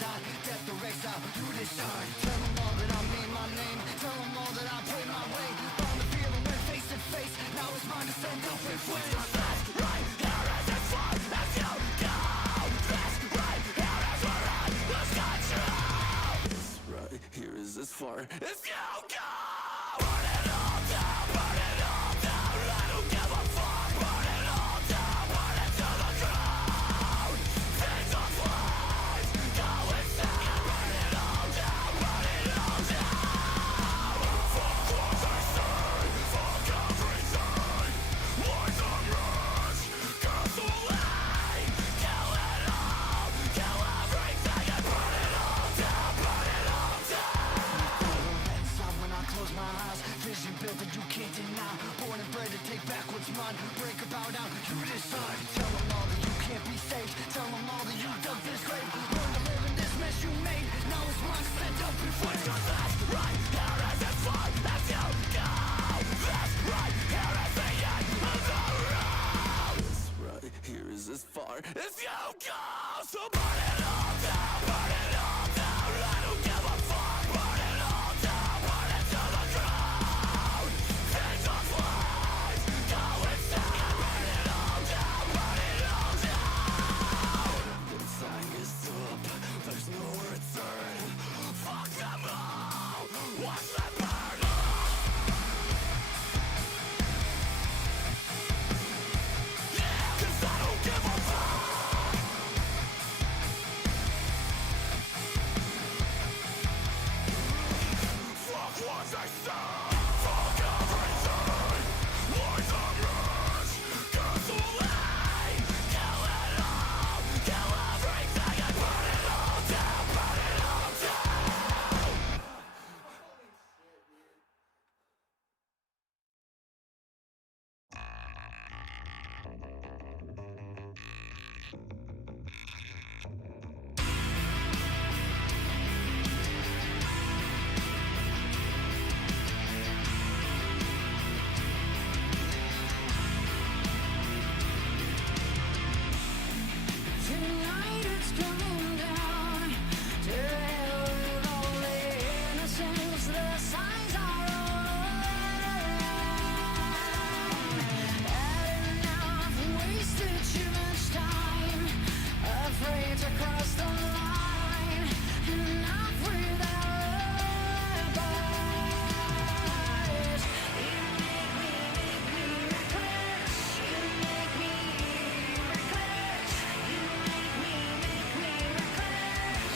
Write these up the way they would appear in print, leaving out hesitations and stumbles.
side, death or exile, you decide. Tell them all that I made my name, tell them all that I played my way. Found the feeling went face to face, now it's mine to send up in flames. What's your best right here is as far as you go. This right here is where I lose control. This right here is as far as you go. Burn it all down, burn it all down. I don't give a fuck, burn it all down, burn it to the ground. Things on flames, go insane. Burn it all down, burn it all down. Fuck what I say, fuck everything. Lies and rage, gasoline. Kill it all, kill everything, and burn it all down, burn it all down. Inside when I close my eyes, vision built that you can't deny. Born and bred to take back what's mine. Break or bow down, you decide. Tell them all that you can't be saved. Tell them all that you dug this grave. Learn to live in this mess you made. Now it's mine to stand up and fight. Cause that's right here is as far as you go. This right here is the end of the road. This right here is as far as you go. So burn it all down, burn it all down. I don't give a fuck, burn it all down, burn it to the ground. Things on flames, go insane. Burn it all down, burn it all down. The time is up, there's no return. Fuck them all, watch them burn. Yeah, 'cause I don't give a fuck. Fuck what they say, fuck everything. Lies and rage, gasoline. Kill it all, kill everything, and burn it all down, burn it all down. Tonight it's coming down to hell with all the innocence. The signs are all around. Had enough, wasted too much time, afraid to cross the line. Enough without alibis. You make me reckless. You make me reckless. You make me reckless.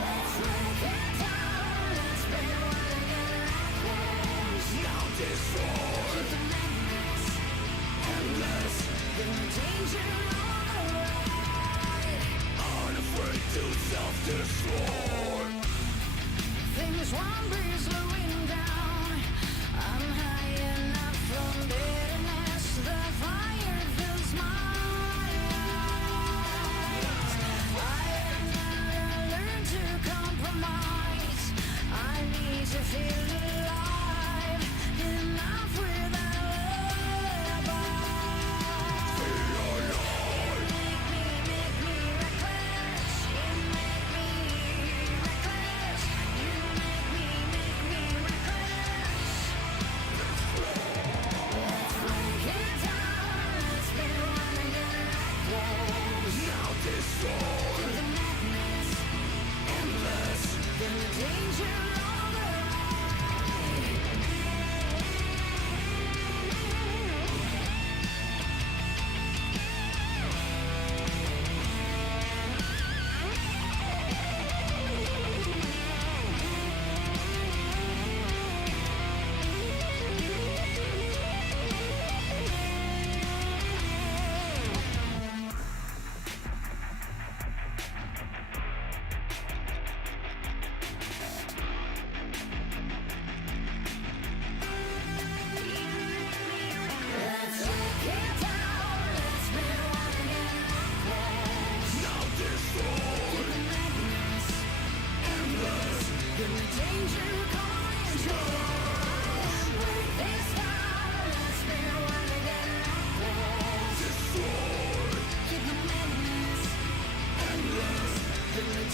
Let's break it down. Let's be wild and reckless. Now destroy. Keep the madness endless. The danger on the ride. Unafraid to self-destroy. Things one breeze slowing down. I'm high enough from bitterness. The fire fills my eyes. I have never learned to compromise. I need to feel alive. Enough without alibis. You make me reckless. You make me reckless. You make me reckless. Let's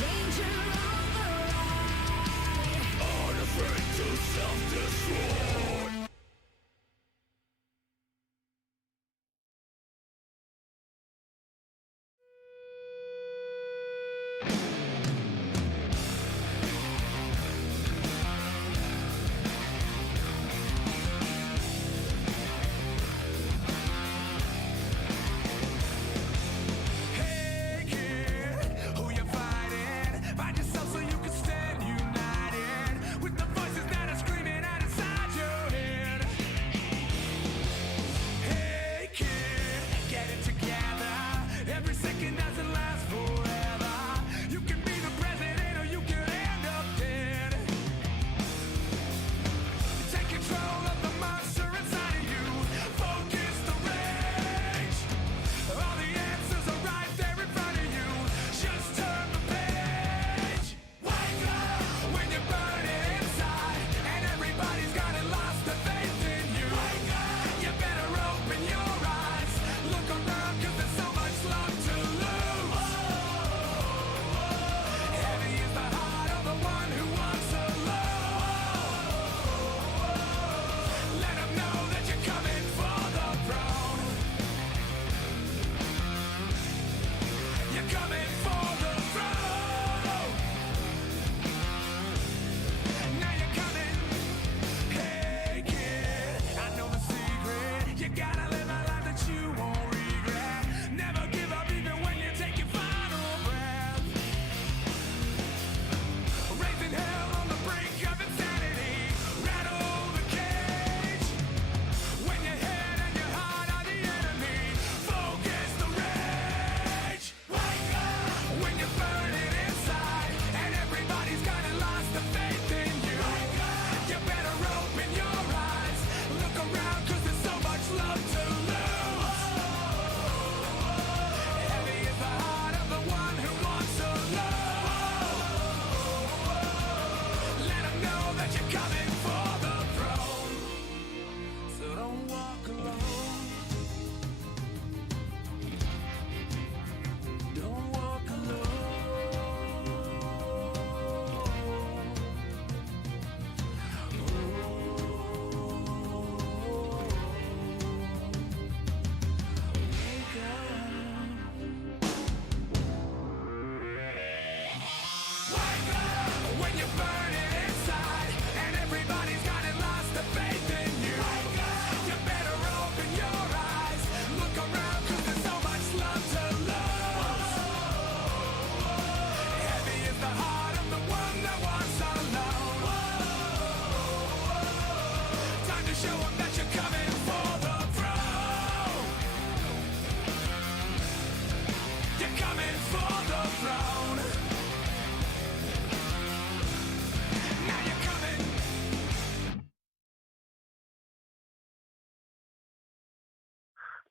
danger on the ride. Unafraid to self-destroy.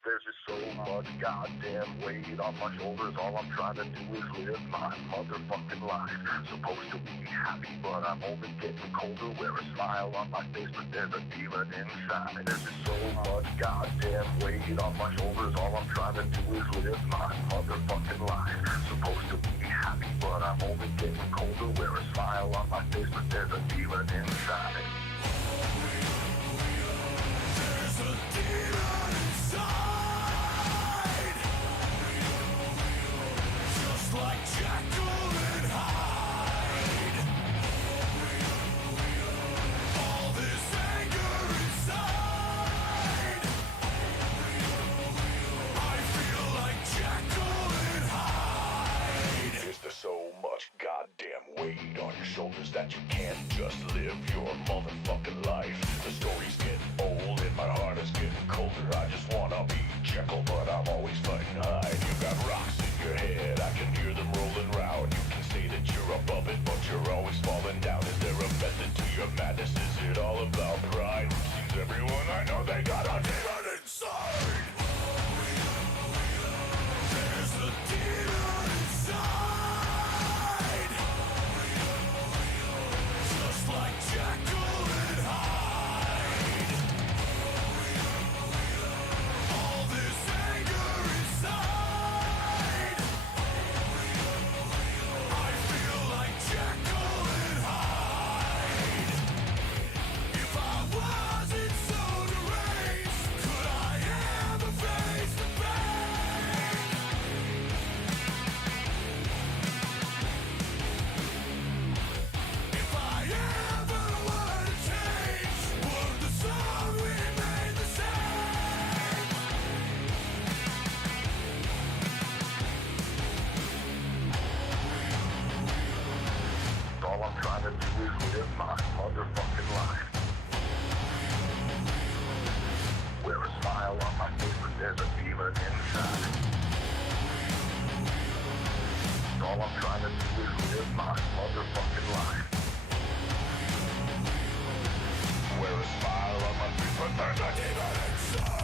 There's just so much goddamn weight on my shoulders. All I'm trying to do is live my motherfucking life. Supposed to be happy, but I'm only getting colder. Wear a smile on my face, but there's a demon inside. There's just so much goddamn weight on my shoulders. All I'm trying to do is live my motherfucking life. Supposed to be happy, but I'm only getting colder. Wear a smile on my face, but there's a demon inside. There's a demon inside. Like Jekyll and Hyde. All this anger inside. I feel like Jekyll and Hyde. Is there so much goddamn weight on your shoulders that you can't just live your motherfucking life? The stories get old and my heart is getting colder. I just wanna be Jekyll, but I'm always fighting Hyde. You got rocks in your head, I can hear them rolling round. You can say that you're above it, but you're always falling down. Is there a method to your madness? Is it all about pride? Seems everyone I know, they got a demon inside. There's a demon inside. Just like Jekyll and Hyde. All this anger inside. I feel trying to do is live my motherfucking life. Wear a smile on my face, but there's a demon inside. All I'm trying to do is live my motherfucking life. Wear a smile on my face, but there's a demon inside.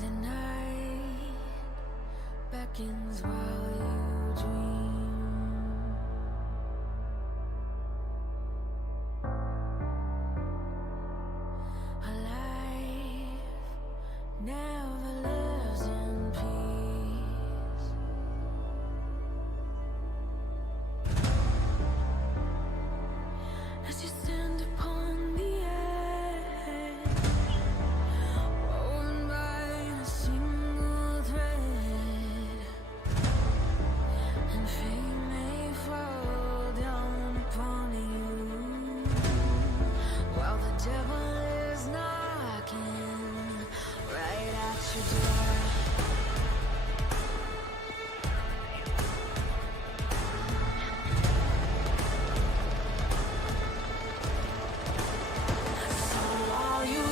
The night beckons while you dream. A life never lives in peace. As you stand upon the edge, woven by a single thread, and fate may fall down upon you, while the devil is knocking right at your door. So all you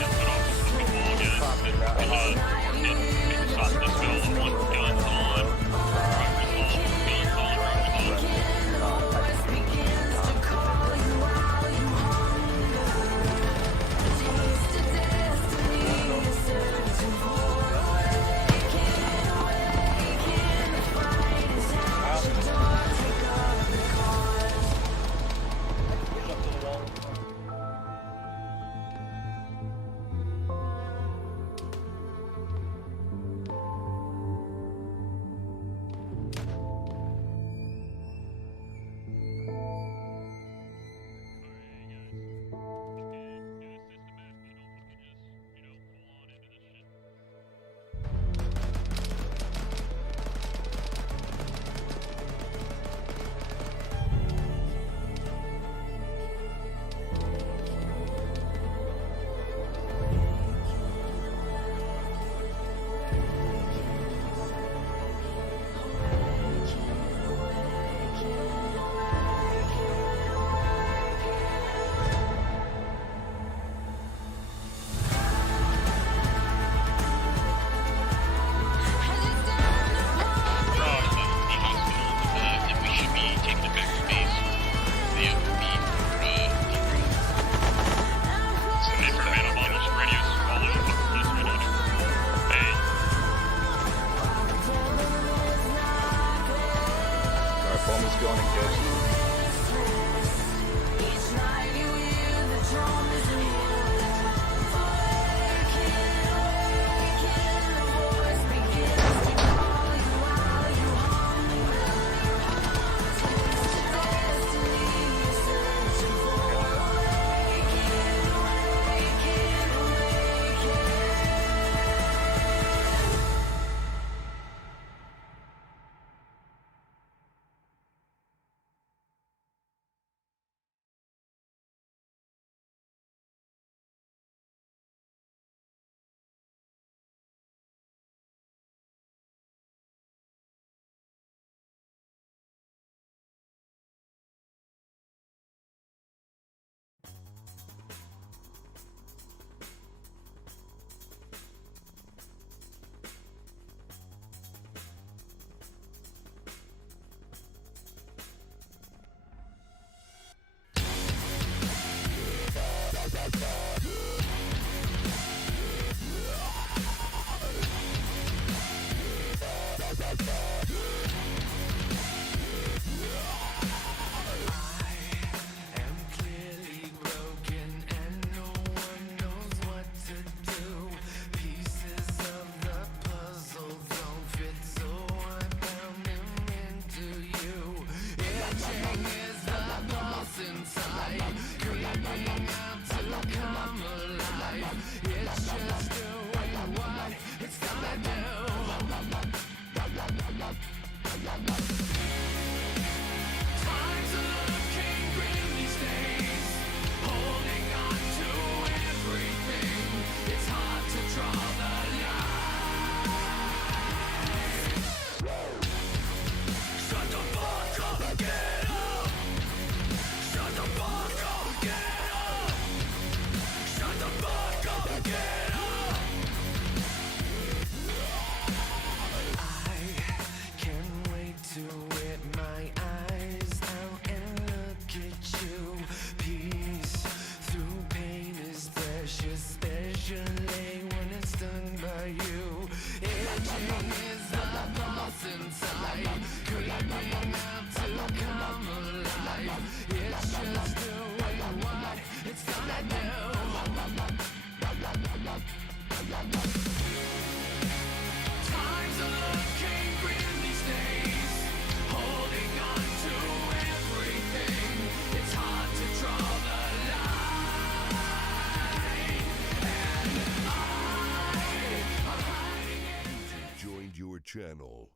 Channel.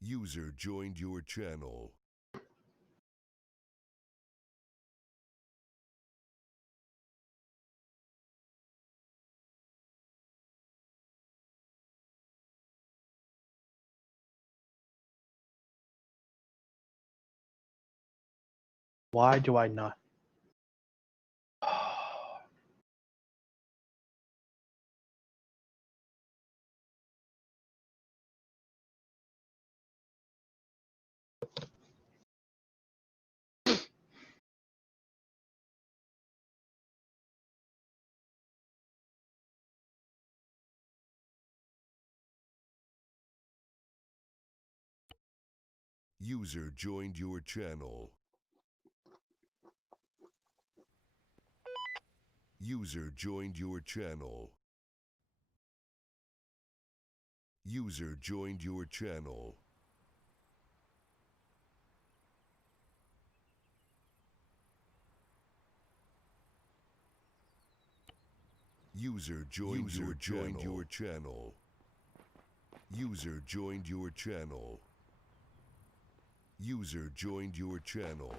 User joined your channel. Why do I not? User joined your channel. User joined your channel. User joined your channel. User joined your channel. User joined your channel. User joined your channel.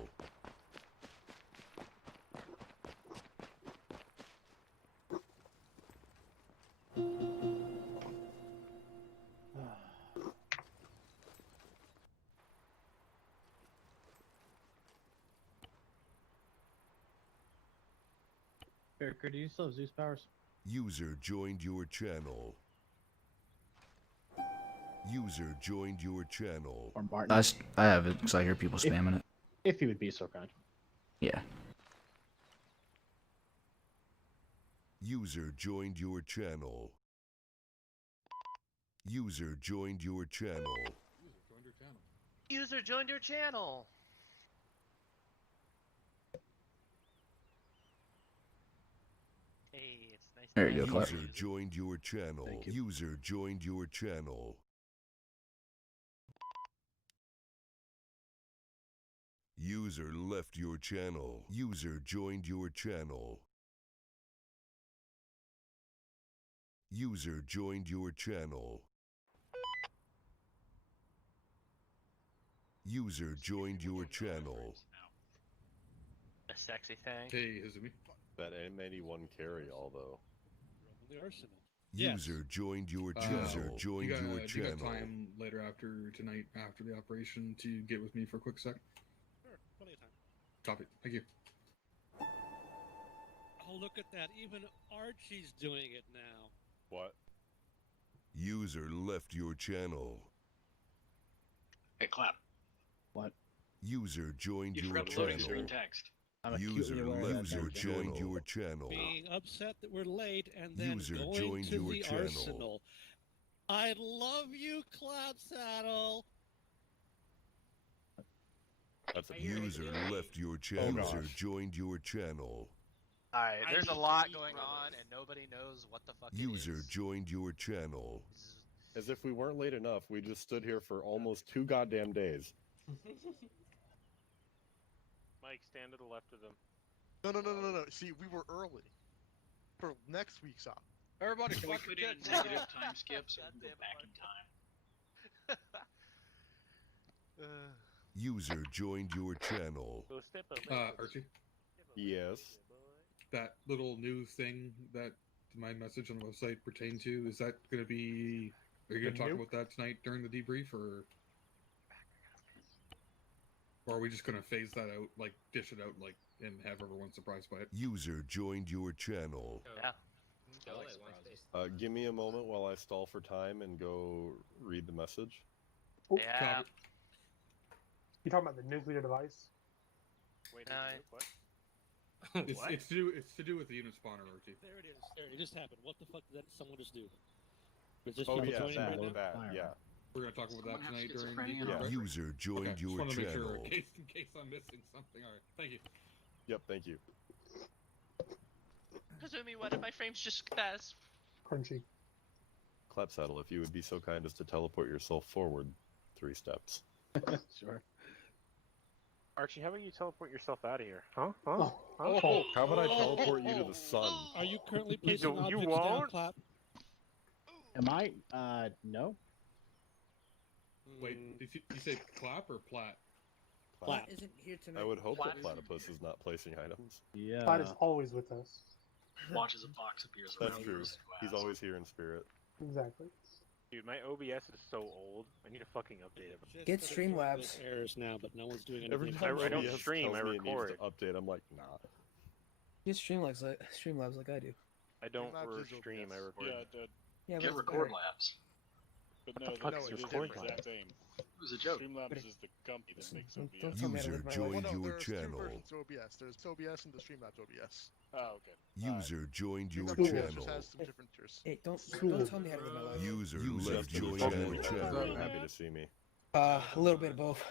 Baker, do you still have Zeus powers? User joined your channel. User joined your channel. Or Martin? I have it because I hear people spamming it. If you would be so kind. Yeah. User joined your channel. User joined your channel. User joined your channel. Hey, it's nice. There you go, Clark. User joined your channel. Thank you. User joined your channel. User left your channel. User joined your channel. User joined your channel. User joined your channel. A sexy thing. Hey, is it me? That M81 carry all though. The arsenal. User joined your channel. Joined your Do you got channel. time later after tonight, after the operation, to get with me for a quick sec? Sure, plenty of time. Copy. Thank you. Oh, look at that. Even Archie's doing it now. What? User left your channel. Hey, clap. What? User joined You your forgot to load channel. screen text. I'm User acutely aware of that, user Sergeant. joined your channel. Being upset that we're late and then User going joined to your the channel. arsenal. I love you, Clap Saddle. That's a user left your Oh, channel. gosh. User joined your channel. Alright, I there's a need to lot eat, going on, brothers. and nobody knows what the fuck it User is. joined your channel. As if we weren't late enough, we just stood here for almost 2 goddamn days. Mike, stand to the left of them. No. See, we were early for next week's op. Everybody, Can we fuck put your in tits. negative time skips and go Goddamn back in time? User joined your channel. Go step up. Archie, Yes. that little new thing that my message on the website pertained to, is that going to be... Are you going to talk about that tonight during the debrief, or are we just going to phase that out, like, dish it out, like, and have everyone surprised by it? User joined your channel. Yeah. Give me a moment while I stall for time and go read the message. Yeah. You talking about the nuclear device? Wait, No, what? It's to do with the unit spawner, Archie. There it is. There, it just happened. What the fuck did that someone just do? Was this Oh people yeah, joining right now? that, yeah. We're going to talk about Someone that have tonight during schizophrenia? debrief, right? User joined Okay, just your want to make sure channel. in case I'm missing something. All right, thank you. Yep, thank you. Kazumi, why did my frames just pass? Crunchy. Clapsaddle, if you would be so kind as to teleport yourself forward 3 steps. Sure. Archie, how about you teleport yourself out of here? Huh? Oh, Oh, how about I teleport you to the sun? Are you currently You placing don't- you objects down, won't? Clap? Am I? No. Wait, did you say clap or plat? Clap. Isn't here tonight. I would hope that Platypus. Platypus is not placing items. Yeah. Platt is always with us. Watches a box appears That's around true. us. He's always here in spirit. Exactly. Dude, my OBS is so old. I need to fucking update it. Just Get put it Streamlabs. through those errors now, but no one's doing anything. Every about time it. I don't OBS stream, tells I me it needs record. to update, I'm like, nah. Get Streamlabs like I do. I don't Streamlabs is stream, I OBS. record. Yeah, it did. Yeah, Get but Record Labs. But no, fuck that's is it is the Record exact same. It was a joke. Streamlabs is the company that makes Don't OBS. tell me how to User live my life. joined Well, no, your there's channel. 2 versions of OBS. There's OBS and the Streamlabs OBS. Oh, okay. User joined your Streamlabs OBS channel. just has some different tiers. Hey, don't Cool. tell me how to live my life. User left your channel. channel. Happy to see me. A little bit of both.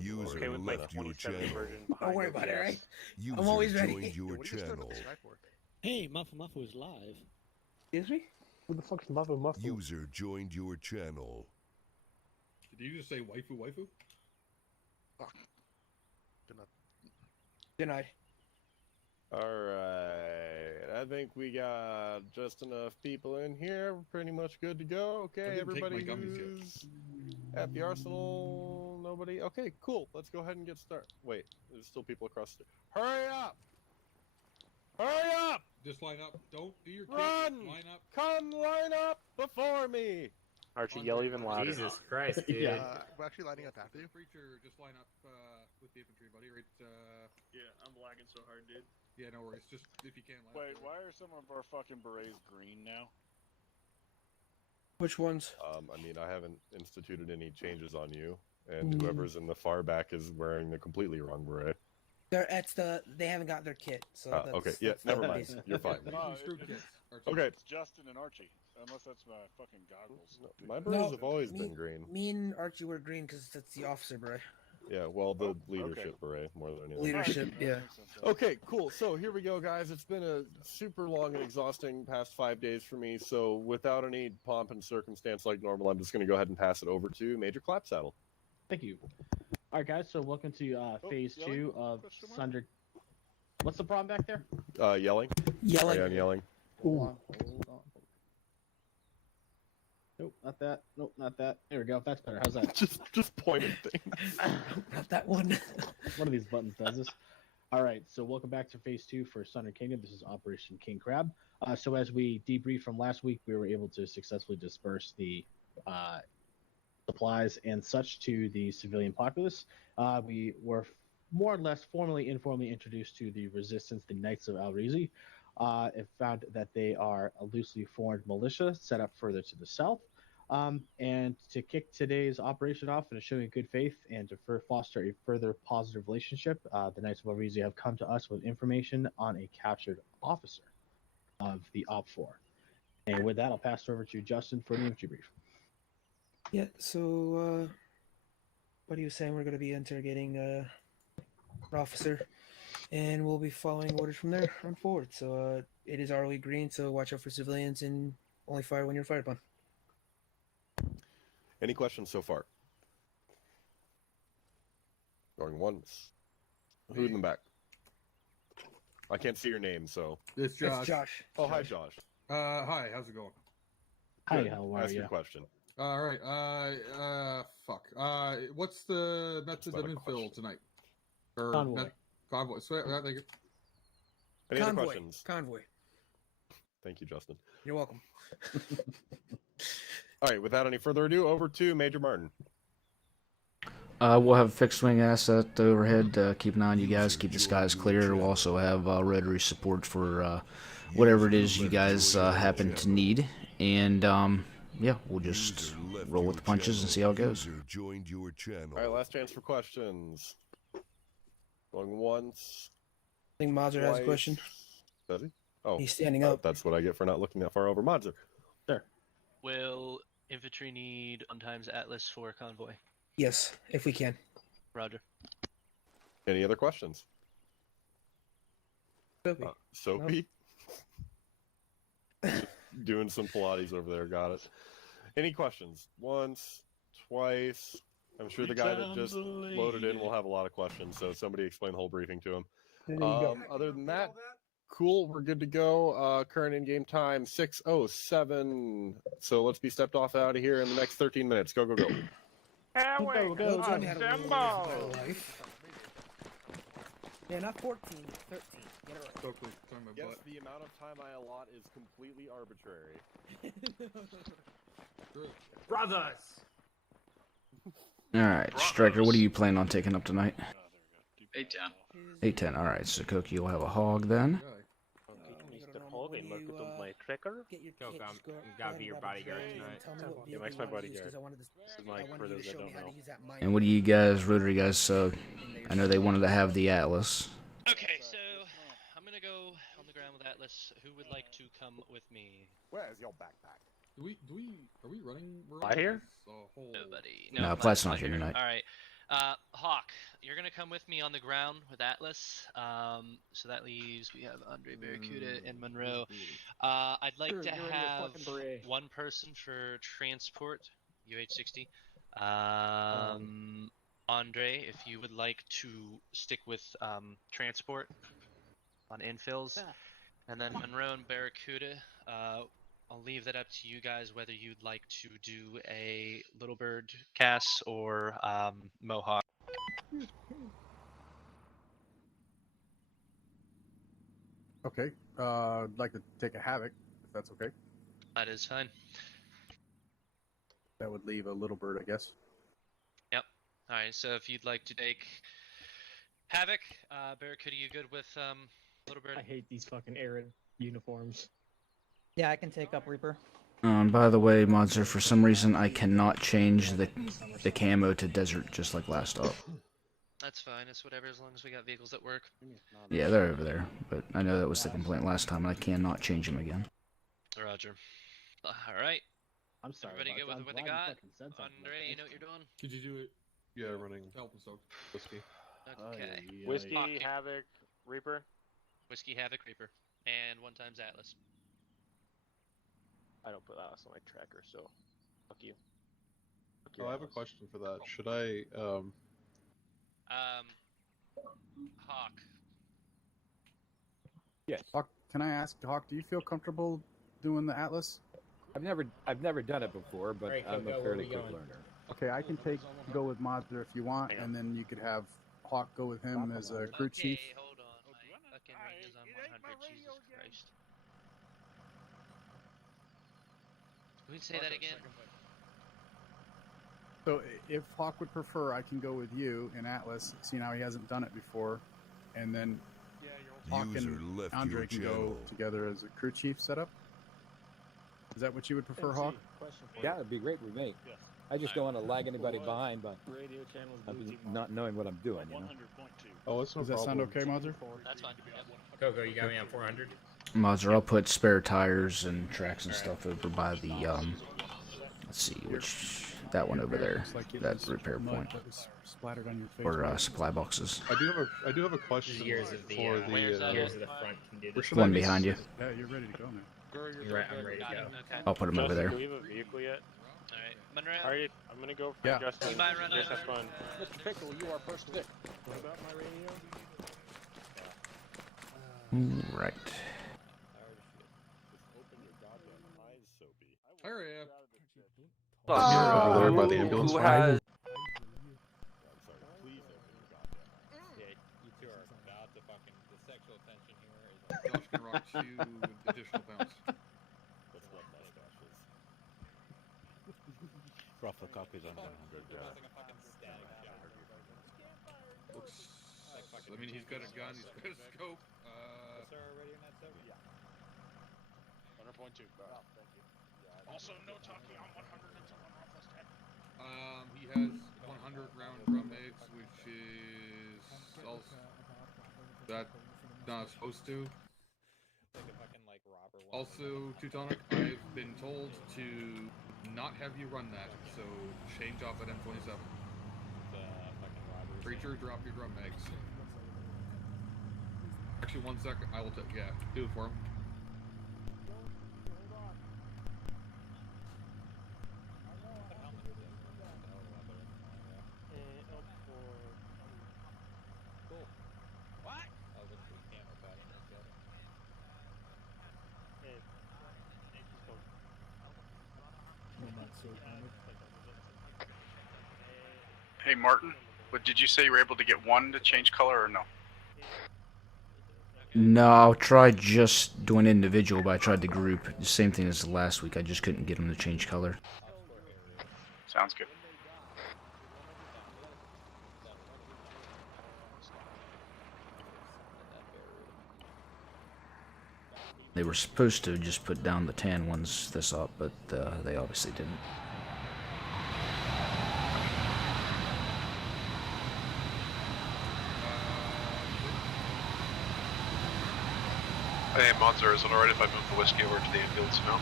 User Okay with my left your 27 channel. version Don't behind worry about it, OBS. right? User always ready. joined your What are you starting channel. with the Skype for? Hey, Muffu is live. Excuse me? Who the fuck's Muffin Muffin? User joined your channel. Did you just say waifu? Denied. Alright, I think we got just enough people in here. We're pretty much good to go. I Okay, didn't take my everybody gummies yet. who's at the arsenal, nobody? Okay, cool. Let's go ahead and get started. Wait, there's still people across the... Hurry up! Hurry up! Just line up. Don't do your Run! kick. Line up. Come line up before me! Archie, yell even louder. Christ, dude. Yeah. We're actually lining up after you. Preacher, just line up with the infantry, buddy. Right. Yeah, I'm lagging so hard, dude. Yeah, no worries. Just if you can line Wait, up. why are some of our fucking berets green now? Which ones? I mean, I haven't instituted any changes on you, and whoever's in the far back is wearing the completely wrong beret. They haven't got their kit, so that's, Okay, yeah, that's never the mind. basic. You're fine. Oh, Screw it- kids. Archie. Okay. It's Justin and Archie. Unless that's my fucking goggles. My berets No, have always me- been green. Me and Archie were green because that's the officer beret. Yeah, well, the Oh, leadership beret more than anything. Leadership, Alright, yeah. that makes sense, yeah. Okay, cool. So here we go, guys. It's been a super long and exhausting past 5 days for me. So without any pomp and circumstance like normal, I'm just going to go ahead and pass it over to Major Clapsaddle. Thank you. All right, guys. So welcome to phase yelling? 2 of Question mark? Sundered. What's the problem back there? Yelling. Yelling. Sorry, I'm yelling. Hold on. Nope, not that. Nope, not that. There we go. That's better. How's that? just pointing things. Not that one. One of these buttons does this. All right, so welcome back to phase 2 for Sundered Kingdom. This is Operation King Crab. So as we debriefed from last week, we were able to successfully disperse the supplies and such to the civilian populace. We were more or less formally, informally introduced to the resistance, the Knights of Alrizi. It found that they are a loosely formed militia set up further to the south. And to kick today's operation off and to show you good faith and to foster a further positive relationship, the Knights of Elviso have come to us with information on a captured officer of the Op 4. And with that, I'll pass it over to Justin for the infantry brief. Yeah, so what he was saying, we're going to be interrogating an officer, and we'll be following orders from there on forward. So it is ROE green, so watch out for civilians and only fire when you're fired upon. Any questions so far? Going once. Who in the back? I can't see your name, so. It's Josh. It's Josh. Oh, hi, Josh. Hi, how's it going? Hi, Good. how are Ask you? your question. All right. Fuck. What's the method of infill tonight? Or Convoy. Convoy. Swear, thank you. Any other questions? Convoy. Thank you, Justin. You're welcome. All right, without any further ado, over to Major Martin. We'll have a fixed wing asset overhead. Keep an eye on you guys. Keep the skies clear. We'll also have rotary support for whatever it is you guys happen to need. And yeah, we'll just roll with the punches and see how it goes. All right, last chance for questions. Going once. I think Mazur has a question. Does he? Oh, He's standing up. That's what I get for not looking that far over. Mazur. Sure. Will infantry need 1x Atlas for convoy? Yes, if we can. Roger. Any other questions? Soapy. Soapy? Doing some Pilates over there. Got it. Any questions? Once, twice. I'm sure the guy that just loaded in will have a lot of questions, so somebody explain the whole briefing to him. There you go. Other than that, cool. We're good to go. Current in-game time 6:07. So let's be stepped off out of here in the next 13 minutes. Go, go, go. Go, assemble! Yeah, not 14, 13. Get it right. Yes, the amount of time I allot is completely arbitrary. Brothers! Alright, Striker, what are you planning on taking up tonight? 8-10. 8-10. Alright, so Koki, you'll have a hog then. Mr. Hogan, look at my tracker. Get your Yo, kit, I'm just go gotta ahead be and your grab a bodyguard tray and tonight. tell me what Yeah, vehicle Mike's you my wanna use, bodyguard. 'cause I wanted This is I Mike, wanted for you to those that show me don't how to know. use that mic. And what do you guys, Rotary guys, I know they wanted to have the Atlas. Okay, so I'm gonna go on the ground with Atlas. Who would like to come with me? Where's your backpack? Are we running? I here? Nobody. No, Platt's Platt's not here tonight. All right. Hawk, you're gonna come with me on the ground with Atlas. So that leaves we have Andre Barracuda and Monroe. I'd like to have one person for transport, UH-60. Andre, if you would like to stick with transport on infills, and then Monroe and Barracuda. I'll leave that up to you guys whether you'd like to do a Little Bird Cass or Mohawk. Okay. I'd like to take a Havoc, if that's okay. That is fine. That would leave a Little Bird, I guess. Yep. Alright, so if you'd like to take Havoc, Barracuda, you good with Little Bird? I hate these fucking Arab uniforms. Yeah, I can take up Reaper. By the way, Monster, for some reason I cannot change the camo to desert just like last up. That's fine, it's whatever as long as we got vehicles that work. Yeah, they're over there, but I know that was the complaint last time and I cannot change them again. Roger. Alright. I'm sorry. Everybody about good with that. what they I'm glad got? you fucking said something Andre, like you that. know what you're doing? Could you do it? Yeah, running Help and soak. whiskey. Okay. Whiskey, Hawk, Havoc, Reaper. Whiskey, Havoc, Reaper. And 1x Atlas. I don't put Atlas on my tracker, so fuck you. Fuck Oh, I have a question for that. Should I Hawk. Yes. Hawk, can I ask, Hawk, do you feel comfortable doing the Atlas? I've never done it before, but Alright, I'm Coco, a where fairly we quick going? learner. Okay, I can go with Mazda if you want, and then you could have Hawk go with him as a crew chief. Okay, hold on. My fucking ring is on 100. Jesus Christ. Can we say that again? So if Hawk would prefer, I can go with you in Atlas, seeing how he hasn't done it before, and then Hawk and Andre can go together as a crew chief setup. Is that what you would prefer, Hawk? Yeah, it'd be great with me. I just don't want to lag anybody behind, but not knowing what I'm doing, you know. Oh, that's no Does that sound okay, Mazur? That's fine. Yep. Coco, you got me on 400. Mazur, I'll put spare tires and tracks and stuff over by the let's see that one over there, that repair point, or supply boxes. I do have a question Years of the for the years of the front can do this. One behind you. Yeah, you're ready to go, man. I'm ready to go. Okay. I'll put him over there. Do we have a vehicle yet? Alright. Monroe. Alright, I'm gonna go for Yeah. Justin. You might run Yes, out. have fun. Mr. Pickle, you are first pick. What about my radio? Right. Hurry up. Over there by the ambulance. Who has... Yeah, you two are about to fucking... The sexual tension here is... Josh can rock 2 additional pounds. That's what mustaches. Rough copies on 100. I mean, he's got a gun, he's got a scope. Sir, radio net set? Yeah. 100.2. Also, no talking on 100 until I'm off list 10. He has 100 round drum mags, which is also that not supposed to. Like a fucking, like, robber one. Also, Teutonic, I've been told to not have you run that, so change off at M27. Fucking robber. Preacher, drop your drum mags. Actually, 1 second, I will take, yeah, do it for him. Hey Martin, but did you say you were able to get one to change color or no? No, I'll try just doing individual, but I tried the group. The same thing as last week. I just couldn't get them to change color. Sounds good. They were supposed to just put down the tan ones this up, but they obviously didn't. Hey, Monster, is it alright if I move the whiskey over to the ambulance now?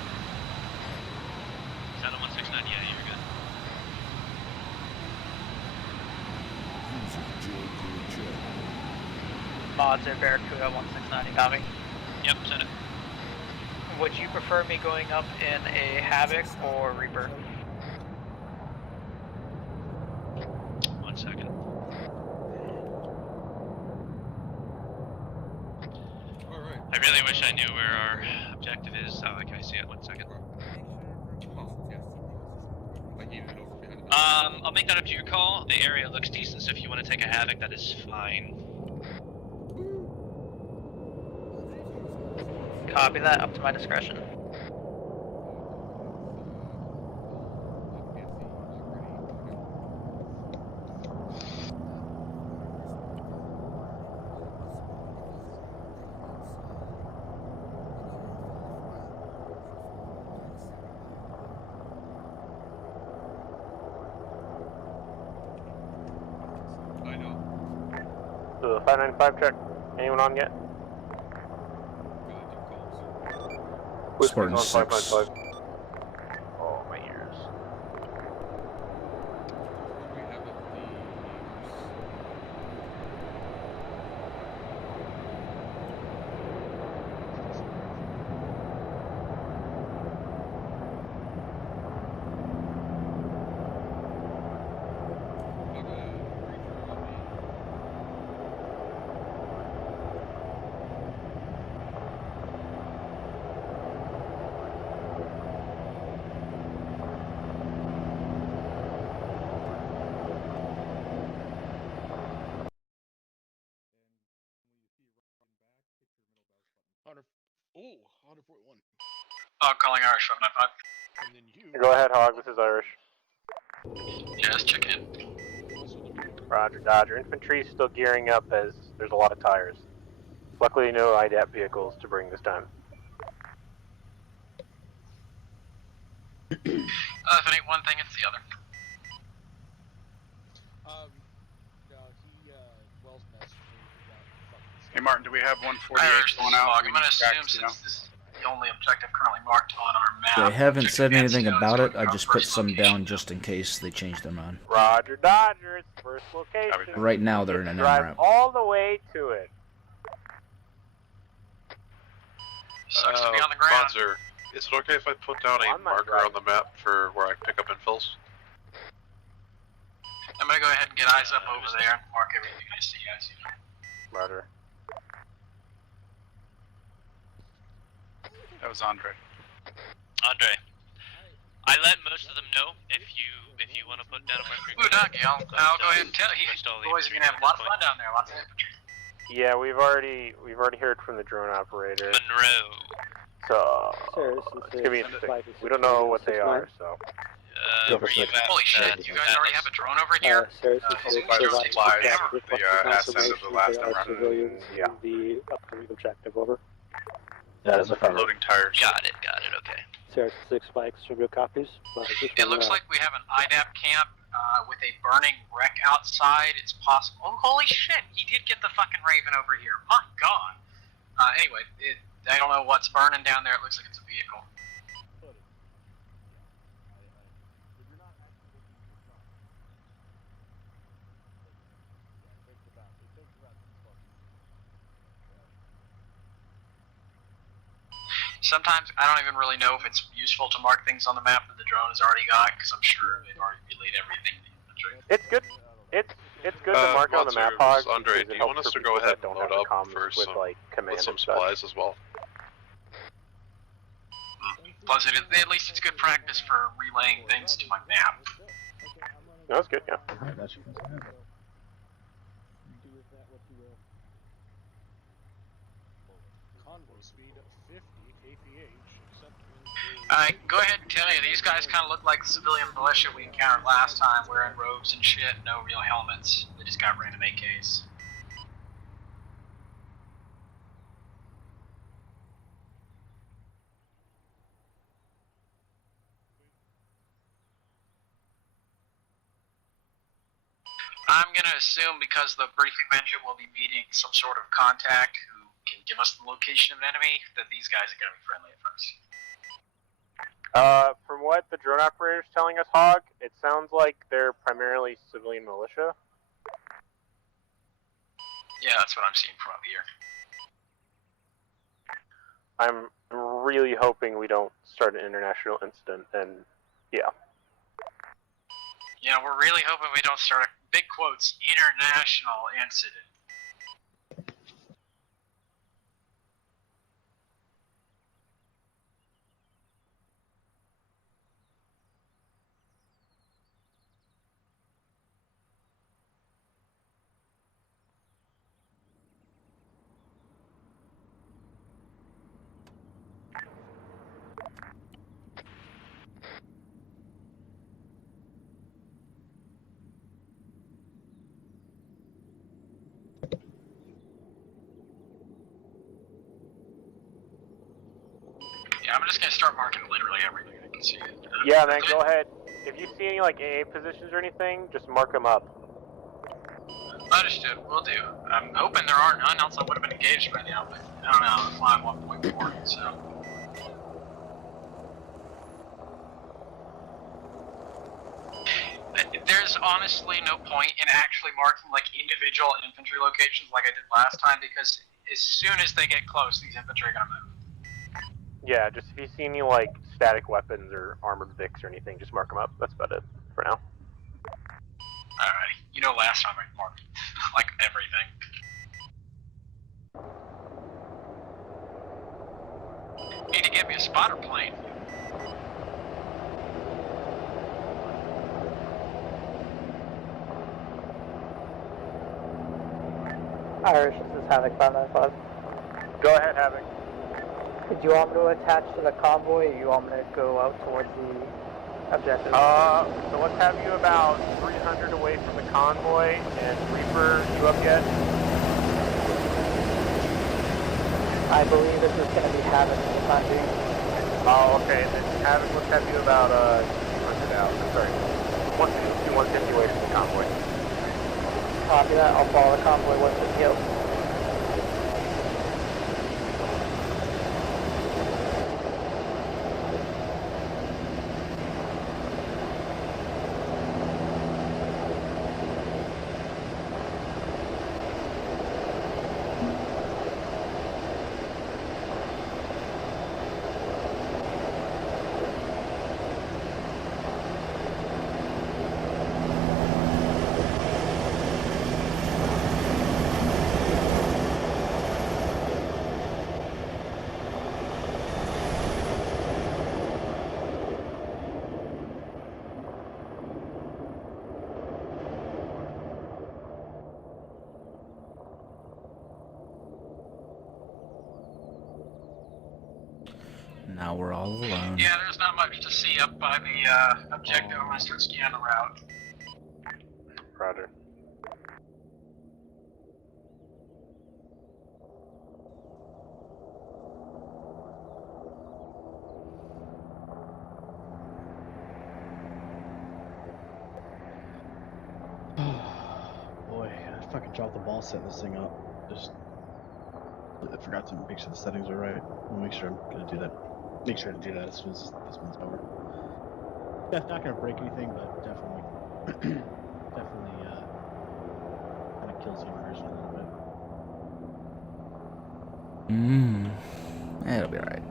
Is that a 169? Yeah, you're good. Mods or Barracuda 169, copy. Yep, send it. Would you prefer me going up in a Havoc or Reaper? 1 second. Alright. I really wish I knew where our objective is. Oh, can I see it? 1 second. Oh, yes. I gave it over behind him. I'll make that up to your call. The area looks decent, so if you want to take a Havoc, that is fine. Copy that, up to my discretion. I know. So the 595 check. Anyone on yet? Spartan 6. 595. Oh, my ears. We have it, Ooh, 141. Calling Irish 795. And then you. Go ahead, Hog. This is Irish. Yes, checking in. Roger, Dodger. Infantry is still gearing up as there's a lot of tires. Luckily, no IDAP vehicles to bring this time. If it ain't one thing, it's the other. No, he, Wells messaged me. He got fucking Hey Martin, do we have 148 going Fog. out? I'm gonna assume since this is the only objective currently marked on our map. They haven't said anything Objective about Nancy it. I is just our put first some location. down just in case they change their mind. Roger Dodger, it's first location. Right now they're in an Drive MRAP. all the way to it. Sucks to be on the ground. Bonzer, is it okay if I put down a marker on the map for where I pick up infills? I'm gonna go ahead and get eyes up over there and mark everything I see as you know. Roger. That was Andre. Andre, I let most of them know if you want to put down a marker. Ooh, Doug, I'll go ahead and tell you. Boys are gonna have a lot of fun down there. Lots of infantry. Yeah, we've already heard from the drone operator. Monroe. So it's gonna be interesting. We don't know what they are, so. Holy shit! You guys already have a drone over here. Supplies, the ass end of the last MRAP. Yeah. The upcoming objective, over. That is affirmative. Loading tires. Got it. Okay. Sarah 6 Spikes, radio copies. It looks like we have an IDAP camp with a burning wreck outside. It's possible. Oh, holy shit! He did get the fucking Raven over here. My god. Anyway, I don't know what's burning down there. It looks like it's a vehicle. Sometimes I don't even really know if it's useful to mark things on the map that the drone has already got, because I'm sure they've already relayed everything to the infantry. It's good. It's good to mark on the map, Hog. Andre, do you want us to go ahead and load up for with, with some supplies as well? Plus, at least it's good practice for relaying things to my map. No, it's good, yeah. convoy speed of 50 kph, except Go ahead and tell you, these guys kind of look like the civilian militia we encountered last time, wearing robes and shit, no real helmets. They just got random AKs. I'm gonna assume because the briefing mentioned we'll be meeting some sort of contact who can give us the location of an enemy, that these guys are gonna be friendly at first. From what the drone operator's telling us, Hog, it sounds like they're primarily civilian militia. Yeah, that's what I'm seeing from up here. I'm really hoping we don't start an international incident, and yeah. Yeah, we're really hoping we don't start a, big quotes, international incident. Yeah, I'm just gonna start marking literally everything I can see. Yeah, man, go ahead. If you see any like AA positions or anything, just mark them up. Understood, will do. I'm hoping there are none, else I would have been engaged by now, but I don't know, I'm flying 1.4, so. There's honestly no point in actually marking like individual infantry locations like I did last time, because as soon as they get close, these infantry are gonna move. Yeah, just if you see any like static weapons or armored Vics or anything, just mark them up. That's about it for now. Alrighty, you know last time I marked like everything. Need to get me a spotter plane. Irish, this is Havoc 595. Go ahead, Havoc. Did you want me to attach to the convoy, or you want me to go out towards the objective? So let's have you about 300 away from the convoy, and Reaper, you up yet? I believe this is going to be Havoc for the time being. Oh, okay, then Havoc, let's have you about 200. sorry. 151 away from the convoy. Copy that. I'll follow the convoy 150 out. Now we're all alone. Yeah, there's not much to see up by the objective. I'm gonna start scanning the route. Roger. Boy, I fucking dropped the ball setting this thing up. Just I forgot to make sure the settings are right. I'll make sure I'm gonna do that. Make sure to do that as soon as this one's over. That's not gonna break anything, but definitely, definitely, kind of kills the immersion a little bit. It'll be alright.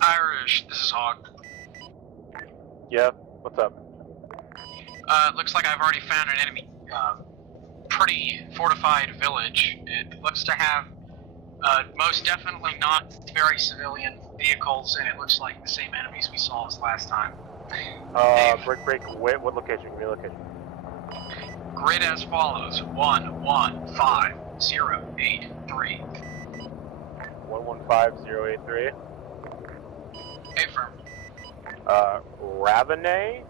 Irish, this is Hog. Yeah, what's up? It looks like I've already found an enemy, pretty fortified village. It looks to have, most definitely not very civilian vehicles, and it looks like the same enemies we saw as last time. Break, what location? Relocation. Grid as follows: 115083. 115083. Affirm. Ravenay?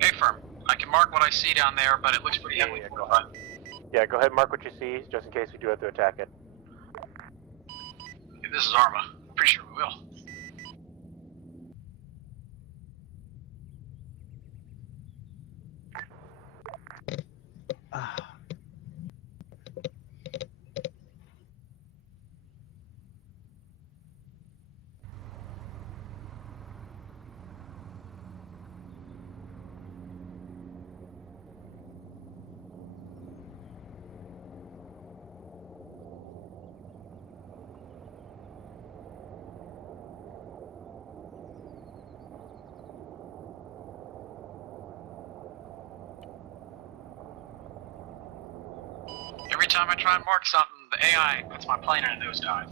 Affirm. I can mark what I see down there, but it looks pretty heavily fortified. Yeah, go ahead and mark what you see, just in case we do have to attack it. This is Arma. Pretty sure we will. Every time I try and mark something, the AI puts my plane in a nosedive.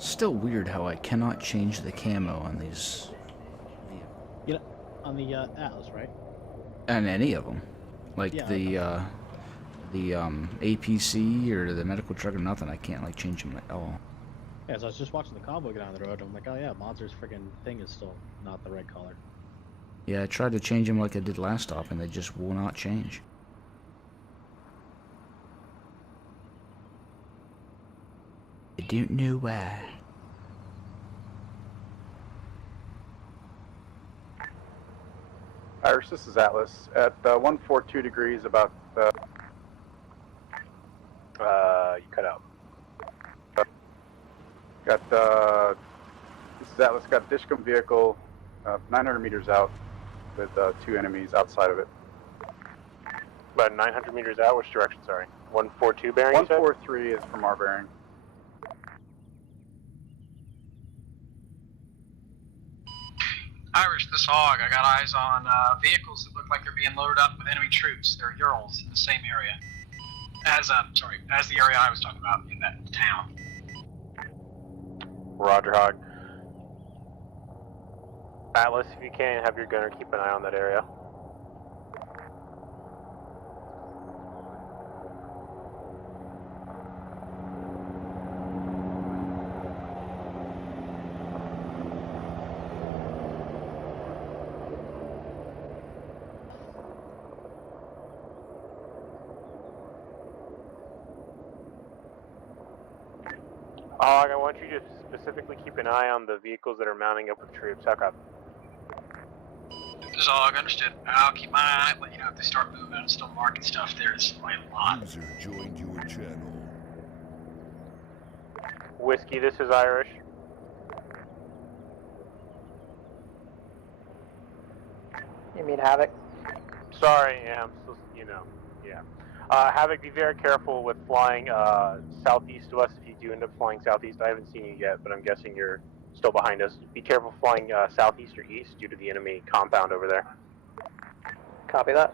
Still weird how I cannot change the camo on these. Yeah, on the Atlas, right? On any of them, like Yeah, the APC or the medical truck or nothing. I can't like change them at all. Yeah, so I was just watching the convoy get on the road. I'm like, oh yeah, Monster's freaking thing is still not the right color. Yeah, I tried to change them like I did last stop, and they just will not change. don't know why. Irish, this is Atlas. At 142 degrees, about... You cut out. Got, this is Atlas, got Dishcom vehicle 900 meters out with 2 enemies outside of it. About 900 meters out, which direction, sorry? 142 bearing, 143 is from our bearing. Irish, this Hog, I got eyes on vehicles that look like they're being loaded up with enemy troops. They're Urals in the same area. As the area I was talking about in that town. Roger, Hog. Atlas, if you can, have your gunner keep an eye on that area. Hog, I want you to specifically keep an eye on the vehicles that are mounting up with troops. How come? This Hog, understood. I'll keep my eye, let you know if they start moving and still marking stuff. There's a lot. User joined your channel. Whiskey, this is Irish. You mean Havoc? Sorry, yeah, I'm still, yeah. Havoc, be very careful with flying southeast of us if you do end up flying southeast. I haven't seen you yet, but I'm guessing you're still behind us. Be careful flying southeast or east due to the enemy compound over there. Copy that.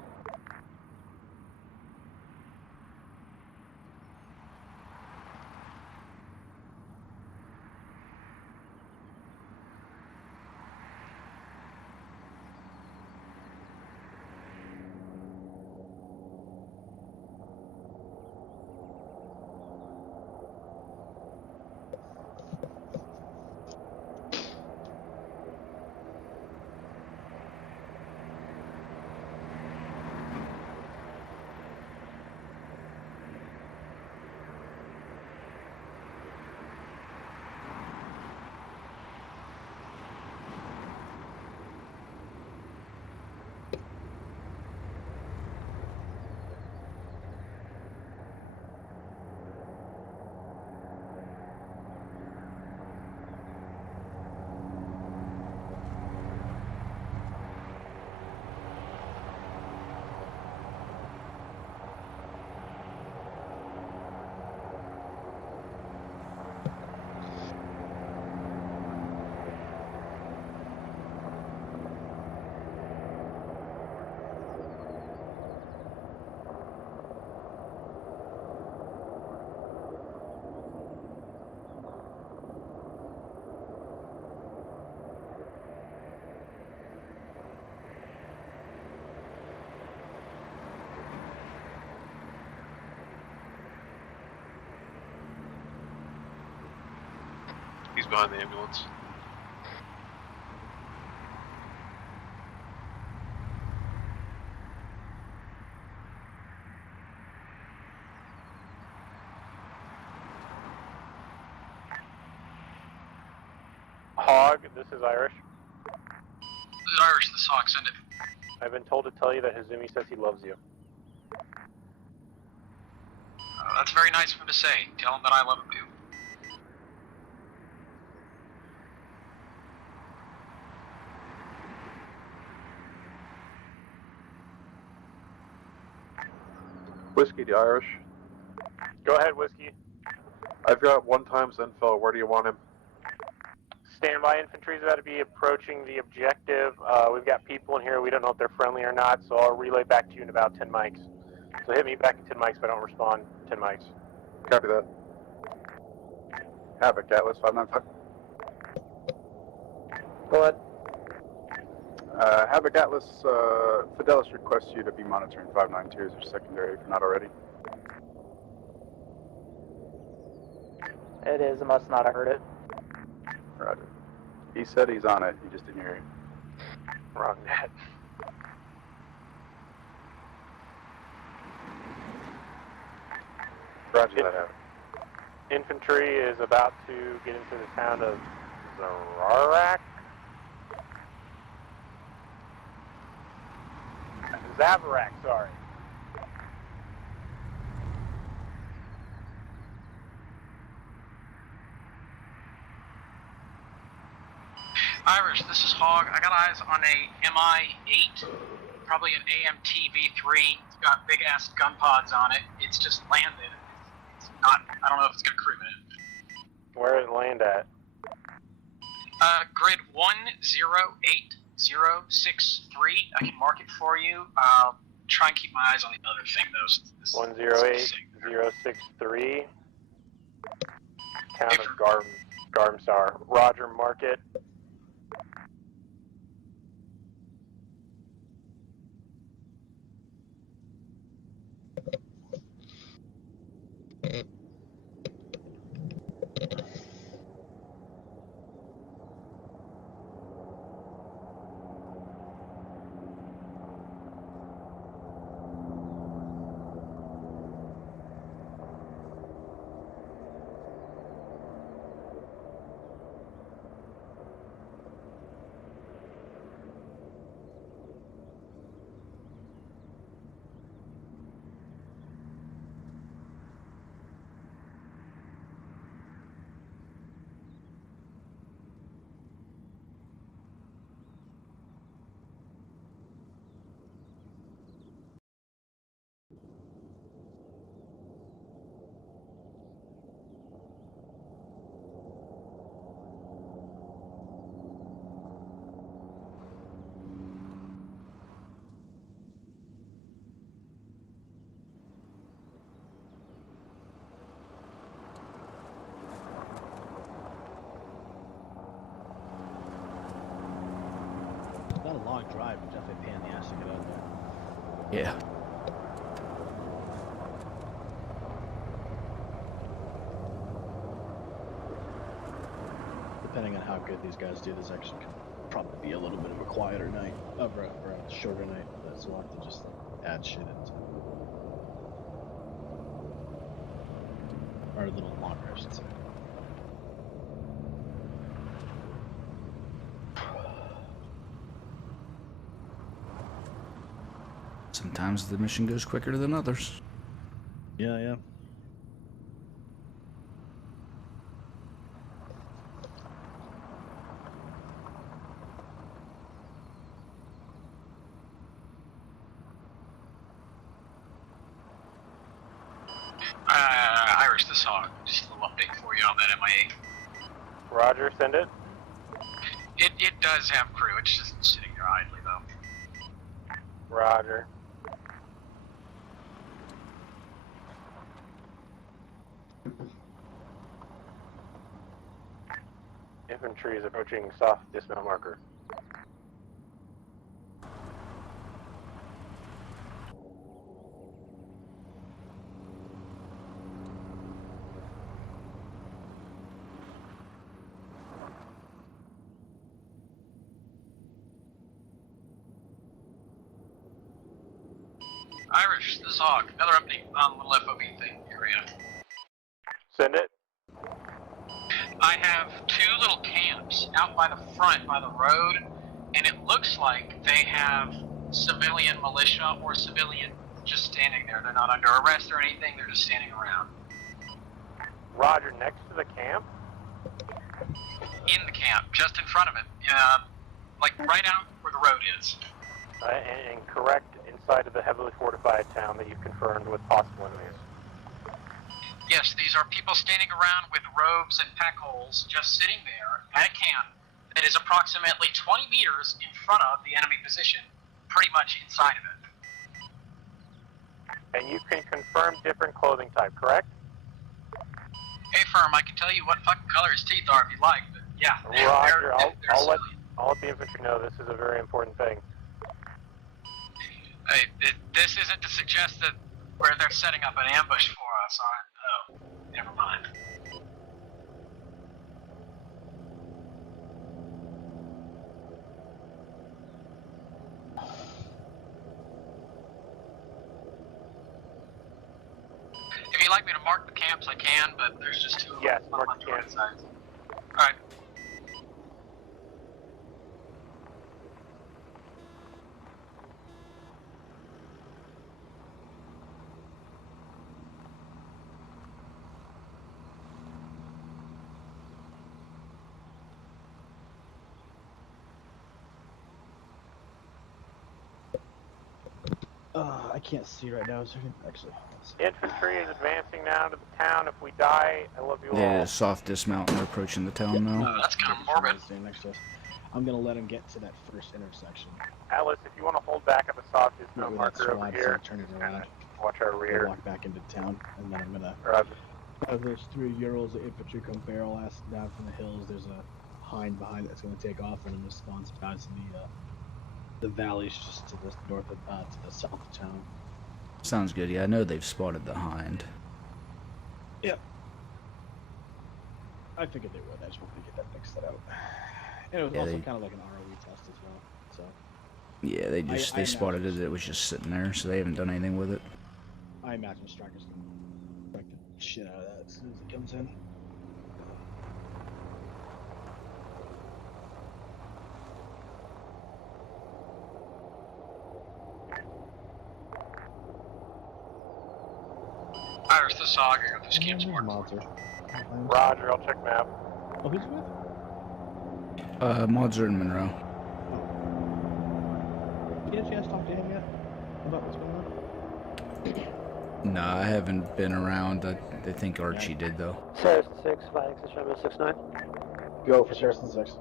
He's behind the ambulance. Hog, this is Irish. This is Irish, this Hog, send it. I've been told to tell you that Hazumi says he loves you. That's very nice of him to say. Tell him that I love him too. Whiskey, the Irish. Go ahead, Whiskey. I've got 1 times info. Where do you want him? Standby infantry is about to be approaching the objective. We've got people in here. We don't know if they're friendly or not, so I'll relay back to you in about 10 mics. So hit me back at 10 mics if I don't respond. 10 mics. Copy that. Havoc, Atlas 595. Go ahead. Havoc Atlas, Fidelis requests you to be monitoring 592 as your secondary if you're not already. It is, must not have heard it. Roger. He said he's on it, he just didn't hear you. Wrong net. Roger that, Havoc. Infantry is about to get into the town of Zararak. Zavarak, sorry. Irish, this is Hog. I got eyes on a MI-8, probably an AMT V3. It's got big ass gun pods on it. It's just landed. It's not. I don't know if it's got crewmen in it. Where did it land at? Grid 108063. I can mark it for you. Try and keep my eyes on the other thing though. 108063. Town of Garmsar. Roger, mark it. Not a long drive, but definitely a pain in the ass to get out there. Yeah. Depending on how good these guys do, this actually could probably be a little bit of a quieter night, or a shorter night. So we'll have to just add shit into it. Or a little longer, I should say. Sometimes the mission goes quicker than others. Yeah, yeah. Irish, this Hog. Just a little update for you on that MI-8. Roger, send it. It does have crew. It's just sitting there idly though. Roger. Infantry is approaching soft dismount marker. Irish, this is Hog. Another update on the little FOB thing area. Send it. I have two little camps out by the front by the road, and it looks like they have civilian militia or civilian just standing there. They're not under arrest or anything, they're just standing around. Roger, next to the camp? In the camp, just in front of it. Like right out where the road is. And correct inside of the heavily fortified town that you've confirmed with possible enemies. Yes, these are people standing around with robes and pack holes, just sitting there at a camp that is approximately 20 meters in front of the enemy position, pretty much inside of it. And you can confirm different clothing type, correct? Hey, firm, I can tell you what fucking color his teeth are if you like, but yeah. Roger, I'll let civilian. the infantry know this is a very important thing. Hey, this isn't to suggest that where they're setting up an ambush for us, aren't? Oh, never mind. If you like me to mark the camps, I can, but there's just two of them on left and right sides. Alright. I can't see right now, so I can actually. Infantry is advancing now to the town. If we die, I love you all. Yeah, soft dismount and they're approaching the town now. That's kind of morbid. I'm gonna let him get to that first intersection. Alice, if you want to hold back at the soft dismount With marker that over squad, here, so turn it around. watch our We'll rear. walk back into town, and then I'm gonna Roger. have those 3 Urals of infantry come barrel ass down from the hills. There's a hind behind that's gonna take off, and I'm gonna spawn some guys in the valleys just to the north of, to the south of town. Sounds good. Yeah, I know they've spotted the hind. Yep. I figured they would. I just wanted to get that fixed out. And it was also kind of like an ROE test as well. So. Yeah, they spotted it. It was just sitting there, so they haven't done anything with it. I imagine Striker's gonna strike the shit out of that as soon as it comes in. Irish, the Saga, I got this camp's marked. Roger, I'll check map. Oh, who's with? Mods are in Monroe. You get a chance to talk to him yet about what's going on? Nah, I haven't been around. I think Archie did though. Saracen 6, Vikings, November 69. Go for Saracen 6.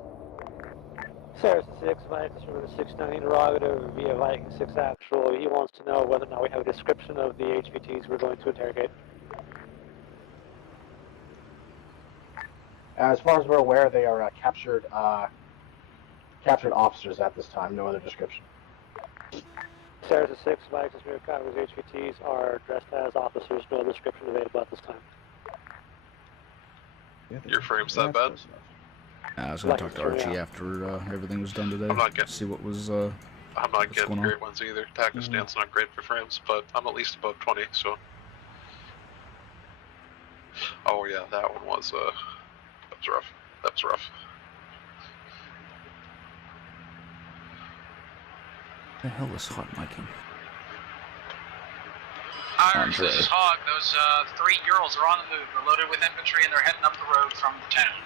Saracen 6, Vikings, November 69, interrogative via Viking 6 actual. He wants to know whether or not we have a description of the HVTs we're going to interrogate. As far as we're aware, they are captured officers at this time. No other description. Saracen 6, Vikings, Congress HVTs are dressed as officers. No description available at this time. Your frame's that bad? I was gonna talk to Archie after everything was done today. I'm not getting. See what was. I'm not what's getting going on. great ones either. Takistan's not great for frames, but I'm at least above 20. So. Oh yeah, that one was that was rough. That was rough. The hell is hot micing? Irish, this is Hog. Those 3 Urals are on the move. They're loaded with infantry and they're heading up the road from the town.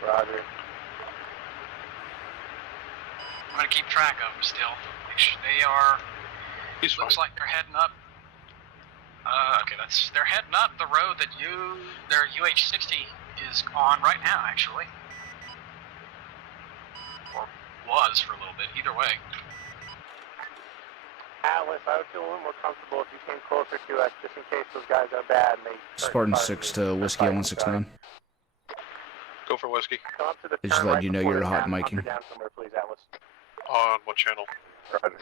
Roger. I'm gonna keep track of them still. They are. Looks like they're heading up. Okay, they're heading up the road that their UH-60 is on right now, actually. Or was for a little bit. Either way. Atlas, I would feel a little more comfortable if you came closer to us, just in case those guys are bad and they. Spartan 6 to Whiskey 169. Go for whiskey. Come up to the Just letting you know you're hot micing. Down somewhere, please, Atlas. On what channel?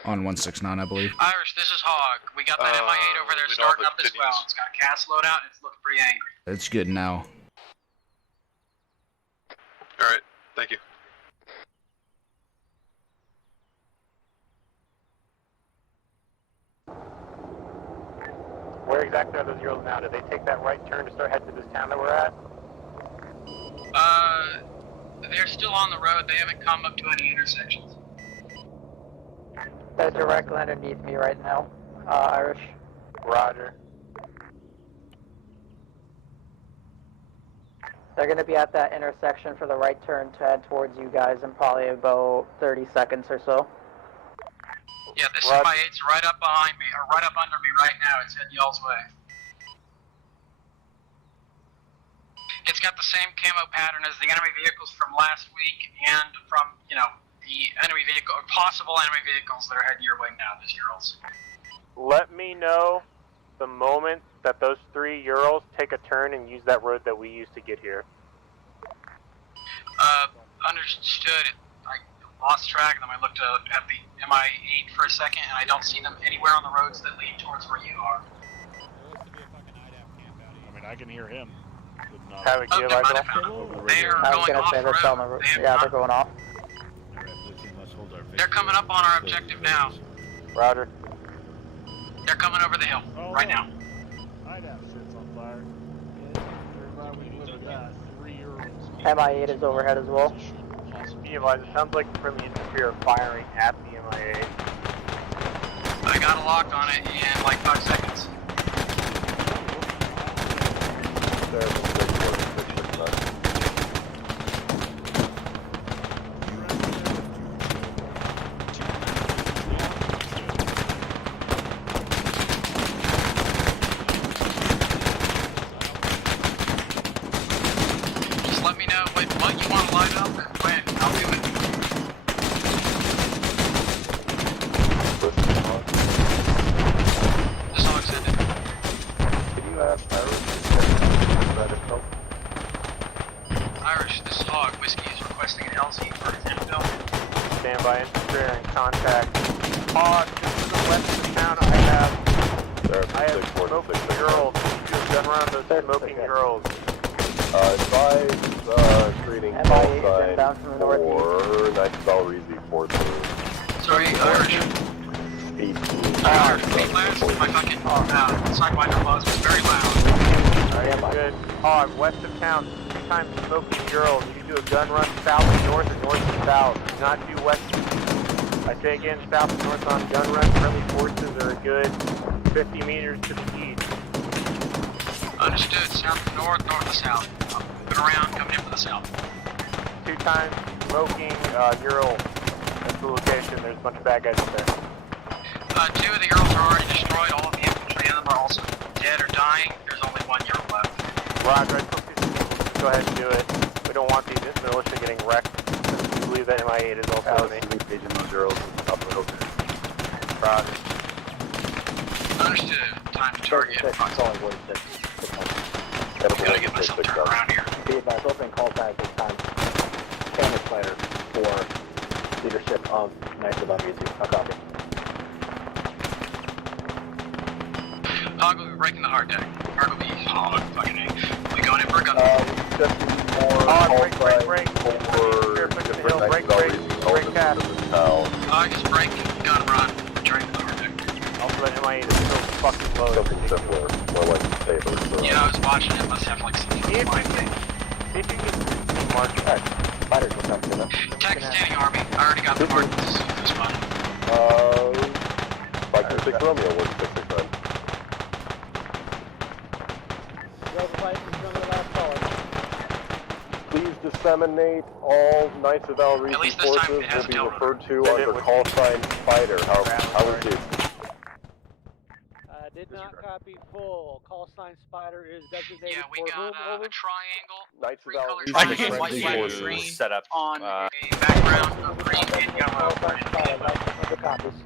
On 169, I believe. Irish, this is Hog. We got that MI8 over there starting up as well. It's got a cast loadout and it's looking pretty angry. It's good now. Alright, thank you. Where exactly are those Urals now? Did they take that right turn to start heading to this town that we're at? They're still on the road. They haven't come up to any intersections. They're directly underneath me right now, Irish. Roger. They're going to be at that intersection for the right turn to head towards you guys in probably about 30 seconds or so. Yeah, this MI8's right up behind me, or right up under me right now. It's heading y'all's way. It's got the same camo pattern as the enemy vehicles from last week and from, the enemy vehicle, or possible enemy vehicles that are heading your way now, these Urals. Let me know the moment that those 3 Urals take a turn and use that road that we used to get here. Understood. I lost track of them. I looked at the MI8 for a second, and I don't see them anywhere on the roads that lead towards where you are. I mean, I can hear him. Have a give, I was going to say they're telling the, yeah, they're going off. They're coming up on our objective now. Roger. They're coming over the hill right now. MI8 is overhead as well. Be advised, it sounds like friendly infantry are firing at the MIA. I got a lock on it in like 5 seconds. Just let me know what you want to line up and when. I'll do it. This all extended. Can you ask Irish, this is Hog. Whiskey is requesting an LZ for 10 bill. Stand by, infantry are in contact. Hog, just to the west of town, I have smoking girls. You do a gun around those smoking girls. Advise, creating call sign for Nice Valrezi Forces. Sorry, Irish. 18. Wait, last, my fucking sidewinder buzz was very loud. Alright, good. Hog, west of town, 2 times smoking girls. You can do a gun run south and north and north and south. Do not do west. I say again, south and north on gun run. Friendly forces are a good 50 meters to the east. Understood. South to north, north to south. Moving around, coming in from the south. 2 times smoking Ural. That's the location. There's a bunch of bad guys up there. 2 of the Urals are already destroyed. All of the infantry in them are also dead or dying. There's only 1 Ural left. Roger, I took this. Go ahead and do it. We don't want these militia getting wrecked. We believe that MI8 is also enemy. Engaging those girls up the open. Roger. Understood. Time to target. Gotta get myself turned around here. Be advised, opening call sign at this time. Canvas fighter for leadership of Knights of Valrezi. I'll copy. Hog will be breaking the hard deck. Hog will be fucking A. We going in for a gun. Just more break. Break cast. Just break, gun run, turn the hard deck. Also, that MI8 is so fucking low. Something simpler, more like saber. Yeah, I was watching it. Must have like some If you get mark X, fighters will come to them. Texas Standing Army. I already got the mark. This is fun. 526 Romeo, 1669. Please disseminate all Knights of Valrezi forces will be referred to under call sign Spider. How would you? Did not copy full. Call sign Spider is designated. Yeah, we got a triangle. Knights of Valrezi. Valrezi forces set up on a background of green and yellow.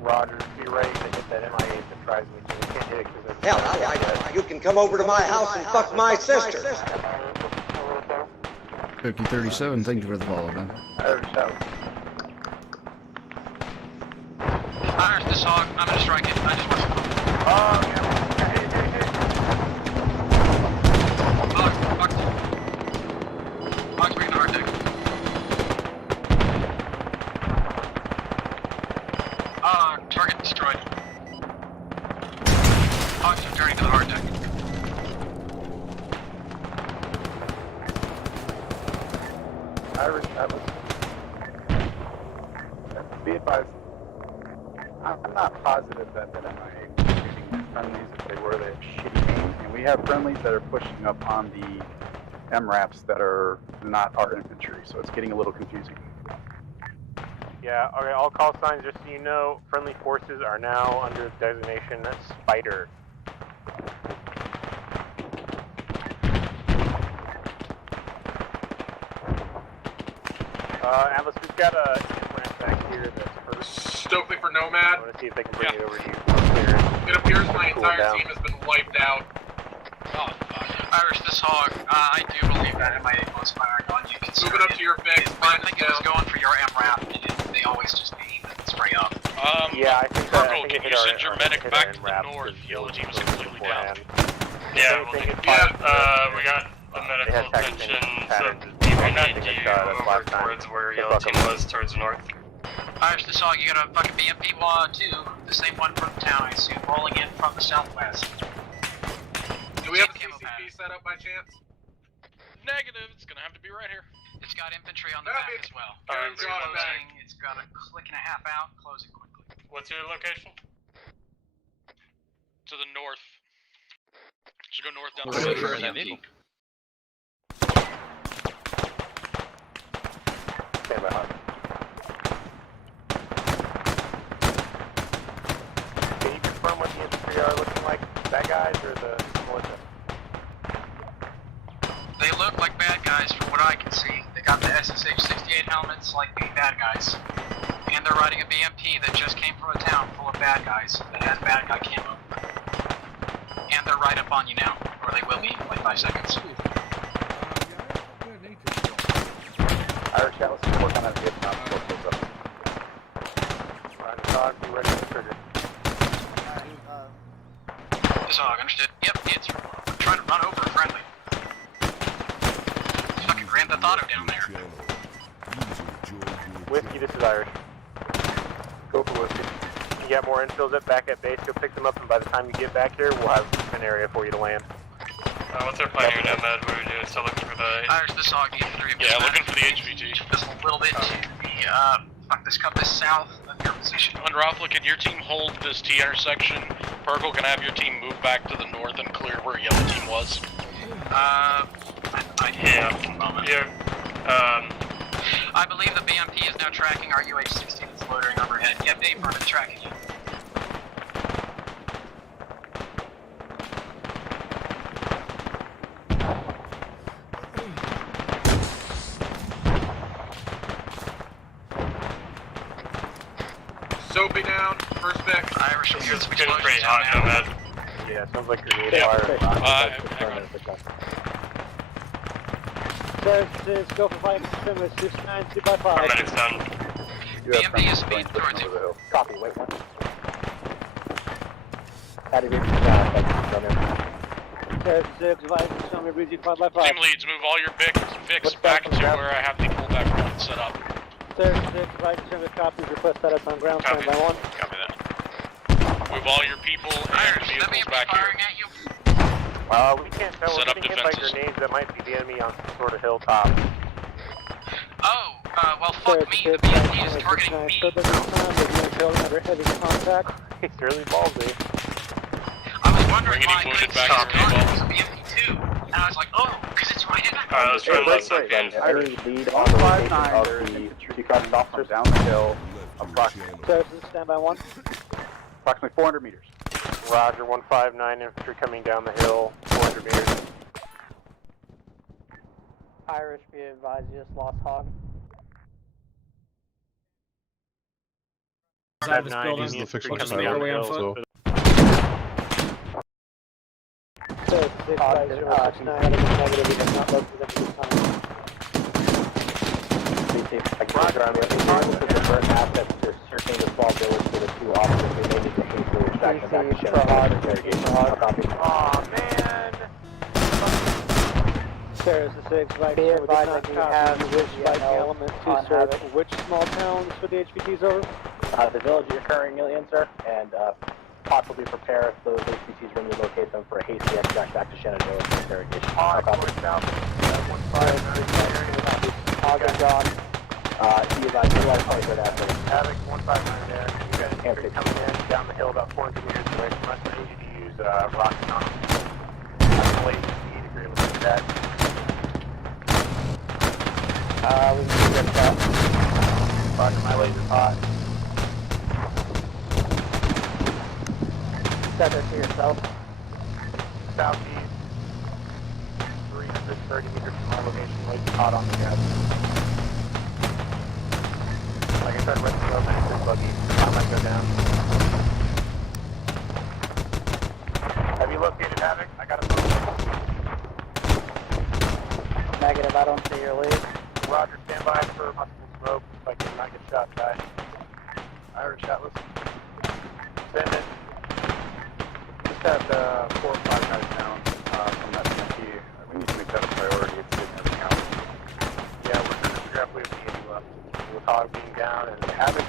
Roger, be ready to hit that MI8 that tries me to. We can't hit it because Hell, you can come over to my house and fuck my sister. Cookie 37, thank you for the follow, man. Irish, this Hog. I'm gonna strike it. I just want to. Hog's breaking the hard deck. Target destroyed. Hog's returning to the hard deck. Irish, be advised. I'm not positive that MIA was shooting friendlies. If they were, they have shitty aim. And we have friendlies that are pushing up on the MRAPs that are not our infantry, so it's getting a little confusing. Yeah, okay, all call signs, just so you know, friendly forces are now under the designation Spider. Atlas, we've got a ramp back here that's first. Stokely for Nomad. I want to see if they can bring it over to you. It appears my entire team has been wiped out. Oh, fuck. Irish, this Hog, I do believe that MIA was firing on you. Move it up to your fix. I think it was going for your MRAP, and they always just aim straight up. Yeah, I think Purple, can you send your medic back to the north? Yellow team's completely down. Yeah, we got a medical attention, so we need you over towards where Yellow Team was, towards the north. Irish, this Hog, you got a fucking BMP too, the same one from town, I assume, rolling in from the southwest. Do we have a CCP set up by chance? Negative, it's gonna have to be right here. got infantry on the back as well. Closing, it's got a click and a half out, closing quickly. What's your location? To the north. Should go north down We're the for that vehicle. Stand by hot. Can you confirm what the infantry are looking like? Bad guys or the militia? They look like bad guys from what I can see. They got the SSH-68 helmets like being bad guys. And they're riding a BMP that just came from a town full of bad guys that has bad guy camo. And they're right up on you now, or they will be in like 5 seconds. Irish Atlas, work on that Vietnam forces up. Roger, dog, be ready to trigger. This hog, understood. Yep, it's trying to run over a friendly. Fucking Grand Theft Auto down there. Whiskey, this is Irish. Go for Whiskey. You got more infills back at base, go pick them up, and by the time you get back here, we'll have an area for you to land. What's our plan here, Nomad? What are we doing? Still looking for the... Irish, this hog, E3. Yeah, looking for the HVT. Just a little bit to the, fuck this compass south of your position. Unruffle, can your team hold this T intersection? Purple, can I have your team move back to the north and clear where yellow team was? I Yeah, I believe the BMP is now tracking our UH-60 that's loitering overhead. Yep, they affirm it's tracking you. Soapy down, first back. Irish, it's getting pretty hot, Nomad. Yeah, sounds like you're needing fire. Says go for 5 with 69, 2 by 5. Paramedics done. BMP is speeding towards you. Copy, wait one. Out of here, Says 6, Vikings, show me breezy 5 by 5. Team leads, move all your Vicks back to where I have the pullback point set up. Says 6, Vikings, show me copies, request that up on ground, stand by 1. Copy that. Move all your people and vehicles back here. We can't tell. Set We're up getting hit by defenses. grenades that might be the enemy on some sort of hilltop. Oh, well, fuck me. The BMP is targeting me. Under heavy contact. It's really ballsy. I was wondering Bring why any I wounded couldn't back see here, it people. was a BMP too. And I was like, oh, because it's right in Alright, let's try to left side again. I lead on the location of the decrossed officers down the hill, approximately Says stand by 1. 400 meters. Roger, 159 infantry coming down the hill, 400 meters. Irish, be advised, you just lost hog. Side of this building. Infantry coming down the hill. Says 6, Vikings, 69, negative, we have not looked at them this time. Roger, I'm ready. This is the burnt assets. They're searching the small village for the 2 officers. They may need to hastily extract them back to Shannon for interrogation. I'll copy. Aw, man! Says the 6, Vikings, we did not copy which Viking element to serve which small towns for the HPTs over? The village you're currently in, sir, and possibly prepare if those HPTs when you locate them for a hasty extract back to Shenandoah for interrogation. I'll copy. Down. 159. Hog is gone. He is on your life point for that. Havoc 159 there. You guys are coming in down the hill about 400 meters away from us. I need you to use rocket on laser speed if you're able to do that. We can get that. Roger, my laser's hot. Set it to yourself. Southeast. 330 meters from my location. Laser's hot on the gas. Like I said, let's go back to this buggy. I might go down. Have you located Havoc? I got a phone. Negative, I don't see your lead. Roger, stand by for possible smoke if I cannot get shot, guy. Irish Atlas. Send it. Just had 4 or 5 guys down from that CMP. We need to make that a priority. It's getting everything out. Yeah, we're trying to figure out if we have any left. With Hog being down and Havoc,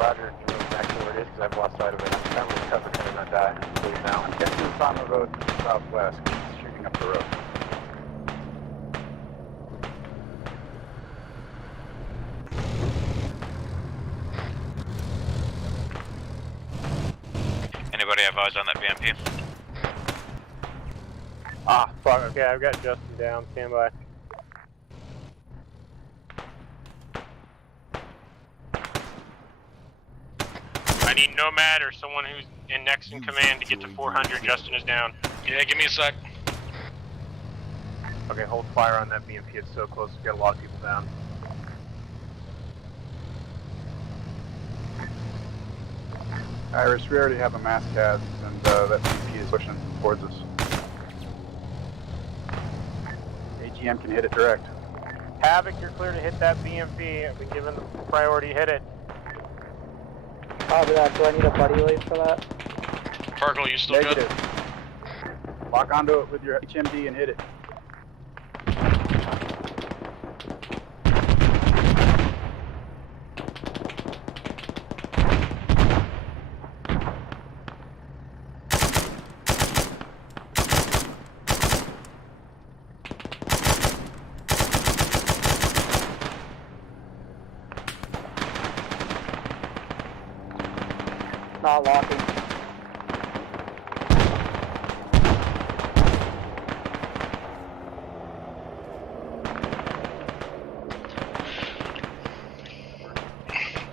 Roger, you know exactly where it is because I've lost sight of it. I'm trying to recover it and not die. Please now. I'm guessing it's on the road to the southwest. It's shooting up the road. advised on that BMP. Ah, fuck. Okay, I've got Justin down. Stand by. I need Nomad or someone who's next in command to get to 400. Justin is down. Yeah, give me a sec. Okay, hold fire on that BMP. It's so close. We've got a lot of people down. Irish, we already have a mass cast, and that BP is pushing towards us. AGM can hit it direct. Havoc, you're clear to hit that BMP. I've been given the priority. Hit it. Copy that. Do I need a buddy lead for that? Farkle, you still Negative. Lock onto it with your HMD and hit it. Not locking.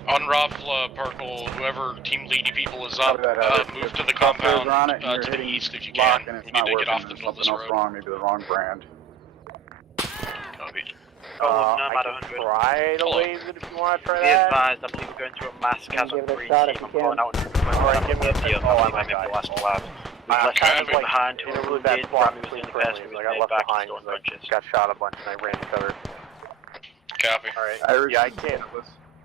On Rafla, Parkle, whoever team leady people is up, move to the Officers compound are on it, and to you're the hitting east if you lock, can. and it's We not need to get working. off the There's middle of this something else road. wrong, maybe the wrong brand. Copy. I can try to wave it if you want to try Be that. advised, I believe we're going to a mass cast Give on it a green shot team. if you I'm can. calling out Alright, give me a second. Oh, I maybe the last lab. We've left kind of behind to in a a really wounded. bad spot Rami was between in the first, friendlies. we I was got made left back, behind still because I unconscious. got shot a bunch and I ran to cover. Copy. Alright, Irish, yeah, I can't.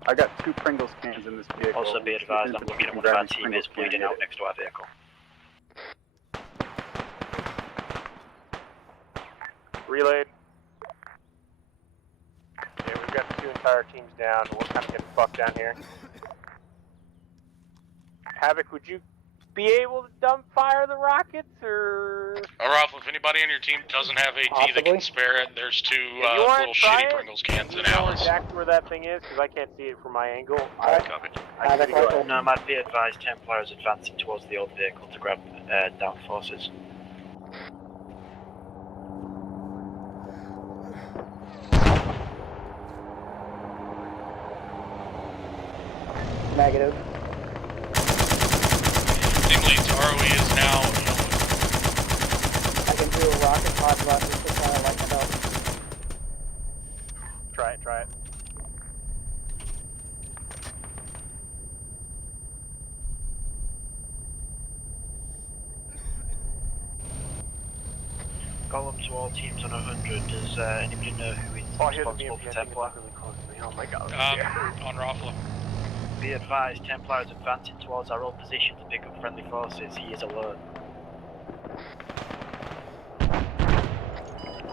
I got 2 Pringles cans in this vehicle. Also be advised, I'm looking at one of our teammates bleeding out next to our vehicle. Relayed. Okay, we've got the 2 entire teams down. We're kind of getting fucked down here. Havoc, would you be able to dump fire the rockets, or...? Rafla, if anybody on your team doesn't have AT that can spare it, there's 2 you wanna little try shitty it? Pringles cans You in know Alice. exactly where that thing is, because I can't see it from my angle. Copy. I can go ahead. Nomad, be advised, Templar is advancing towards the old vehicle to grab down forces. Negative. Team lead's ROE is now I can do a rocket pod run just to kind of lighten it up. Try it, try it. Column to all teams on 100. Does anybody know who is responsible for Templar? Oh my god. on Rafla. Be advised, Templar is advancing towards our old position to pick up friendly forces. He is alert.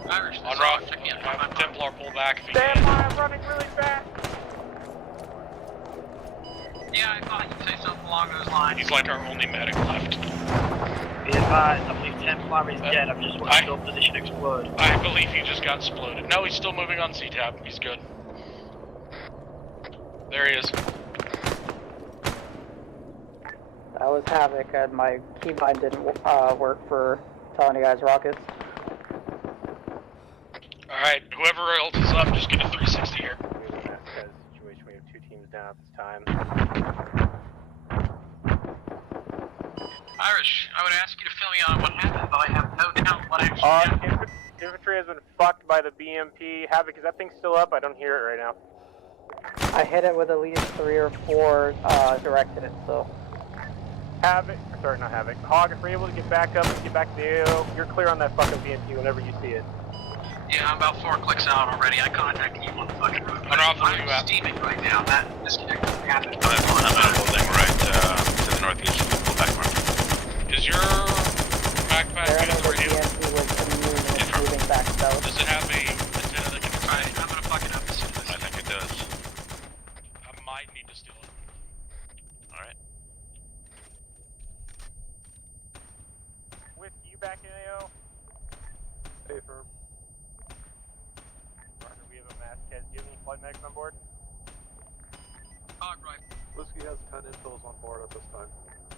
Irish, on Rafla, have Templar pull back if he Stand can. by, I'm running really fast. Yeah, I thought you'd say something along those lines. He's like our only medic left. Be advised, I believe Templar is dead. I've just watched your position explode. I believe he just got exploded. No, he's still moving on C-Tab. He's good. There he is. That was Havoc, and my keybind didn't work for telling you guys rockets. Alright, whoever else is up, just get a 360 here. Situation, we have 2 teams down at this time. Irish, I would ask you to fill me on what happened, but I have no doubt what actually happened. Infantry has been fucked by the BMP. Havoc, is that thing still up? I don't hear it right now. I hit it with at least 3 or 4 directed it, so. Havoc, sorry, not Havoc. Hog, if we're able to get back up and get back to the AO, you're clear on that fucking BMP whenever you see it. Yeah, I'm about 4 clicks out already. I contacted you on the fucking roof. I'm steaming right now. That disconnect happened. I'm at a building right to the northeast. Pull back mark. Is your backpack good for you? Moving back south. Does it have a antenna that can try? I'm gonna fuck it up as soon as I think it does. I might need to steal it. Alright. With you back in AO? Paper. Parker, we have a mass cast. Do you have any flight medics on board? Hog right. Whiskey has 10 infills on board at this time.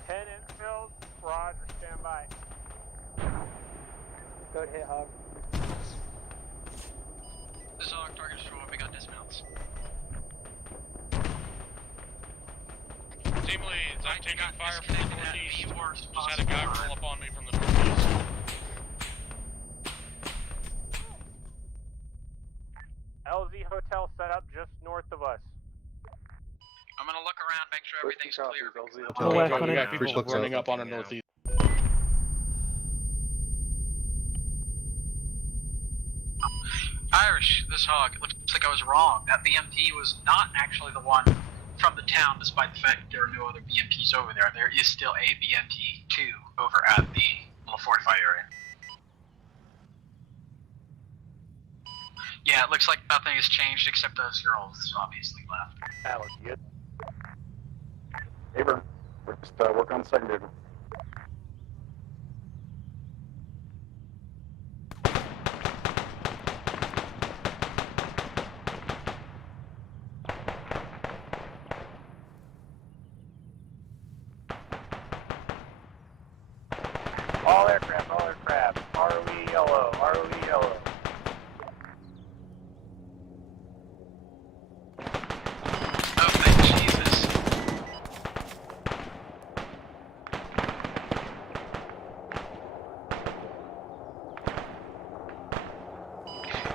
10 infills, Roger, stand by. Good hit, Hog. This is Hog, target destroyed, we got dismounts. Team leads, I'm taking fire from the northeast. Just had a guy roll up on me from the northeast. LZ Hotel set up just north of us. I'm gonna look around, make sure everything's clear. We got people running up on a northeast. Irish, this Hog, it looks like I was wrong. That BMP was not actually the one from the town, despite the fact that there are no other BMPs over there. There is still a BMP-2 over at the little fortified area. Yeah, it looks like nothing has changed except those girls obviously left. Alex, you good? Abram, we're just working on the secondary. All aircraft, ROE yellow, ROE yellow. Oh, thank Jesus.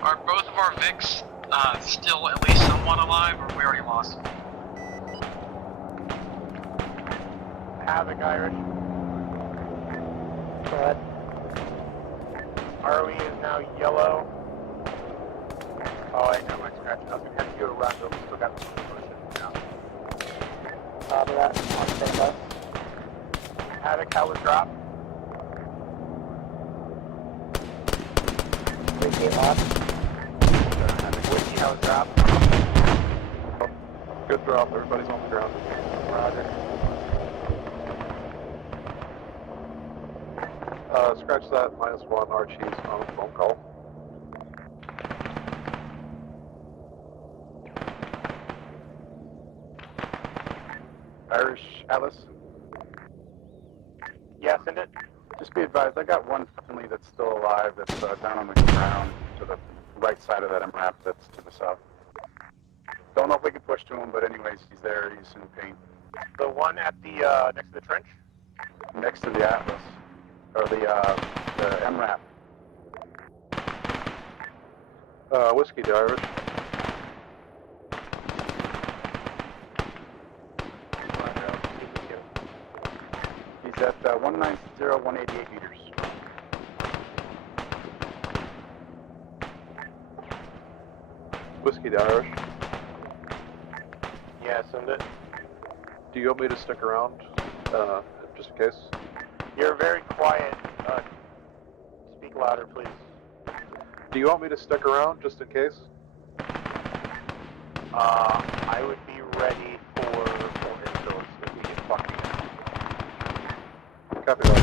Are both of our Vics still at least somewhat alive, or we already lost them? Havoc, Irish. Go ahead. ROE is now yellow. Oh, I know my scratch. I was gonna have to go to run, but we still got some motion now. Copy that. On standby. Havoc, how was drop? Repeat lock. Havoc, Whiskey, how was drop? Good drop, everybody's on the ground. Roger. Scratch that, -1, Archie's on a phone call. Irish, Alice, Yeah, send it. just be advised, I got one friendly that's still alive that's down on the ground to the right side of that MRAP that's to the south. Don't know if we can push to him, but anyways, he's there, he's in pain. The one at the, next to the trench? Next to the Atlas, or the MRAP. Whiskey to Irish. He's at 190, 188 meters. Whiskey to Irish. Yeah, send it. Do you want me to stick around, just in case? You're very quiet. Speak louder, please. Do you want me to stick around, just in case? I would be ready for infills if we get fucking. Copy that.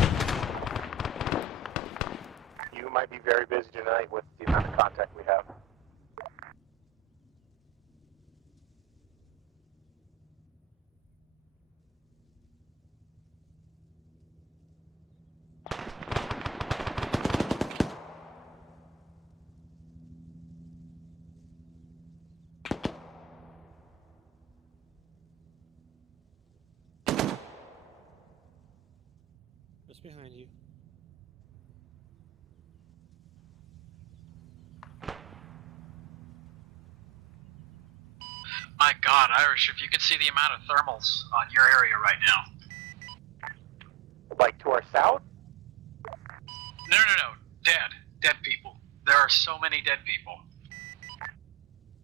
You might be very busy tonight with the amount of contact we have. Just behind you. My God, Irish, if you could see the amount of thermals on your area right now. Like to our south? No. Dead people. There are so many dead people.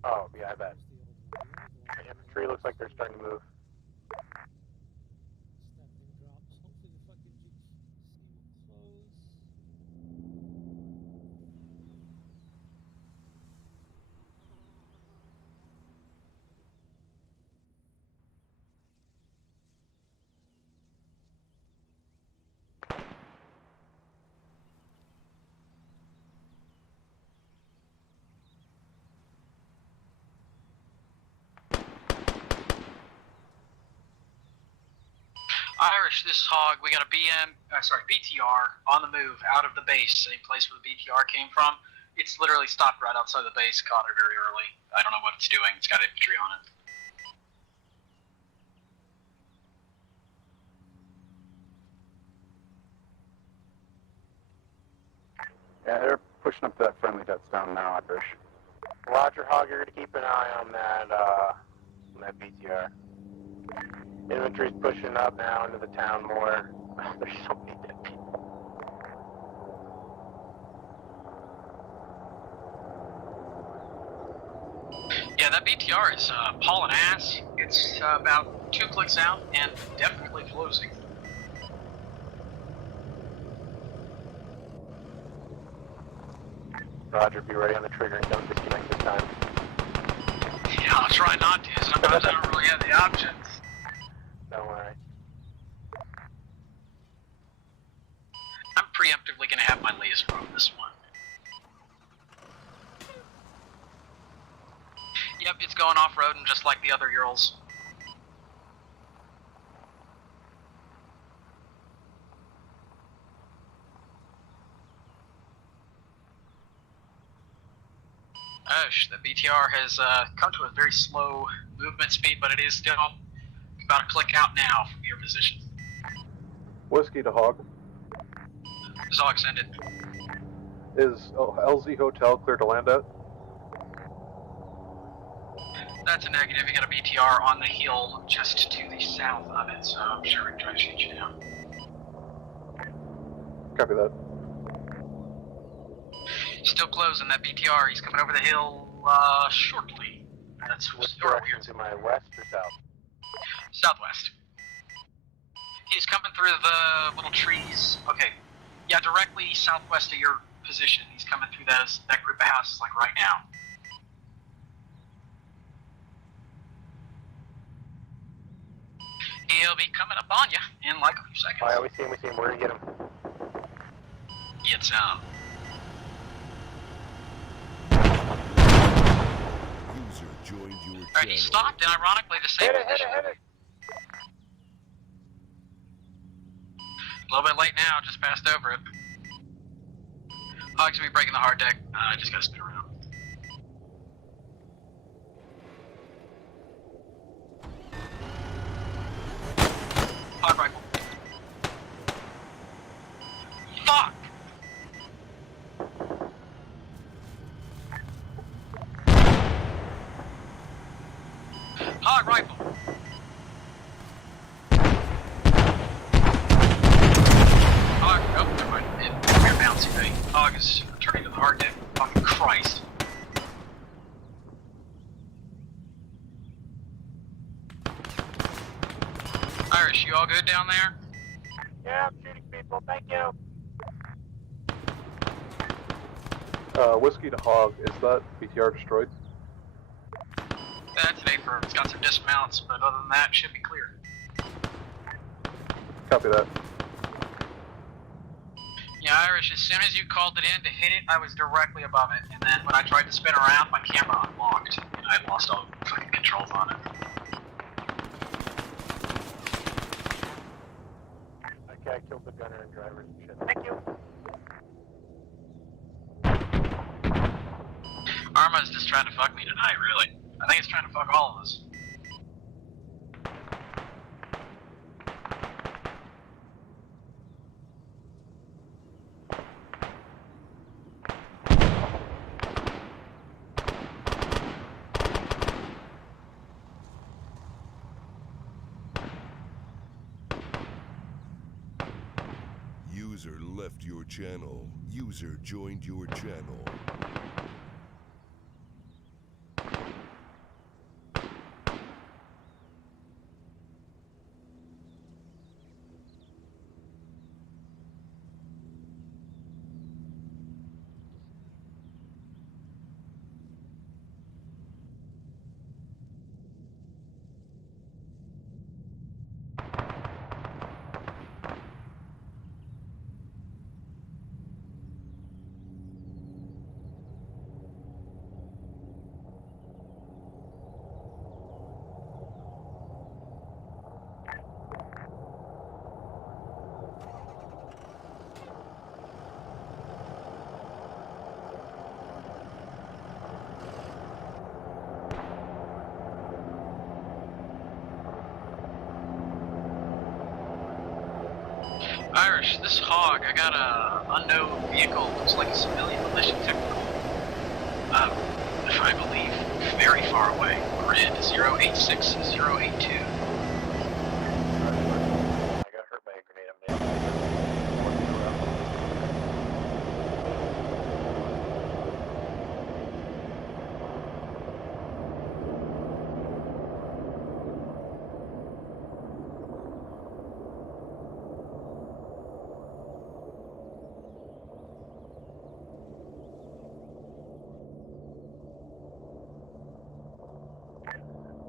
Oh, yeah, I bet. The infantry looks like they're starting to move. Irish, this is Hog. We got a BTR on the move out of the base, same place where the BTR came from. It's literally stopped right outside the base, caught it very early. I don't know what it's doing. It's got infantry on it. Yeah, they're pushing up that friendly that's down now, Irish. Roger, Hog, you're going to keep an eye on that BTR. Infantry's pushing up now into the town more. There's so many dead people. Yeah, that BTR is hauling ass. It's about 2 clicks out and definitely closing. Roger, be ready on the trigger and don't disconnect this time. Yeah, I'll try not to. Sometimes I don't really have the options. Don't worry. I'm preemptively going to have my laser on this one. Yep, it's going off-road and just like the other Urals. The BTR has come to a very slow movement speed, but it is still about a click out now from your position. Whiskey to Hog. This is all extended. Is LZ Hotel clear to land at? That's a negative. You got a BTR on the hill just to the south of it, so I'm sure we can try to shoot you down. Copy that. Still closing that BTR. He's coming over the hill shortly. That's Which direction? To my west or south? Southwest. He's coming through the little trees. Okay. Yeah, directly southwest of your position. He's coming through that group of houses like right now. He'll be coming up on you in like a few seconds. Alright, we see him. We're gonna get him. Get User joined your Alright, he stopped and ironically the same position. Hit it. A little bit late now, just passed over it. Hog's gonna be breaking the hard deck. I just gotta spin around. Hog rifle. Fuck! Hog rifle. Hog, oh, never mind. Weird bouncy thing. Hog is returning to the hard deck. Fucking Christ. Irish, you all good down there? Yeah, I'm shooting people. Thank you. Whiskey to Hog, is that BTR destroyed? That's an A-firm. It's got some dismounts, but other than that, should be clear. Copy that. Yeah, Irish, as soon as you called it in to hit it, I was directly above it. And then when I tried to spin around, my camera unlocked. And I lost all the fucking controls on it. Okay, I killed the gunner and driver and shit. Thank you. Arma's just trying to fuck me tonight, really. I think it's trying to fuck all of us. User left your channel. User joined your channel. Irish, this Hog, I got a unknown vehicle, looks like a civilian militia technical. If I believe, very far away. Grid 086082. I got hurt by a grenade. I'm dead.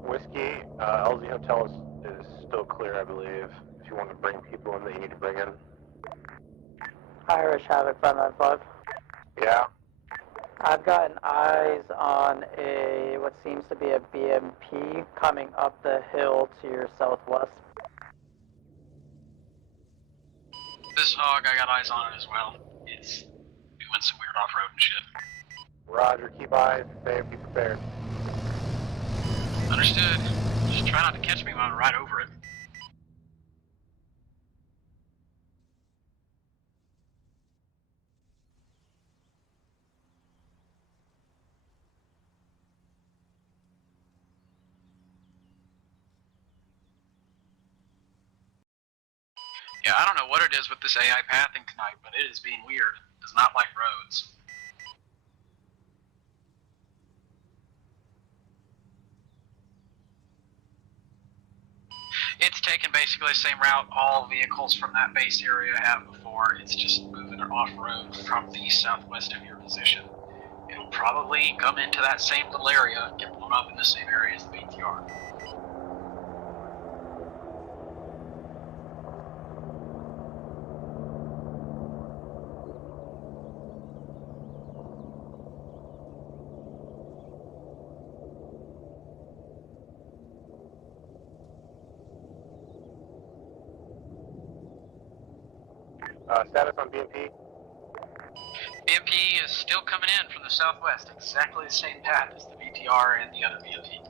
Whiskey, LZ Hotel is still clear, I believe. If you want to bring people in that you need to bring in. Irish Havoc 595. Yeah. I've gotten eyes on a what seems to be a BMP coming up the hill to your southwest. This Hog, I got eyes on it as well. It's doing some weird off-road and shit. Roger, keep eyes, be prepared. Understood. Just try not to catch me when I ride over it. Yeah, I don't know what it is with this AI pathing tonight, but it is being weird. It does not like roads. It's taken basically the same route all vehicles from that base area have before. It's just moving off-road from the southwest of your position. It'll probably come into that same little area, get blown up in the same area as the BTR. Status on BMP? BMP is still coming in from the southwest, exactly the same path as the BTR and the other BMP.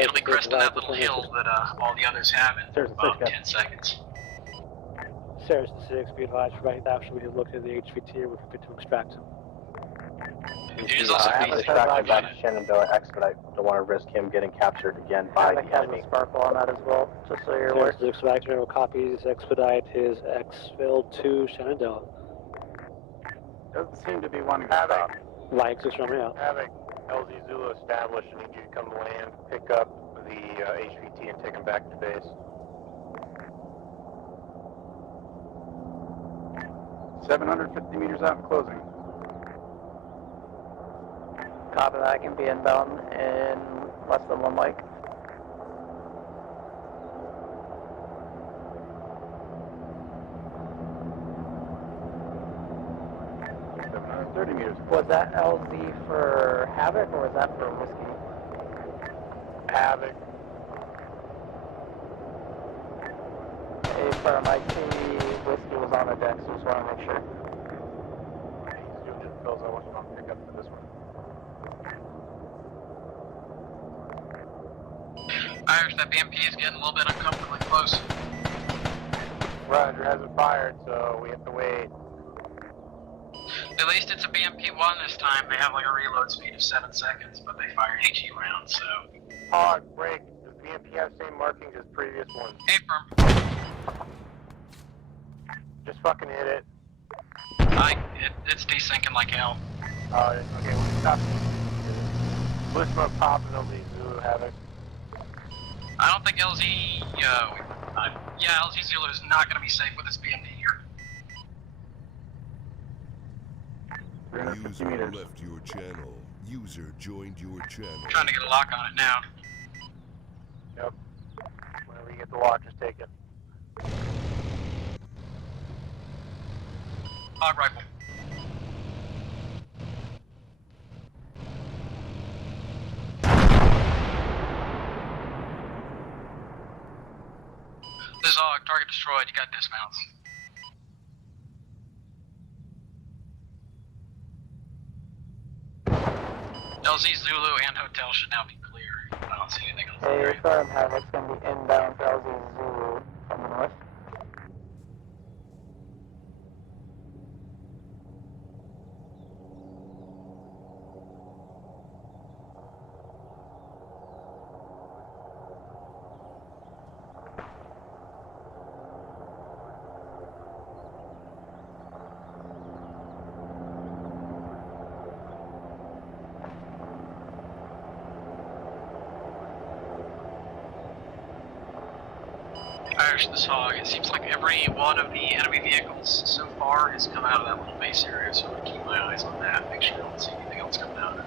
It'll be cresting that little hill that all the others have in about 10 seconds. Saracen 6, be advised, right after we have looked at the HVT, we're fit to extract him. It is also I have extracted back to Shenandoah expedite. Don't want to risk him getting captured again by the enemy. Sparkle on that as well, just so you're aware. Saracen 6, back general copies, expedite his exfil to Shenandoah. Doesn't seem to be wanting to stop. Like 6 from here. Havoc, LZ Zulu established. I need you to come land, pick up the HVT, and take him back to base. 750 meters out and closing. Copy that, I can be inbound in less than 1 mic. Meters. Was that LZ for Havoc or was that for Whiskey? Havoc. Hey, firm, I see Whiskey was on the deck, so just want to make sure. He's doing his fills. I want him on pick up for this one. Irish, that BMP is getting a little bit uncomfortably close. Roger, hasn't fired, so we have to wait. At least it's a BMP-1 this time. They have like a reload speed of 7 seconds, but they fire HE rounds, so... Hog, break. Does BMP have same markings as previous ones? Hey, firm. Just fucking hit it. It's desyncing like hell. Oh, okay, we'll stop. Blue smoke popping, LZ Zulu Havoc. I don't think LZ, LZ Zulu is not going to be safe with this BMP here. User left your channel. User joined your channel. Trying to get a lock on it now. Yep. Whenever you get the lock, just take it. Hog rifle. This is Hog, target destroyed, you got dismounts. LZ Zulu and hotel should now be clear. I don't see anything else. Hey, firm Havoc's going to be inbound for LZ Zulu from the north. Irish, this hog, it seems like every one of the enemy vehicles so far has come out of that little base area, so I'm going to keep my eyes on that, make sure I don't see anything else coming out of it.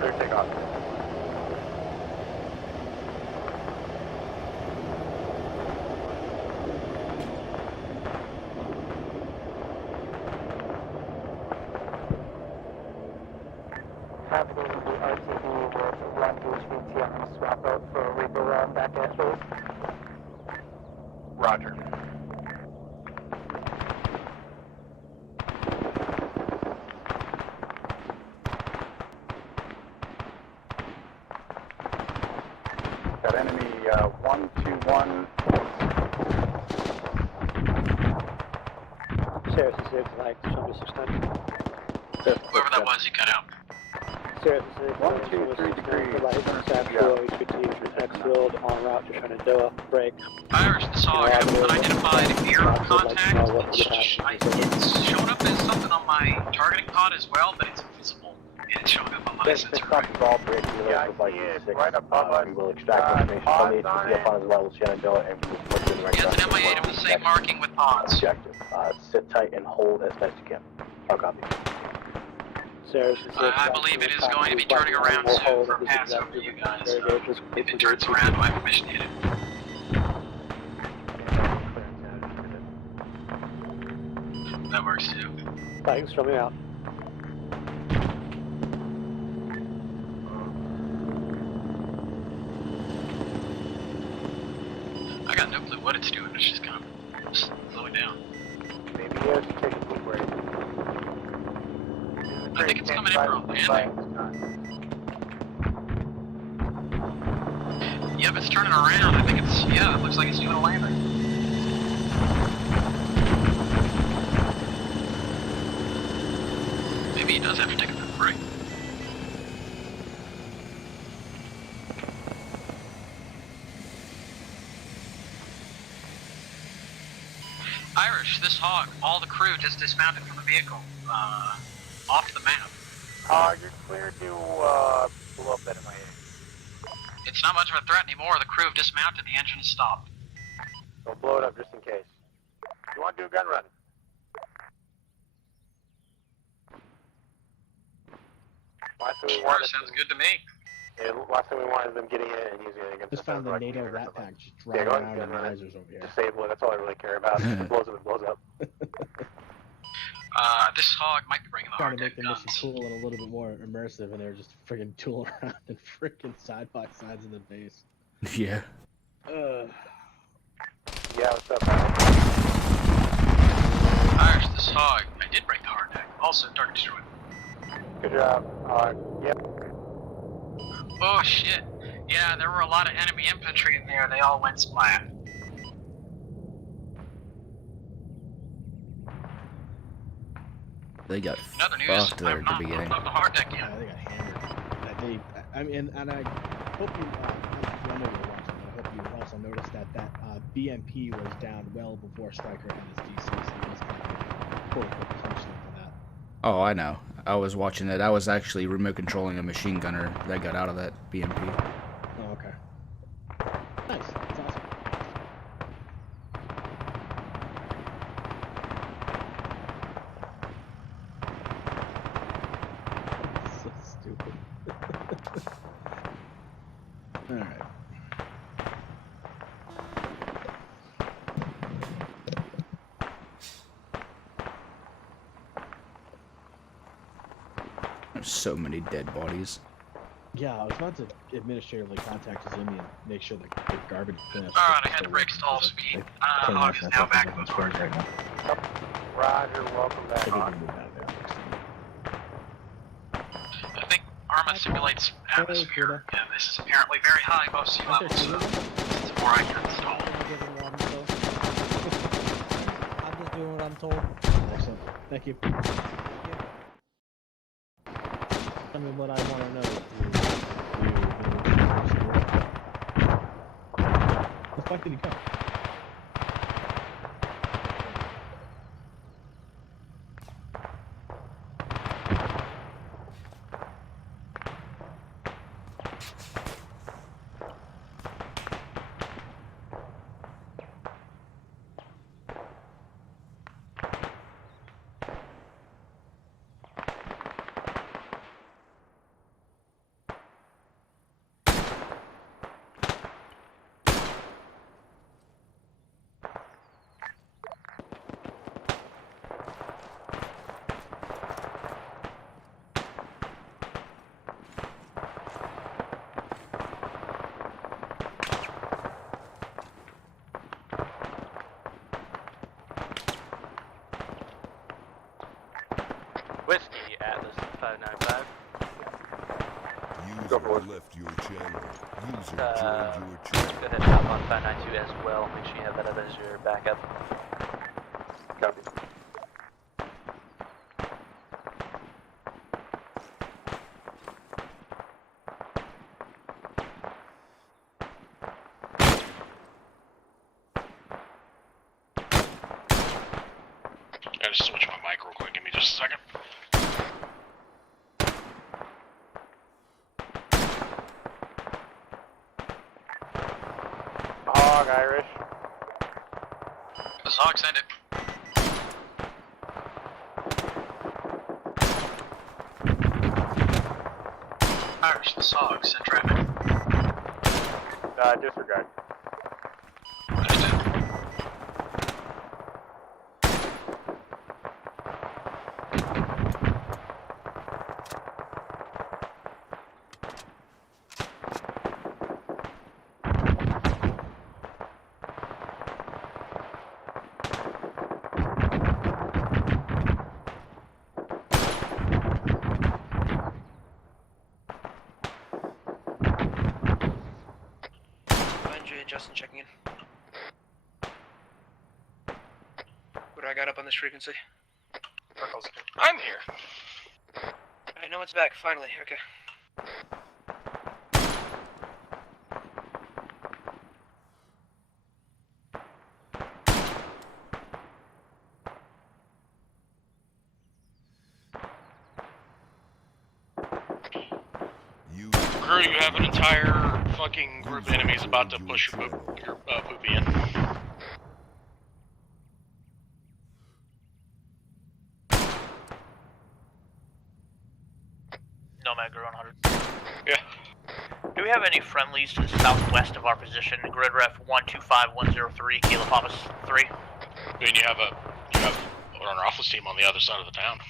Clear takeoff. Happening in the RTB with 1 HVT on the swap out for a Reaper run back at base. Roger. Got enemy 121. Sarah 6, like, Sundered 690. Whoever that was, you cut out. Sarah 6, 1, 2, 3 degrees. Actual HVT X-Field en route to Shenandoah, break. Irish, this hog, I have an unidentified air contact. It's showing up as something on my targeting pod as well, but it's invisible. It's showing up on my sensor. Yeah, I see it right above us. We will extract information from the HVT pod as well as Shenandoah and we will put it in the right Yeah, it's an MI8 of the same marking with pods. objective. Sit tight and hold as best you can. I'll copy. Sarah 6, I believe it is going to be turning around soon for a pass over to you guys. If it turns around, I have permission to hit it. That works too. Thanks, from me out. I got no clue what it's doing, it's just kind of slowing down. Maybe it's taking a quick break. I think it's coming in for a landing. Yep, it's turning around. I think it's, yeah, it looks like it's doing a landing. Maybe he does have to take a quick break. Irish, this hog, all the crew just dismounted from the vehicle, off the map. You're clear to blow up that MIA. It's not much of a threat anymore. The crew have dismounted. The engine has stopped. Don't blow it up just in case. You want to do a gun run? Sure, sounds good to me. Yeah, last thing we wanted is them getting it and using it against Just found the NATO rat pack just driving go ahead around and in run it. risers over here. Disable it, that's all I really care about. If it blows up, it blows up. This hog might be bringing the Trying hard to make deck the mission guns. cool and a little bit more immersive, and they're just friggin' tooling around and friggin' side by sides of the base. Yeah. Yeah, what's up, Irish, this hog, I did break the hard deck. Also, target destroyed. Good job. Yep. Oh shit. Yeah, there were a lot of enemy infantry in there. They all went splat. They got Another news, fucked there at the beginning. the hard deck yet. Yeah, they got hammered. I mean, and I hope you, I know you're watching, but I hope you also noticed that BMP was down well before Stryker had his DC, so he was kind of quote-unquote punishment for that. Oh, I know. I was watching it. I was actually remote controlling a machine gunner that got out of that BMP. Oh, okay. Nice. That's awesome. So stupid. Alright. There's so many dead bodies. Yeah, I was about to administratively contact Zimmy and make sure the garbage cleanup. Alright, ahead brakes to all speed. Hog is now back in the park. right now. Roger, welcome back on. I think Arma simulates atmosphere. Yeah, this is apparently very high above sea level, so it's more I can install. I'm just doing what I'm told. Excellent. Thank you. Tell me what I want to know. The fuck did he go? Whiskey, Atlas 595. User left your channel. User joined your Go channel. ahead and hop on 592 as well. Make sure you have that up as your backup. Copy. I just switch my mic real quick. Give me just a second. Hog, Irish. This hog send it. Irish, this hog send traffic. Disregard. Justin checking in. What do I got up on this frequency? I'm here. Alright, no one's back, finally, okay. Crew, you have an entire fucking group of enemies about to push your poopy in. Nomad Guru 100. Yeah. Do we have any friendlies to the southwest of our position? Grid ref 125103, Kilo Papas 3. I mean, you have an office team on the other side of the town.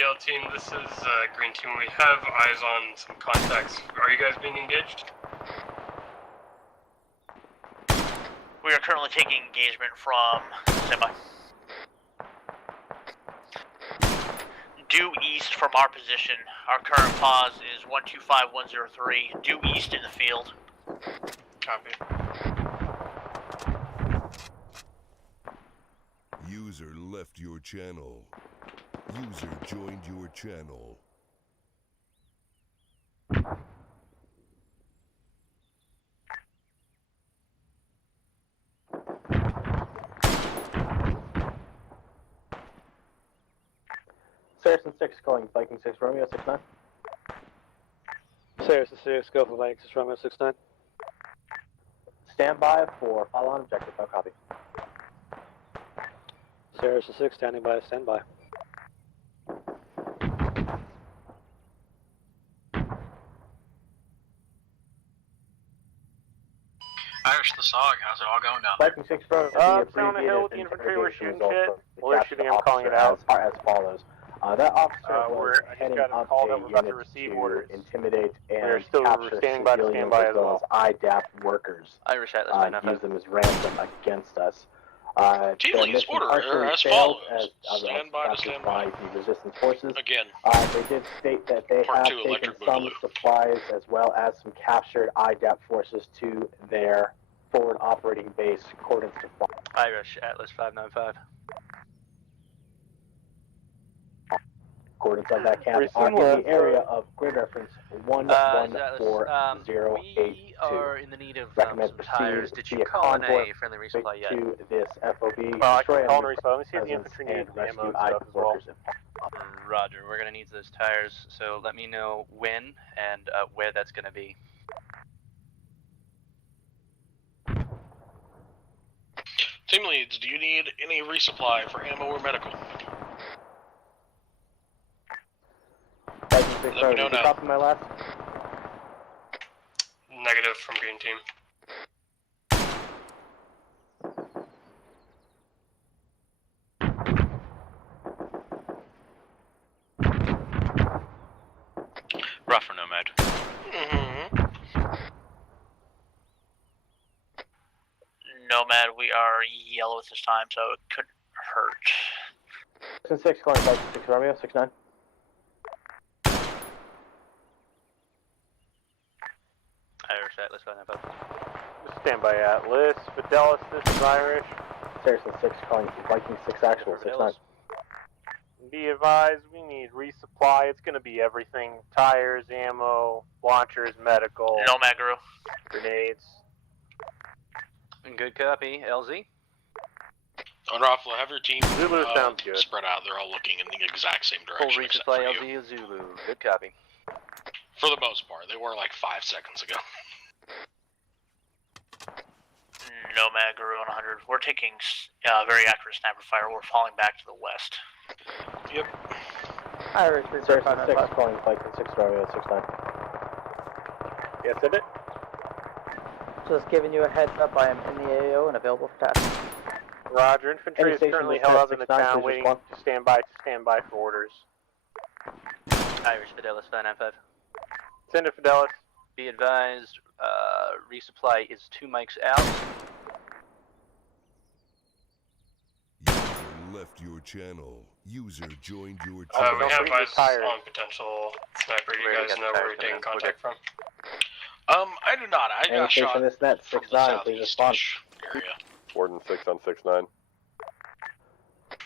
Yellow team, this is Green team. We have eyes on some contacts. Are you guys being engaged? We are currently taking engagement from Semi. Due east from our position. Our current pause is 125103. Due east in the field. Copy. User left your channel. User joined your channel. Saracen 6 calling Viking 6 Romeo 69. Saracen 6, go for Viking 6 Romeo 69. Stand by for follow-on objective. How copy? Saracen 6, standing by, stand by. Irish the Sog, how's it all going down there? Viking 6 Romeo, Up on the hill with the infantry, we're shooting shit. We're shooting, I'm calling it out. As follows. That officer was I just heading got a up call a that we're about unit to receive to orders. intimidate We're and still capture standing by to civilians stand by as well as IDAP workers. Irish Atlas, Use them as ransom against us. Team their leads mission order partially as failed follows. Stand by to captured stand by by. the resistance forces. Again. They did state that they Part have 2, taken Electric some Boogaloo. supplies as well as some captured IDAP forces to their forward operating base, coordinates to fly. Irish Atlas 595. Coordinates of that camp Very are in similar, the area of grid reference 114082. We are in the need of Recommend some tires. proceed Did you via call in convoy a friendly resupply yet? to this FOB. I Destroy can call and enemy resupply. Let me see if the presence infantry need and rescue ammo and IDAP stuff as well. workers. Roger, we're going to need those tires, so let me know when and where that's going to be. Team leads, do you need any resupply for ammo or medical? Let me know now. Copy my last. Negative from Green Team. Rough or Nomad? Nomad, we are yellow at this time, so it could hurt. 6 calling Viking 6 Romeo 69. Irish Atlas 595. Stand by Atlas. Fidelis, this is Irish. Saracen 6 calling Viking 6 actual 69. Be advised, we need resupply. It's going to be everything. Tires, ammo, launchers, medical. Nomad Guru. Grenades. Good copy. LZ? On Raffalo, have your team Zulu sounds good. spread out. They're all looking in the exact same Full direction except for resupply you. LZ Zulu. Good copy. For the most part. They were like 5 seconds ago. Nomad Guru on 100. We're taking very accurate sniper fire. We're falling back to the west. Yep. Irish Saracen 6 calling Viking 6 Romeo 69. Yes, did it? Just giving you a heads up, I am in the AO and available for tasks. Roger. Infantry Any is station currently dispatch held up in the 69, town please waiting respond. to stand by for orders. Irish Fidelis 595. Send it, Fidelis. Be advised, resupply is 2 mics out. User left your channel. User joined your channel. We have eyes on potential sniper. Do you guys know where we're taking contact from? I do not. I got shot This net from 69, the please respond. southeast-ish area. Warden 6 on 6-9.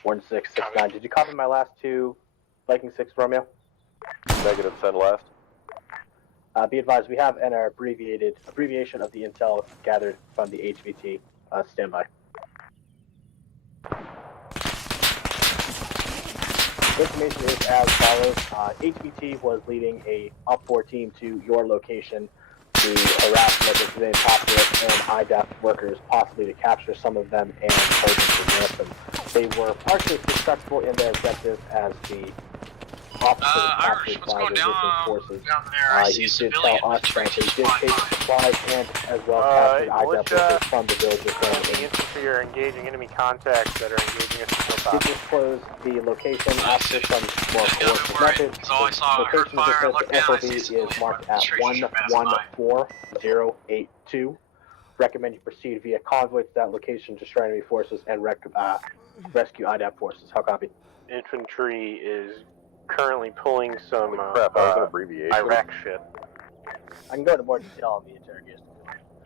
Warden 6 69. Did you copy my last 2 Viking 6 Romeo? Negative, send last. Be advised, we have an abbreviation of the intel gathered from the HVT. Stand by. Information is as follows. HVT was leading a UP4 team to your location to harass local civilian populace and IDAP workers, possibly to capture some of them and hold them for ransom. They were partially successful in their objective as the officers captured by resistance forces. He did tell us that they did take supplies and as well captured IDAP workers from the village of The infantry are engaging enemy contacts that are engaging us in Did disclose the location after some more coordinated methods. The location of the FOB is marked at 114082. Recommend you proceed via convoy to that location, destroy enemy forces, and rescue IDAP forces. How copy? Infantry is currently pulling some Crap, that was an abbreviation. Iraq shit. I can go into more detail on the interrogation.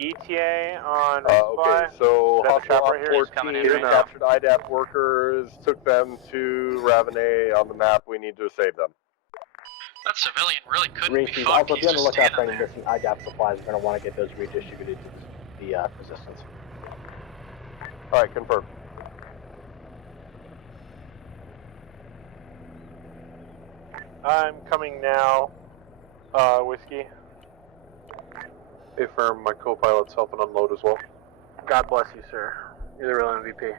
ETA on Okay, so Is that the Hostile trap right here? 14 captured IDAP workers, took them to Ravenay on the map. We need to save them. That civilian really couldn't Green be Chief, fucked. also He's be on the just lookout for standing any there. missing IDAP supplies. We're going to want to get those redistributed to the resistance. Alright, confirmed. I'm coming now. Whiskey. Hey, firm, my co-pilot's helping unload as well. God bless you, sir. You're the real MVP.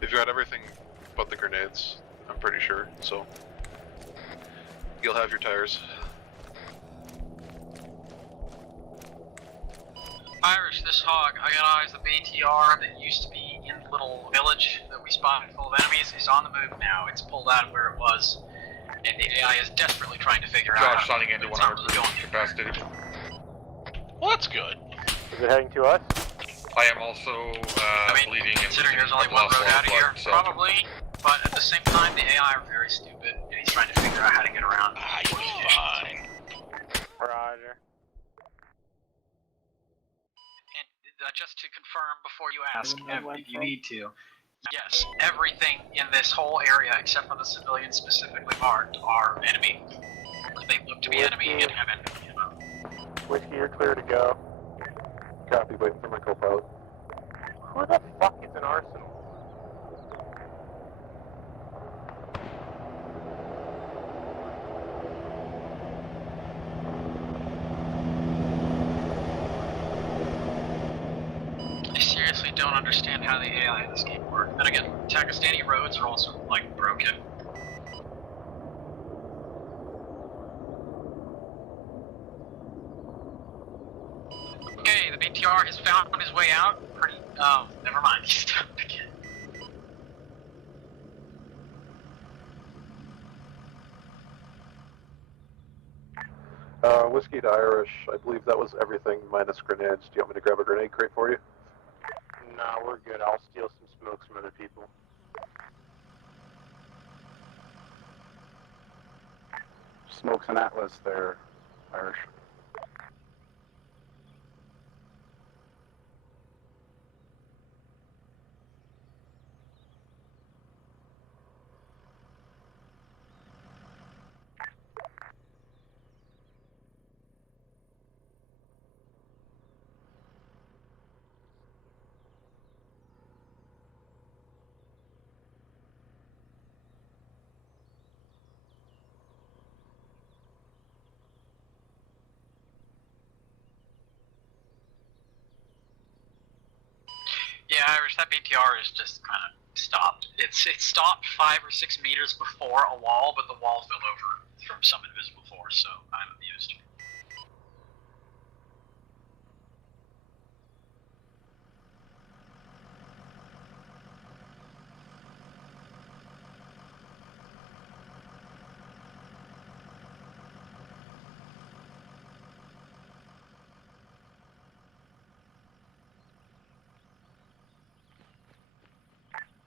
They've got everything but the grenades, I'm pretty sure, so you'll have your tires. Irish, this hog, I got eyes. The BTR that used to be in the little village that we spotted full of enemies is on the move now. It's pulled out of where it was, and the AI is desperately trying to figure out. Josh signing into 100% capacity. Well, that's good. Is it heading to us? I am also bleeding and Considering there's only one road out of here, probably. But at the same time, the AI are very stupid, and he's trying to figure out how to get around. You're fine. Roger. And just to confirm before you ask, if you need to, yes, everything in this whole area, except for the civilians specifically marked, are enemy. They look to be enemy and have enemy ammo. Whiskey, you're clear to go. Copy, waiting for my co-pilot. Who the fuck is an arsenal? I seriously don't understand how the AI in this game work. Then again, Pakistani roads are also, like, broken. Okay, the BTR has found his way out. Oh, never mind. He stopped again. Whiskey to Irish, I believe that was everything minus grenades. Do you want me to grab a grenade crate for you? Nah, we're good. I'll steal some smokes from other people. Smokes and Atlas there, Irish. Yeah, Irish, that BTR is just kind of stopped. It stopped 5 or 6 meters before a wall, but the wall fell over from some invisible force, so I'm amused.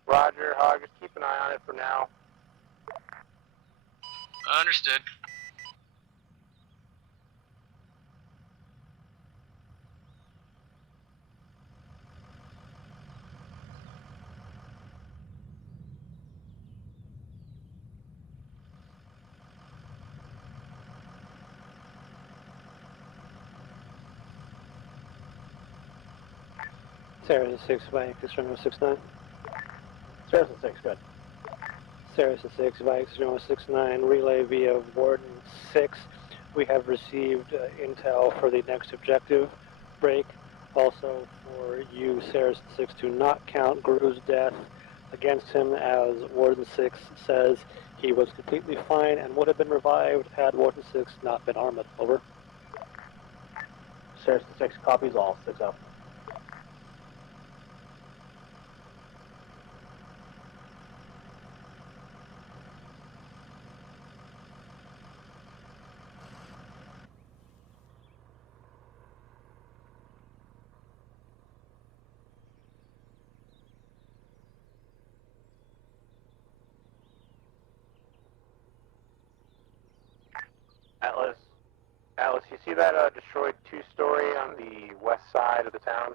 Roger, Hog, just keep an eye on it for now. Understood. Saracen 6, Vikes, Extremo 69. Saracen 6, good. Saracen 6, Vikes, Extremo 69, relay via Warden 6. We have received intel for the next objective break. Also for you, Saracen 6, to not count Guru's death against him, as Warden 6 says he was completely fine and would have been revived had Warden 6 not been armed. Over. Saracen 6 copies all, 6-0. you see that destroyed two-story on the west side of the town?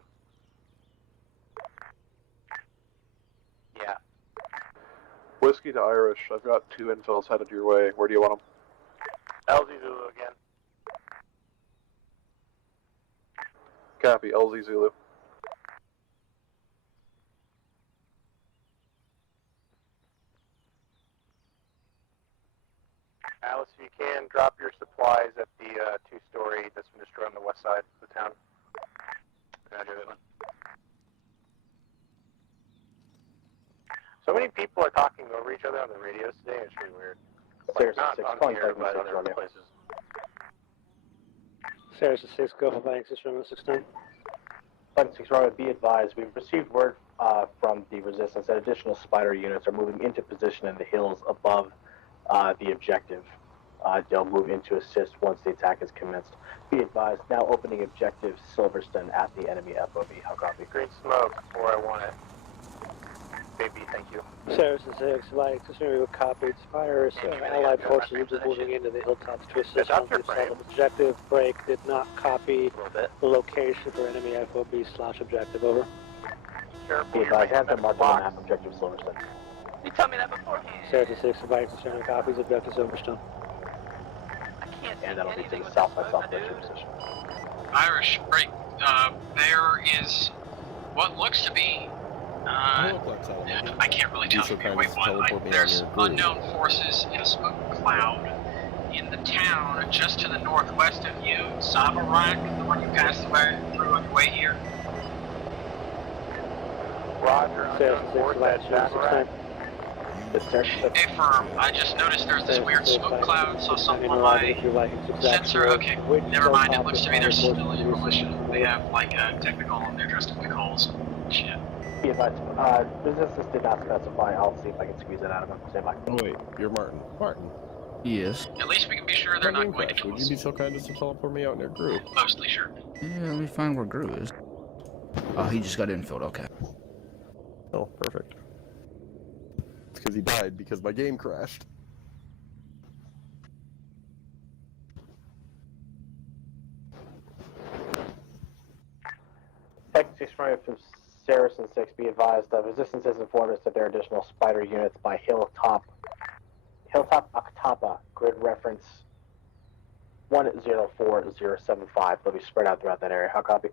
Yeah. Whiskey to Irish. I've got 2 infills headed your way. Where do you want them? LZ Zulu again. Copy. LZ Zulu. Alice, if you can, drop your supplies at the two-story that's been destroyed on the west side of the town. Roger that one. So many people are talking over each other on the radios today. It's really weird. Like, not on here, but other places. Sarah 6, go for Viking 6 Roman 69. Viking 6 Roman, be advised, we've received word from the Resistance that additional spider units are moving into position in the hills above the objective. They'll move in to assist once the attack is commenced. Be advised, now opening objective Silverstone at the enemy FOB. How copy? Green smoke, or I want it. Baby, thank you. Sarah 6, Viking 6 Roman, copied. Spires, Allied forces are moving into the hilltops to assist once they settle objective. Break did not copy the location for enemy FOB/objective. Over. Be advised, has been marked on the map objective Silverstone. You tell me that beforehand. Sarah 6, Viking 6 Roman, copies objective Silverstone. And that'll be to the south by southwest position. Irish, break. There is what looks to be. I can't really tell you. Wait, what? There's unknown forces in a smoke cloud in the town just to the northwest of you. Savarak, the one you passed through on your way here. Roger, Sarah 6, Viking 6 Hey, firm. I just noticed there's this weird smoke cloud. Saw something on my sensor. Okay, never mind. It looks to me there's civilian militia. They have like a technical and they're dressed in big holes. Shit. Be advised, Resistance did not specify. I'll see if I can squeeze it out of him. Say bye. Oh wait, you're Martin. Martin. Yes. At least we can be sure they're not going to kill Would us. you be so kind as to teleport me out near Gru? Mostly sure. Yeah, let me find where Gru is. Oh, he just got infilled. Okay. Oh, perfect. It's because he died because my game crashed. Viking 6 Roman from Saracen 6, be advised, Resistance has informed us that there are additional spider units by Hilltop Aktapa, grid reference 104075. They'll be spread out throughout that area. How copy?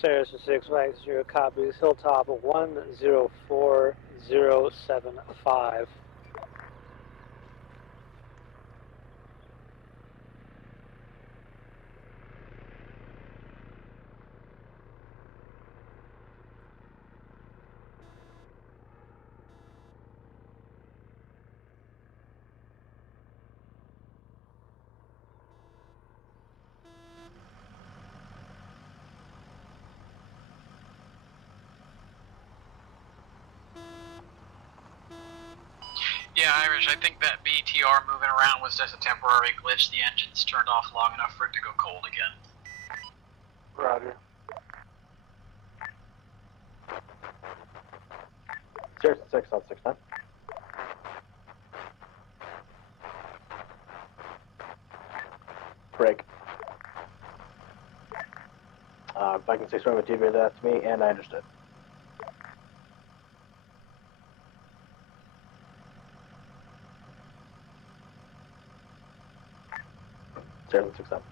Sarah 6, Viking 0, copies. Hilltop 104075. Yeah, Irish, I think that BTR moving around was just a temporary glitch. The engine's turned off long enough for it to go cold again. Roger. Saracen 6 on 6-9. Break. Viking 6 Roman, deviated that to me, and I understood. Saracen 6-7.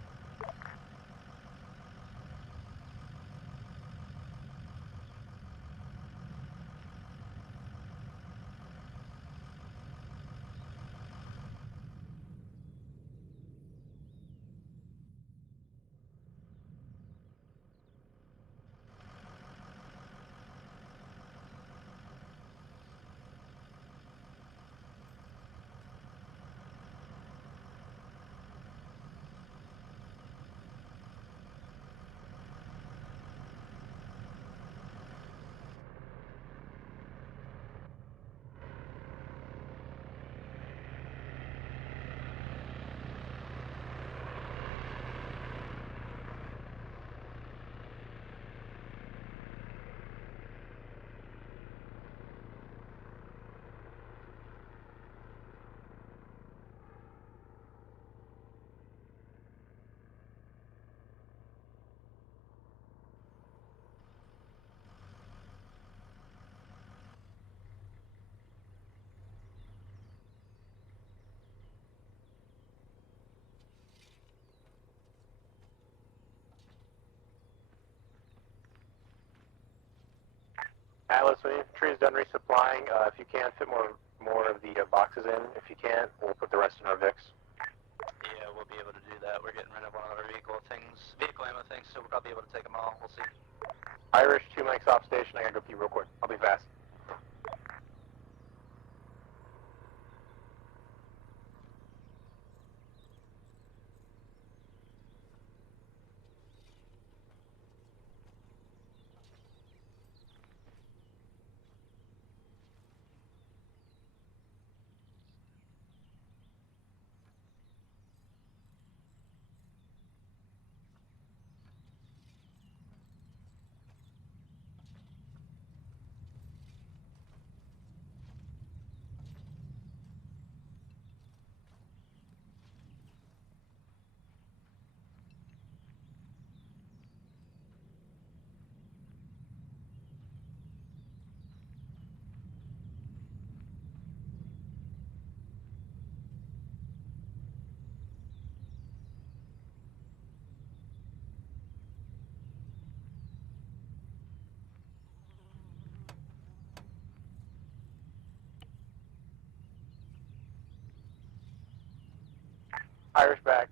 Atlas, when infantry is done resupplying, if you can fit more of the boxes in, if you can't, we'll put the rest in our Vicks. Yeah, we'll be able to do that. We're getting rid of one of our vehicle ammo things, so we'll probably be able to take them all. We'll see. Irish, 2 mics off station. I gotta go pee real quick. I'll be fast. Irish back.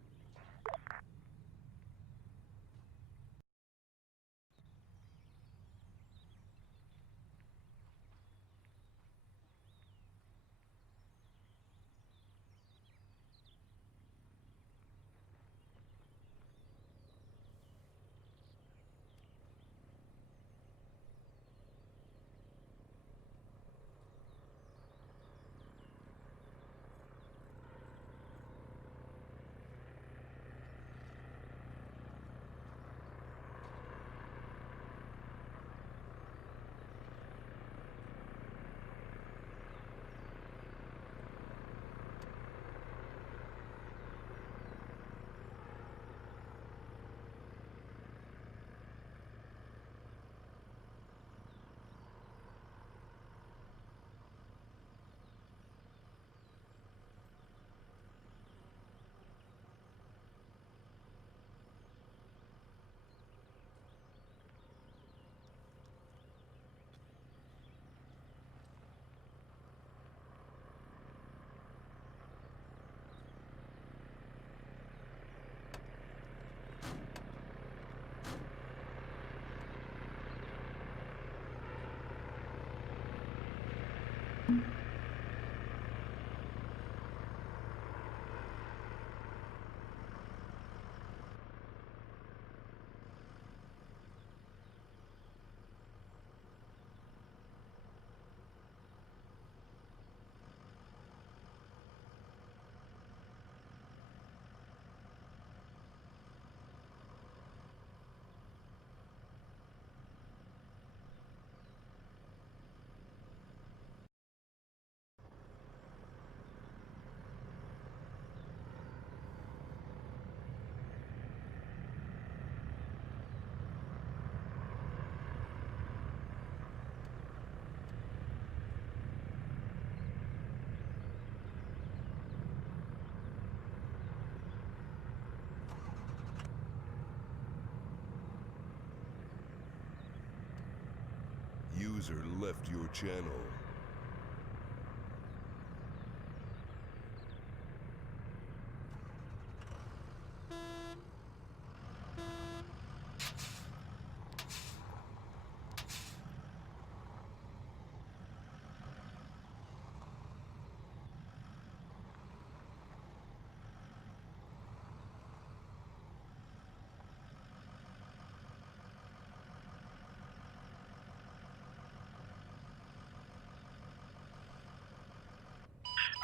User left your channel.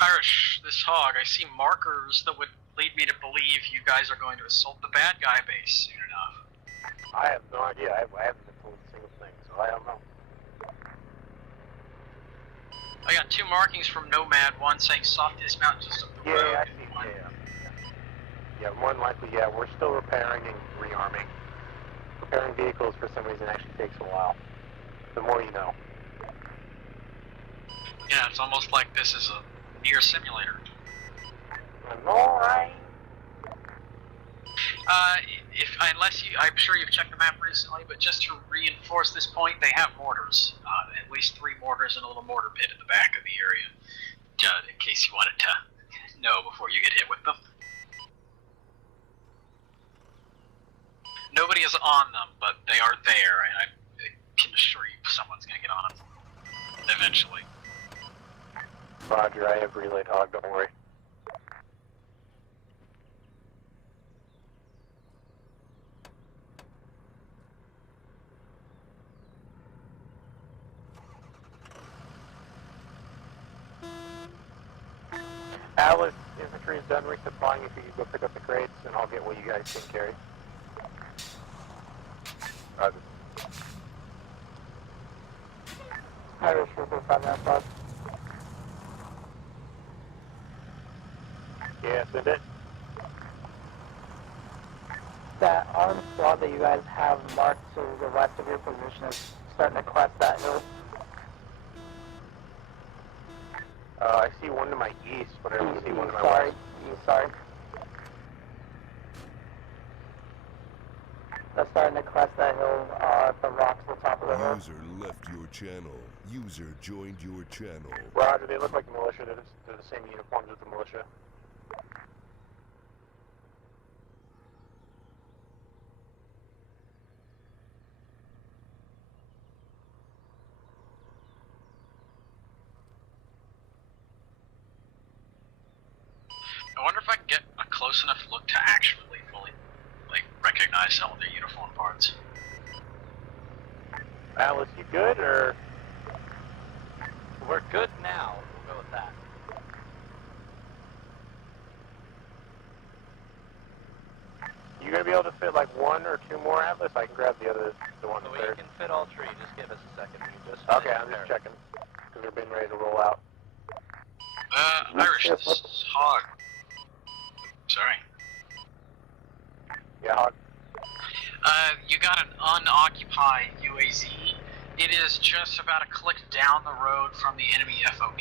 Irish, this hog, I see markers that would lead me to believe you guys are going to assault the bad guy base soon enough. I have no idea. I haven't been told a single thing, so I don't know. I got 2 markings from Nomad, one saying soft dismount just up the road. I see. Yeah, more than likely, yeah. We're still repairing and rearming. Repairing vehicles for some reason actually takes a while. The more you know. Yeah, it's almost like this is a near simulator. Alright. I'm sure you've checked the map recently, but just to reinforce this point, they have mortars. At least 3 mortars and a little mortar pit at the back of the area, in case you wanted to know before you get hit with them. Nobody is on them, but they are there, and I can assure you someone's going to get on them eventually. Roger, I have relayed hog, don't worry. Alice, infantry is done resupplying. If you can go pick up the crates, and I'll get what you guys can carry. Roger. Irish River 595. Yeah, send it. That armed squad that you guys have marked to the west of your position is starting to crest that hill. I see one to my east, but I don't see one to my Sorry, west. sorry. That's starting to crest that hill at the rocks at the top of the hill. User left your channel. User joined your channel. Roger, they look like militia. They're the same uniforms as the militia. I wonder if I can get a close enough look to actually fully, recognize some of their uniform parts. Alice, you good, or? We're good now. We'll go with that. You gonna be able to fit like 1 or 2 more Atlas? I can grab the one So we third. can fit all 3. Just give us a second. We just Okay, I'm just checking because we're being ready to roll out. Irish, this is Hog. Sorry. Yeah, Hog. You got an unoccupied UAZ. It is just about a click down the road from the enemy FOB,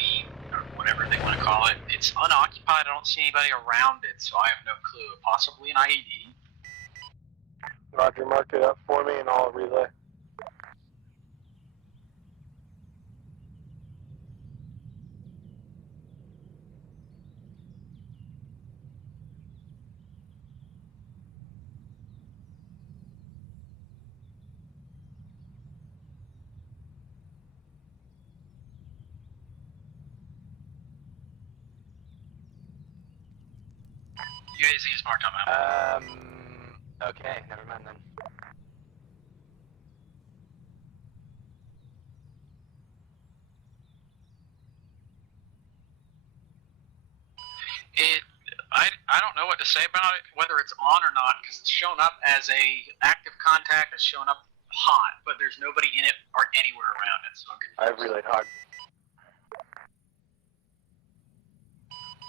or whatever they want to call it. It's unoccupied. I don't see anybody around it, so I have no clue. Possibly an IED. Roger, mark it up for me and I'll relay. UAZ is marked on map. Okay, never mind then. I don't know what to say about it, whether it's on or not, because it's shown up as a active contact. It's shown up hot, but there's nobody in it or anywhere around it. So I've relayed Hog.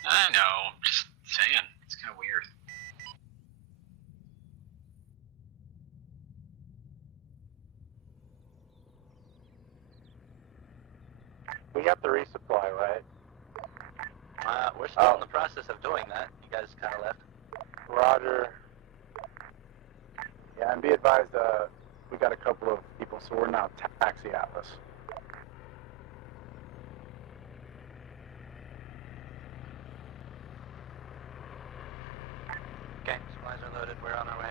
I know, I'm just saying, it's kind of weird. We got the resupply, right? We're still in the process of doing that. You guys kind of left. Roger. Yeah, and be advised, we got a couple of people, so we're now taxi Atlas. Okay, supplies are loaded. We're on our way.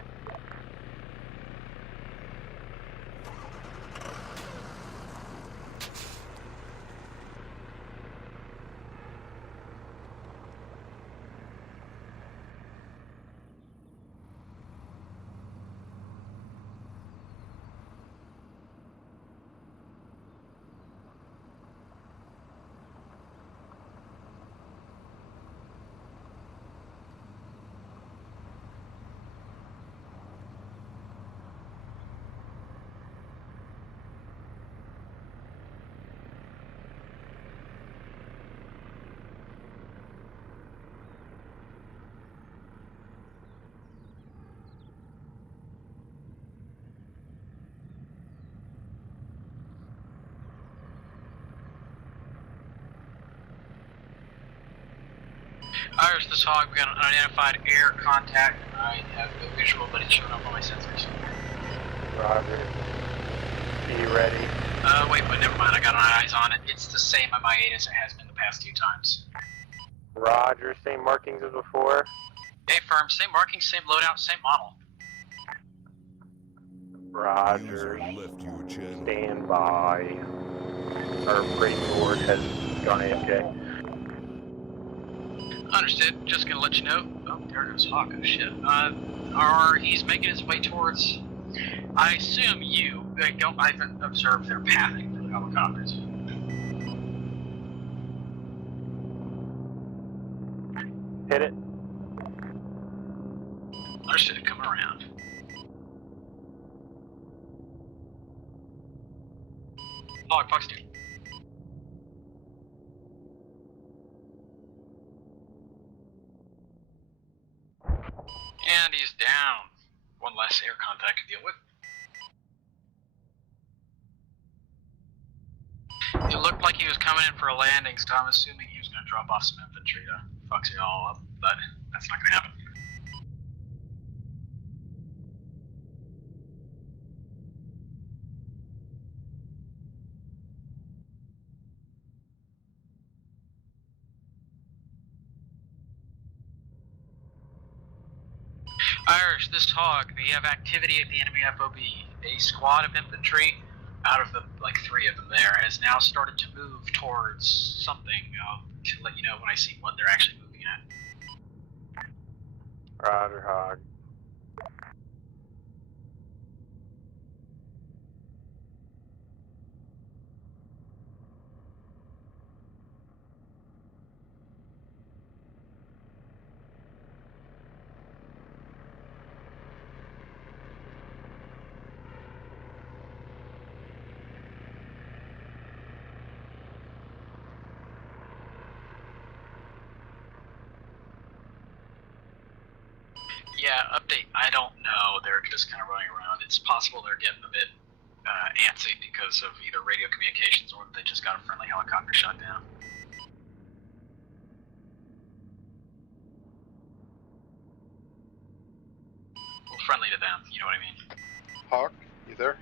Irish, this hog, we got an unidentified air contact. I have no visual, but it's showing up on my sensors. Roger. Be ready. Wait, but never mind, I got my eyes on it. It's the same MI8 as it has been the past 2 times. Roger, same markings as before. Okay, firm, same markings, same loadout, same model. Roger. Stand by. Our brain board has gone AFK. Understood, just gonna let you know. Oh, there goes Hawk, oh shit. He's making his way towards... I assume you, I've observed their pathing for the helicopters. Hit it. Understood, coming around. Hawk, Fox 2. And he's down. One less air contact to deal with. It looked like he was coming in for a landing, so I'm assuming he was going to drop off some infantry to fuck it all up, but that's not going to happen. Irish, this hog, we have activity at the enemy FOB. A squad of infantry, out of the, 3 of them there, has now started to move towards something. I'll let you know when I see what they're actually moving at. Roger, hog. Yeah, update, I don't know. They're just kind of running around. It's possible they're getting a bit antsy because of either radio communications or they just got a friendly helicopter shot down. Well, friendly to them, you know what I mean? Hawk, you there?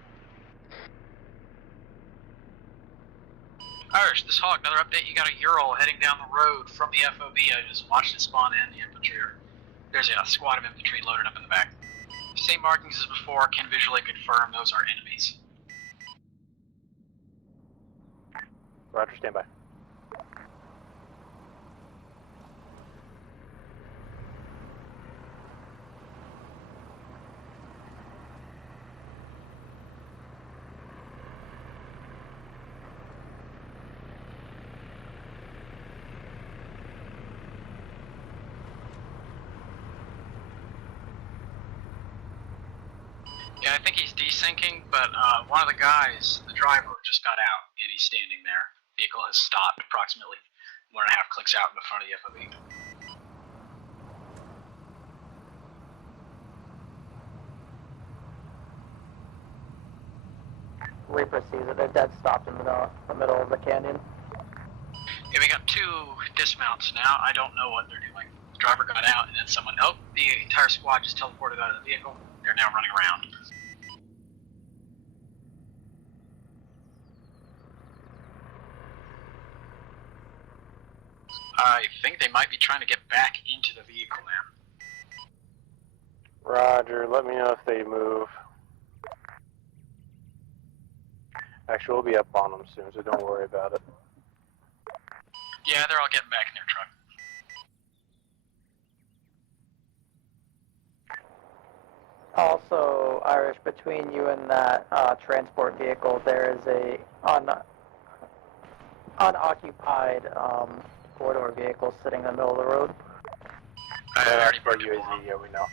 Irish, this hog, another update. You got a Ural heading down the road from the FOB. I just watched it spawn in. The infantry are... There's a squad of infantry loaded up in the back. Same markings as before, can visually confirm those are enemies. Roger, stand by. Yeah, I think he's desyncing, but one of the guys, the driver, just got out, and he's standing there. Vehicle has stopped approximately 1.5 clicks out in the front of the FOB. Reaper sees it. They're dead stopped in the middle of the canyon. Yeah, we got 2 dismounts now. I don't know what they're doing. The driver got out, and then someone... Oh, the entire squad just teleported out of the vehicle. They're now running around. I think they might be trying to get back into the vehicle now. Roger, let me know if they move. Actually, we'll be up on them soon, so don't worry about it. Yeah, they're all getting back in their truck. Also, Irish, between you and that transport vehicle, there is a unoccupied corridor vehicle sitting in the middle of the road. I already marked UAZ, yeah, we know.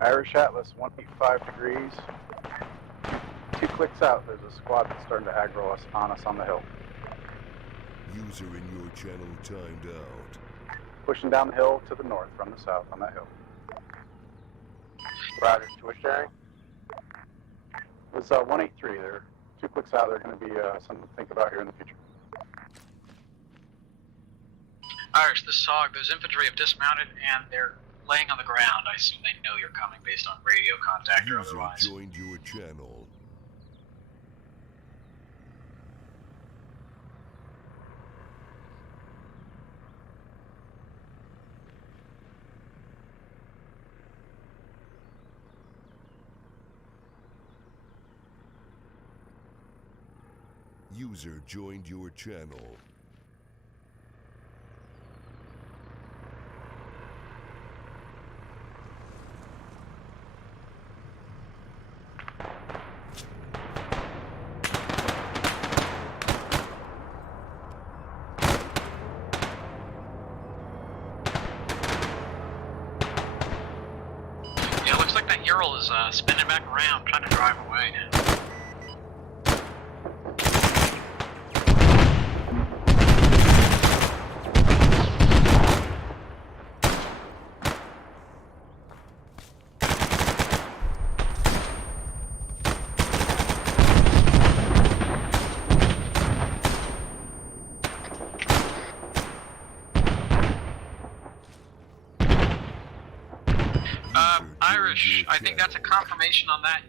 Irish Atlas, 185 degrees. 2 clicks out, there's a squad that's starting to aggro us on the hill. User in your channel timed out. Pushing down the hill to the north from the south on that hill. Roger, to which area? It was 183 there. 2 clicks out, they're going to be something to think about here in the future. Irish, this is Hog. Those infantry have dismounted and they're laying on the ground. I assume they know you're coming based on radio contact or otherwise. Joined your channel. User joined your channel. Yeah, it looks like that Ural is spinning back around, trying to drive away. Irish, I think that's a confirmation on that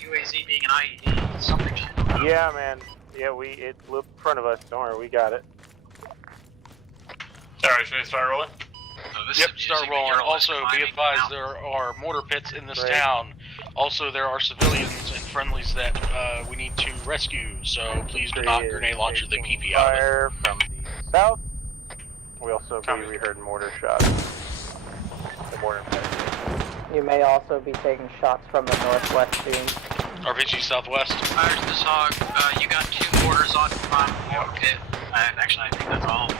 UAZ being an IED. Something. Yeah, man. Yeah, it flew in front of us. Don't worry, we got it. Alright, should I start rolling? Yep, start rolling. Also, be advised there are mortar pits in this town. Also, there are civilians and friendlies that we need to rescue, so please do not grenade launcher the PP out of it. Fire from the south. We also we heard mortar shots. The mortar pit. You may also be taking shots from the northwest team. RPG Southwest. Irish, this Hog, you got 2 mortars occupied in the mortar pit. And actually, I think that's all.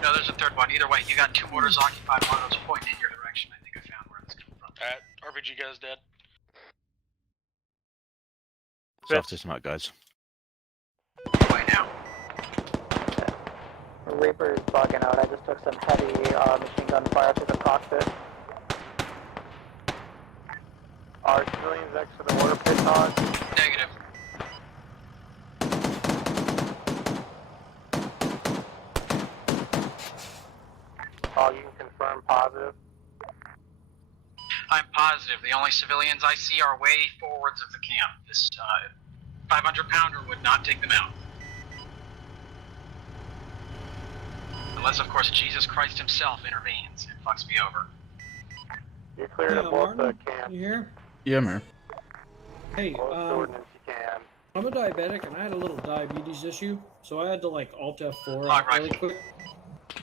No, there's a third one. Either way, you got 2 mortars occupied. One of those pointing in your direction. I think I found where this came from. RPG guys dead. Self-dismount, guys. Way now. Reaper is bugging out. I just took some heavy machine gun fire through the cockpit. Are civilians next to the mortar pit, Hog? Negative. Hog, you can confirm positive. I'm positive. The only civilians I see are way forwards of the camp. This 500-pounder would not take them out. Unless, of course, Jesus Christ himself intervenes and fucks me over. You're clear to both the camp. You here? Yeah, man. Hey, Ordnance you can. I'm a diabetic and I had a little diabetes issue, so I had to like Alt F4 really quick.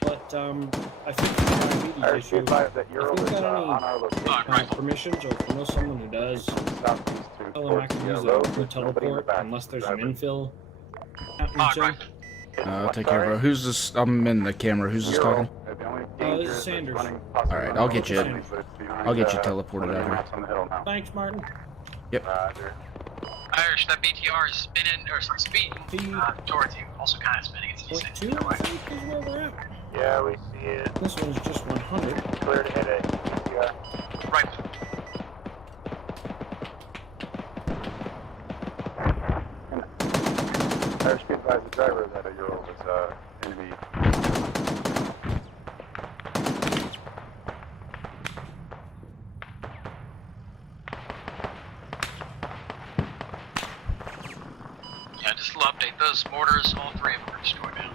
But I think the diabetes issue. That you're If you've got on our location. permissions, or if you know someone who does, tell them I can use the teleport unless there's an infill happening soon. I'll take care of it. Who's this? I'm in the camera. Who's this talking? This is Sanders. Alright, I'll get you. I'll get you teleported out here. Thanks, Martin. Yep. Irish, that BTR is spinning, or sorry, speeding towards you. Also kind of spinning. It's decent. Either way. Is where we're at. Yeah, we see it. This one's just 100. Clear to hit it. Yeah. Right. Irish, be advised the driver of that Euro was enemy. Yeah, just will update those mortars. All 3 of them are destroyed now.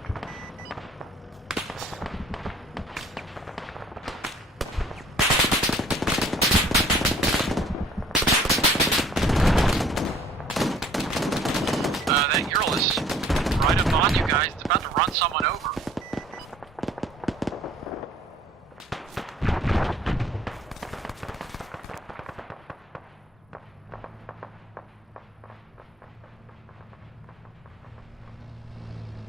That Ural is right up on you guys. It's about to run someone over.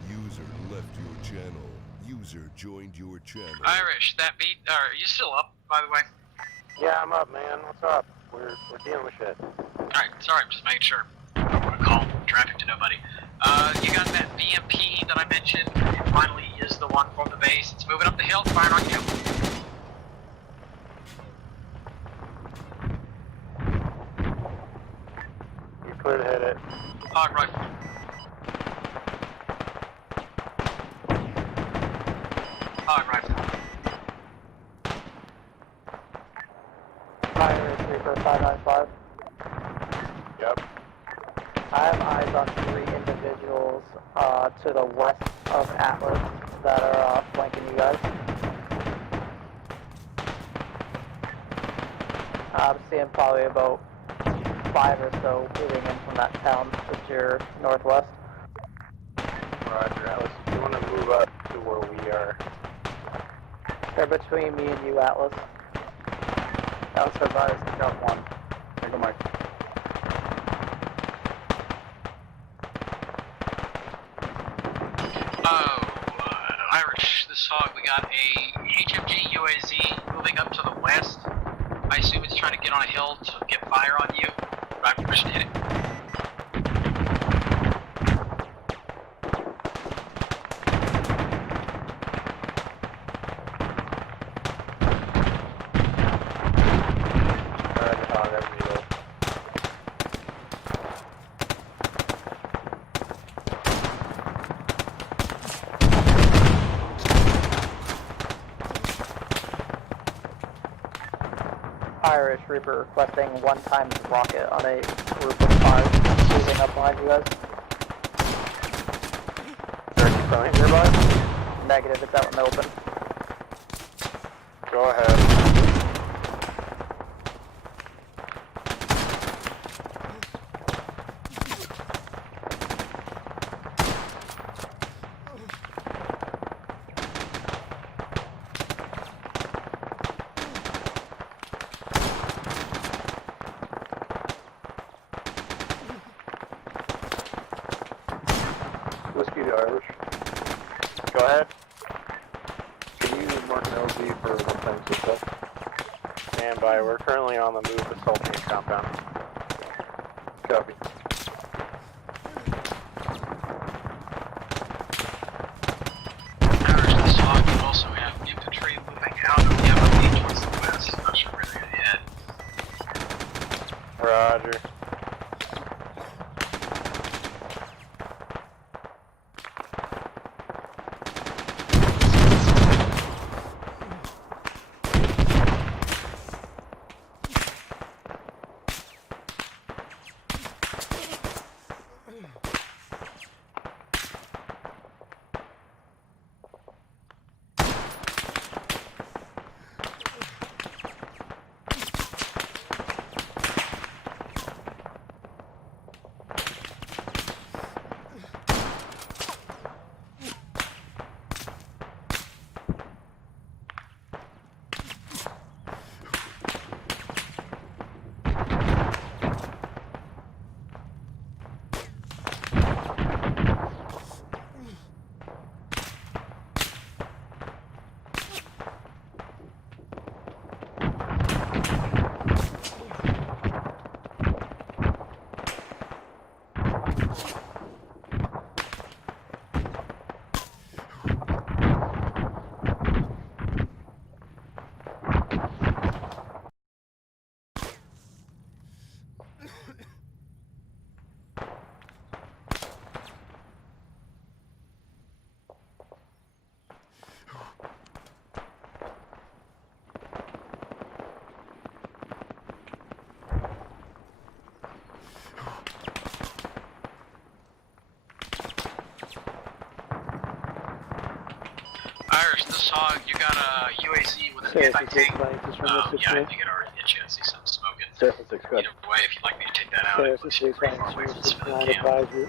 User left your channel. User joined your channel. Irish, that beat. Are you still up, by the way? Yeah, I'm up, man. What's up? We're dealing with shit. Alright, sorry, I'm just making sure. I don't want to call traffic to nobody. You got that VMP that I mentioned. It finally is the one from the base. It's moving up the hill, firing on you. You're clear to hit it. Hog rifle. Hog rifle. on 3 individuals to the west of Atlas that are flanking you guys. I'm seeing probably about 5 or so moving in from that town to your northwest. Roger, Atlas. If you want to move up to where we are. They're between me and you, Atlas. Atlas has eyes. Got one. There you go, Mike. Irish, this hog, we got a HMG UAZ moving up to the west. I assume it's trying to get on a hill to get fire on you. Do I have permission to hit it? Irish Reaper requesting 1 times rocket on a group of 5 moving up behind you guys. Nearby? Negative, it's out in the open. Go ahead. Whiskey to Irish. Go ahead. Can you mark an LZ for 1 times success? Stand by. We're currently on the move assaulting a compound. Copy. Irish, this hog, you also have infantry moving out of the MLE towards the west. Not sure where they're going to head. Roger. Irish, this hog, you got a UAZ with an anti-tank. Oh, yeah, I think it already hit you. I see something smoking. Surface 6, good. Either way, if you'd like me to take that out, it looks Surface 6, pretty far away from this for the camp. advisory,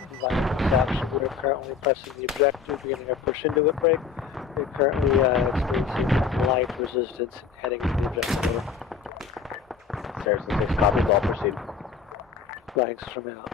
we're currently pressing the objective, beginning our push into it break. We're currently experiencing light resistance heading to the objective. Surface 6, copies, all proceed. Flags from out.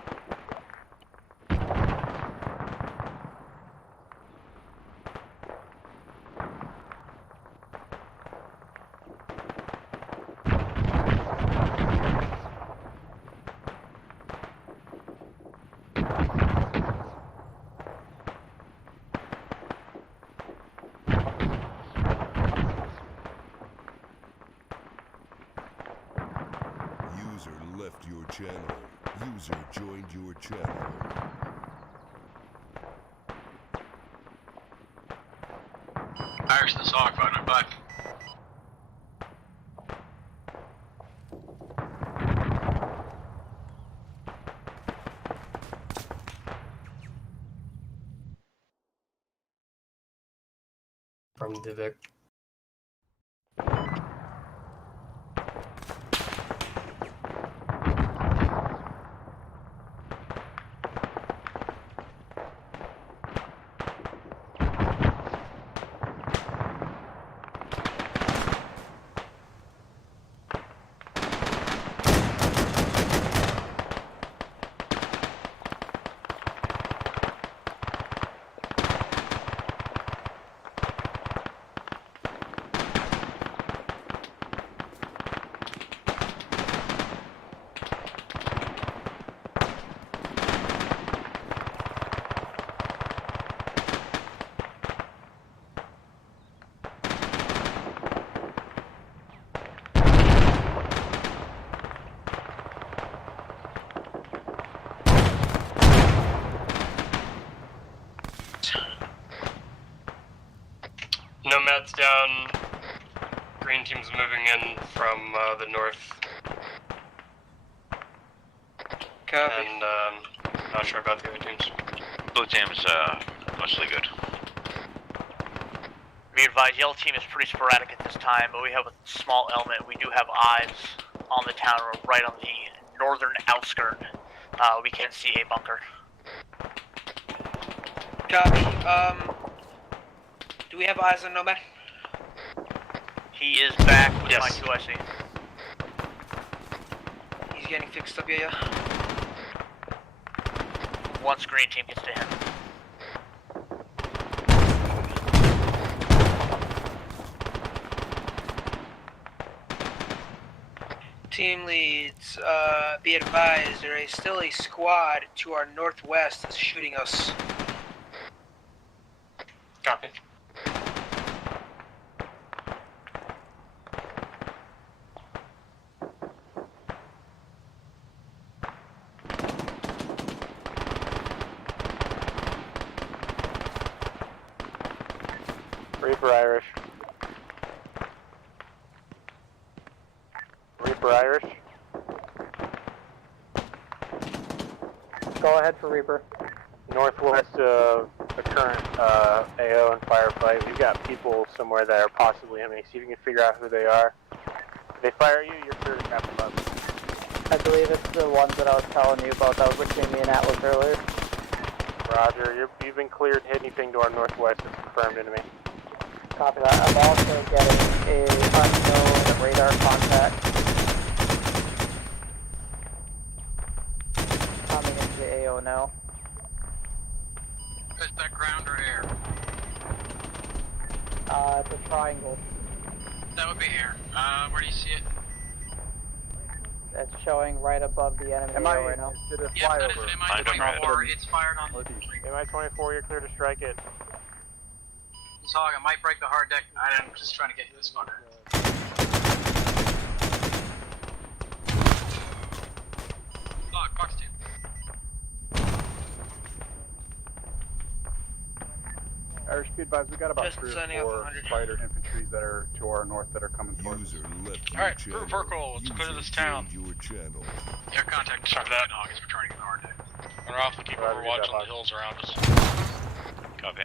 User left your channel. User joined your channel. Irish, this hog, 595. from the Vic. Nomad's down. Green team's moving in from the north. Copy. And not sure about the other teams. Blue team's mostly good. Be advised, yellow team is pretty sporadic at this time, but we have a small element. We do have eyes on the town right on the northern outskirt. We can see a bunker. Copy. Do we have eyes on Nomad? He is back with Yes. my 2IC. He's getting fixed up, yeah. Once green team gets to him. Team leads, be advised, there is still a squad to our northwest that's shooting us. Copy. Reaper Irish. Reaper Irish. Go ahead for Reaper. Northwest of the current AO and firefight, we've got people somewhere that are possibly enemy. See if you can figure out who they are. If they fire you, you're clear to capture them. I believe it's the ones that I was telling you about that was between me and Atlas earlier. Roger, you've been cleared. Anything to our northwest is confirmed enemy. Copy that. I'm also getting a unknown radar contact coming into the AO now. Is that ground or air? It's a triangle. That would be air. Where do you see it? It's showing right above the enemy AO right now. Did it Yep, fly that is over? an MI-24. It's fired on the MI-24, you're clear to strike it. This hog, I might break the hard deck. I'm just trying to get to this fucker. Hog, box 2. Irish, be advised, we got about Just 3 or sending up 4 100. fighter infantry that are to our north that are coming towards us. Alright, Vertical, let's clear this town. Yeah, contact. Sorry for that. Hog is returning to the hard deck. We're off to keep overwatch on the hills around us. Copy.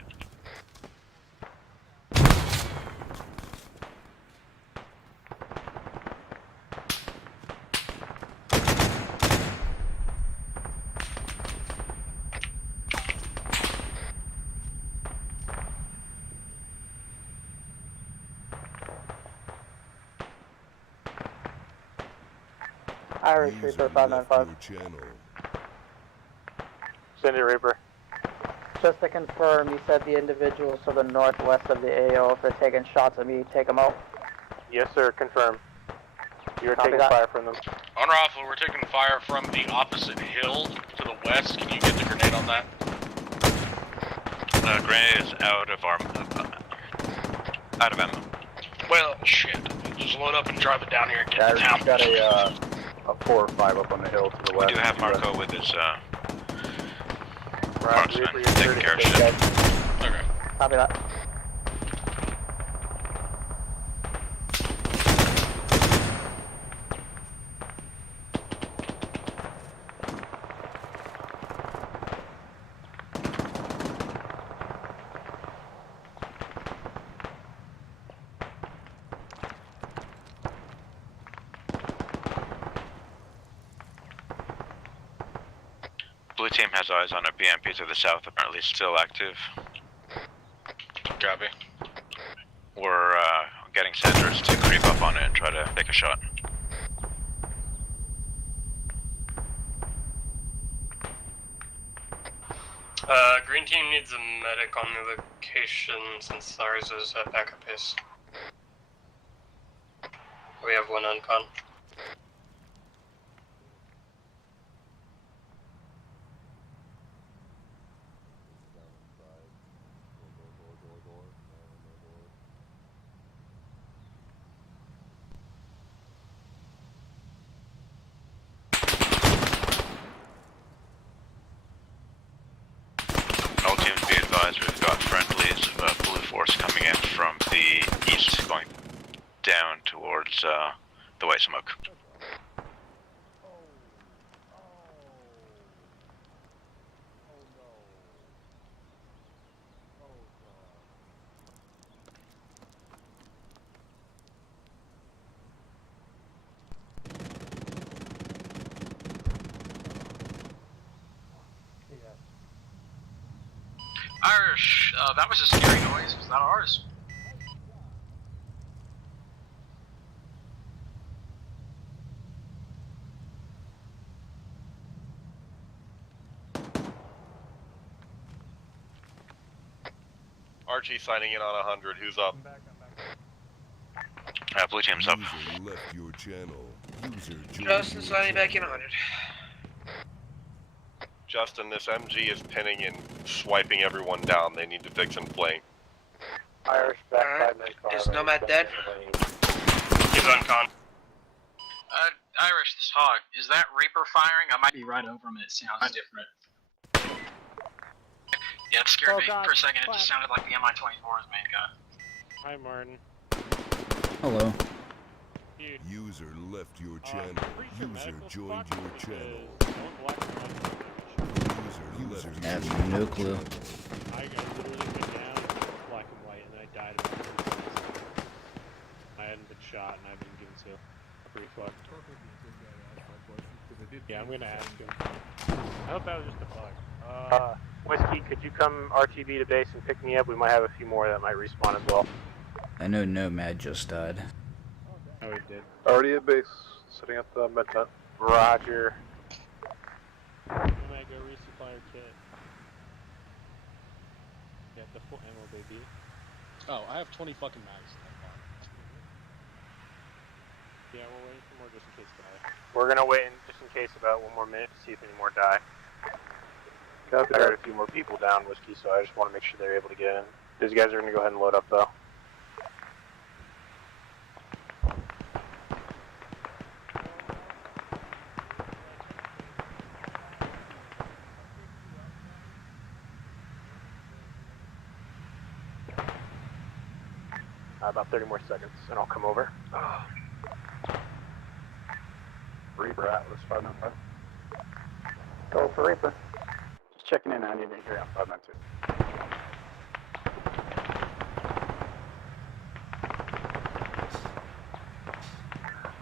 Irish Reaper 595. Send it, Reaper. Just to confirm, you said the individuals to the northwest of the AO, if they're taking shots at me, take them out. Yes, sir, confirm. You're Copy taking that. fire from them. On Raffle, we're taking fire from the opposite hill to the west. Can you get the grenade on that? Grenade is out of our out of ammo. Well, shit. Just load up and drive it down here and get to town. Got a 4 or 5 up on the hill to the We west. do have Marco with his Roger, marksman Reaper, you're taking care of shit. Okay. Copy that. Blue team has eyes on a BMP to the south, apparently still active. Copy. We're getting senders to creep up on it and try to take a shot. Green team needs a medic on the location since ours is at backup pace. We have one uncon. All teams be advised, we've got friendlies of blue force coming in from the east, going down towards the white smoke. Irish, that was a scary noise. Was that ours? Archie signing in on 100. Who's up? Blue team's up. Left your channel. Justin signing back in 100. Justin, this MG is pinning and swiping everyone down. They need to fix and play. Irish back Alright. 5 minutes. Is Nomad dead? He's uncon. Irish, this hog, is that Reaper firing? I might be right over him, it sounds different. Yeah, it scared me for a second, it just sounded like the Mi-24's main gun. Hi, Martin. Hello. User left your channel. User joined your channel. User I have no clue. I literally went down black and white, and then I died. I hadn't been shot, and I've been given to pretty fucked. Yeah, I'm gonna ask him. I hope that was just a bug. Whiskey, could you come RTB to base and pick me up? We might have a few more that might respawn as well. I know Nomad just died. Oh, he did. Already at base, sitting at the med tent. Roger. I'm gonna go resupply our kit. Get the full ammo, baby. Oh, I have 20 fucking mags. Yeah, we're waiting for more just in case die. We're gonna wait just in case about 1 more minute to see if any more die. Copy I heard that. a few more people down, Whiskey, so I just want to make sure they're able to get in. These guys are gonna go ahead and load up though. About 30 more seconds, and I'll come over. Reaper Atlas 595. Go for Reaper. Just checking in. I need to hear on 592.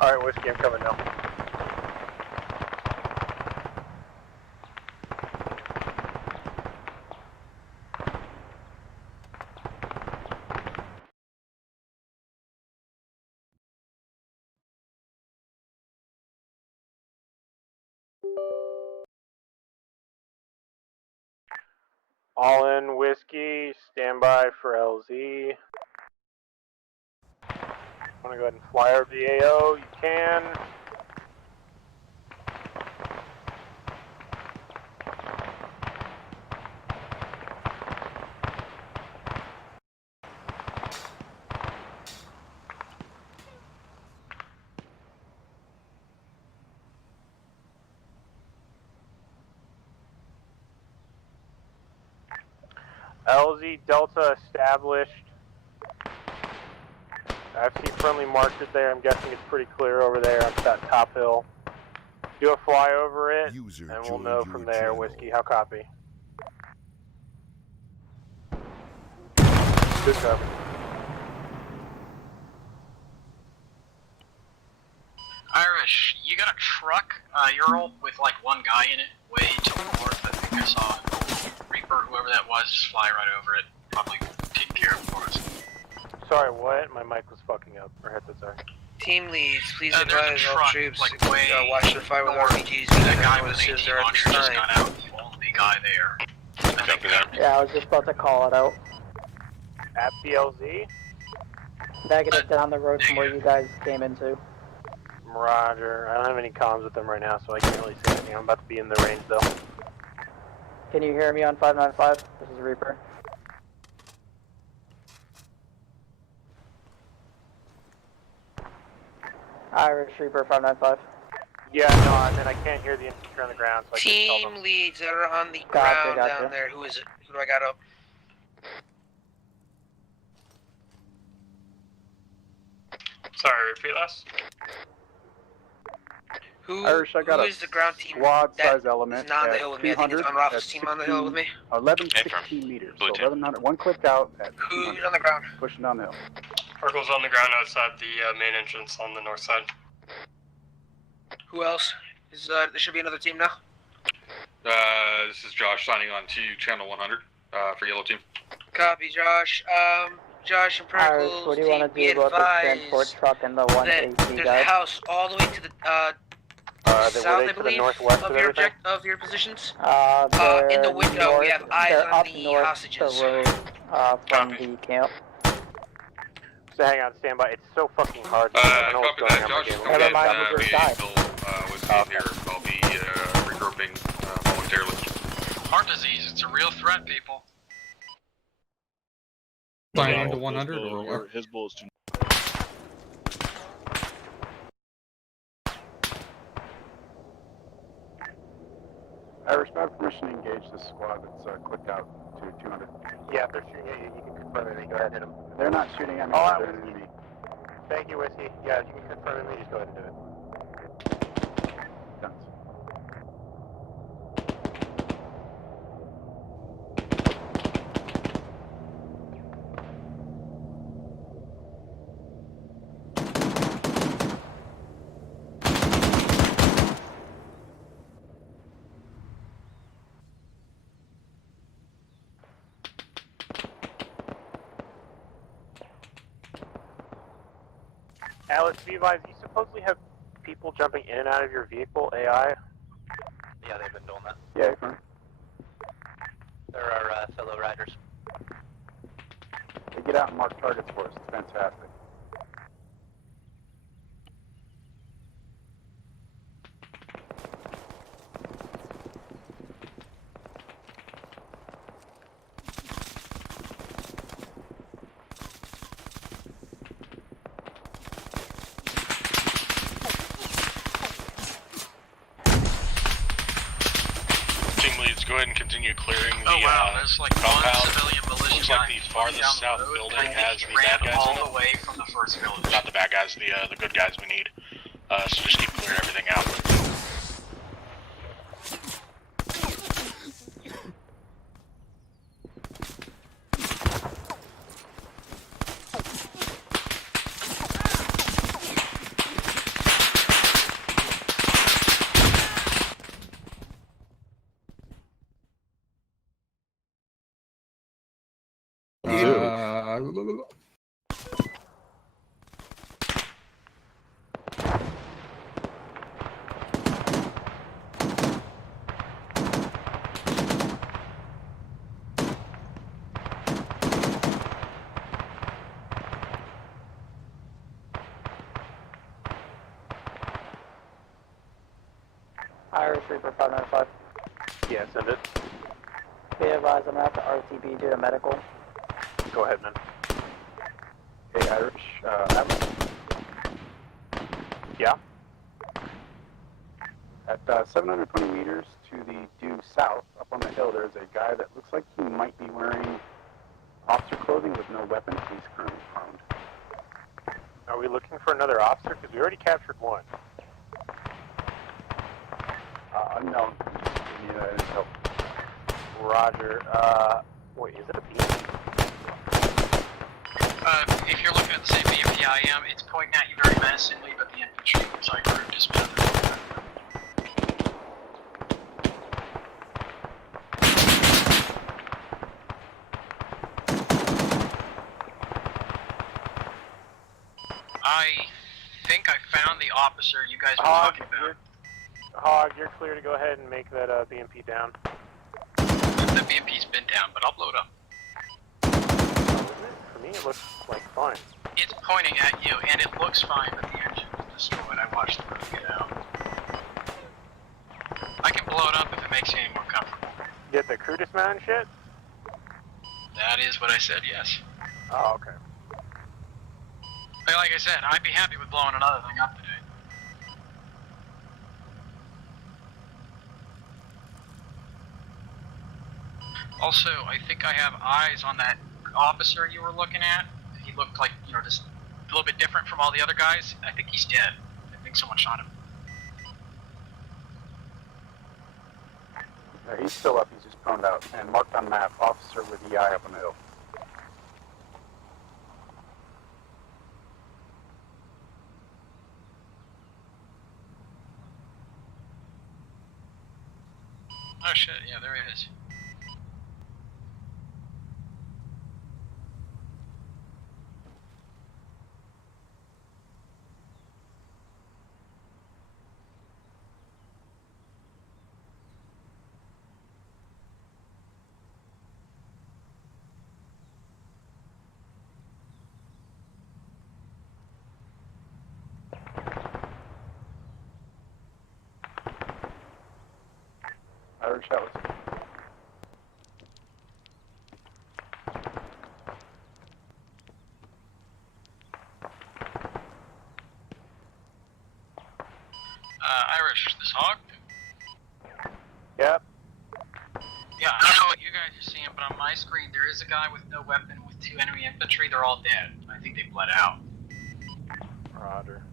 Alright, Whiskey, I'm coming now. All in Whiskey, stand by for LZ. Want to go ahead and fly over the AO? You can. LZ Delta established. I see friendly markers there. I'm guessing it's pretty clear over there on that top hill. Do a fly over it, and we'll know from there. channel. Whiskey, how copy? Good copy. Irish, you got a truck, Ural, with like one guy in it, way to the north of think I saw Reaper, whoever that was, just fly right over it. Probably take care of it for us. Sorry, what? My mic was fucking up. Or headset, sorry. Team leads, please There's a advise all truck, troops like, way watch the fire with north. RPGs. That guy with 18 launchers just got out. The only guy there. Copy that. Yeah, I was just about to call it out. At BLZ? Negative down the road from where you guys came into. Roger. I don't have any comms with them right now, so I can't really say anything. I'm about to be in the range, though. Can you hear me on 595? This is Reaper. Irish Reaper 595. Yeah, no, I mean, I can't hear the infantry on the ground, so I can't tell them. Team leads that are on the Gotcha, ground gotcha. down there. Who is it? Who do I got up? Sorry, repeat last. Irish, I got who a is the ground team squad that size element is not on the at hill with me? I think it's 200 Unravel's at team on the hill with me. 1116 meters. So 1100, one click out at Who's 200. on the ground? Pushing down the hill. Oracle's on the ground outside the main entrance on the north side. Who else? Is there should be another team now? This is Josh signing on to channel 100 for yellow team. Copy, Josh. Josh and Irish, Perkles, what do you team, want to be do about this advised transport truck and the one that AC there's a guy? house all the way to the were south, they I to the believe, northwest of everything? of your positions. They're In the window, north, we have eyes they're on up the north hostages. the road from the camp. So hang on, stand by. It's so fucking hard. I don't know what's Copy going that, on. Josh. Never Get, mind, me we just died. with me here. I'll be regrouping momentarily. Heart disease, it's a real threat, people. Signing to 100 or his bullets too. Irish, I have permission to engage this squad that's clicked out to 200. Yeah, if they're shooting at you, you can confirm it. Go ahead and hit them. They're not shooting at me, Oh, they're an enemy. Thank you, Whiskey. Yeah, if you can confirm it, just go ahead and do it. Guns. Alex, be advised, you supposedly have people jumping in and out of your vehicle, AI? Yeah, they've been doing that. Yeah, confirm. They're our fellow riders. They get out and mark targets for us. It's fantastic. Team leads, go ahead and continue clearing the There's like compound. one civilian militia Looks like guy the farthest down the south road, building and I has think the he bad ran guys all in it. the way from the first village. Not the bad guys, the good guys we need. So just keep clearing everything out. Irish Reaper 595. Yeah, send it. Be advised, I'm at the RTB due to medical. Go ahead, man. Hey, Irish, Atlas. Yeah? At 720 meters to the due south, up on the hill, there's a guy that looks like he might be wearing officer clothing with no weapon. He's currently prone. Are we looking for another officer? Because we already captured one. Unknown. We need help. Roger. Wait, is it a beam? If you're looking at the same BMP I am, it's pointing at you very menacingly, but the infantry is like grouped as I think I found the officer you guys were talking about. Hog, you're clear to go ahead and make that BMP down. The BMP's been down, but I'll blow it up. For me, it looks like fine. It's pointing at you, and it looks fine, but the engine is destroyed. I watched the movie get out. I can blow it up if it makes you any more comfortable. Get the crew dismount and shit? That is what I said, yes. Oh, okay. But like I said, I'd be happy with blowing another thing up today. Also, I think I have eyes on that officer you were looking at. He looked like, you know, just a little bit different from all the other guys. I think he's dead. I think someone shot him. No, he's still up, he's just proned out. And marked on map, officer with EI up on the hill. Oh shit, yeah, there he is. Irish Atlas. Irish, this Hog? Yep. Yeah, I don't know what you guys are seeing, but on my screen there is a guy with no weapon with 2 enemy infantry. They're all dead. I think they bled out. Roger.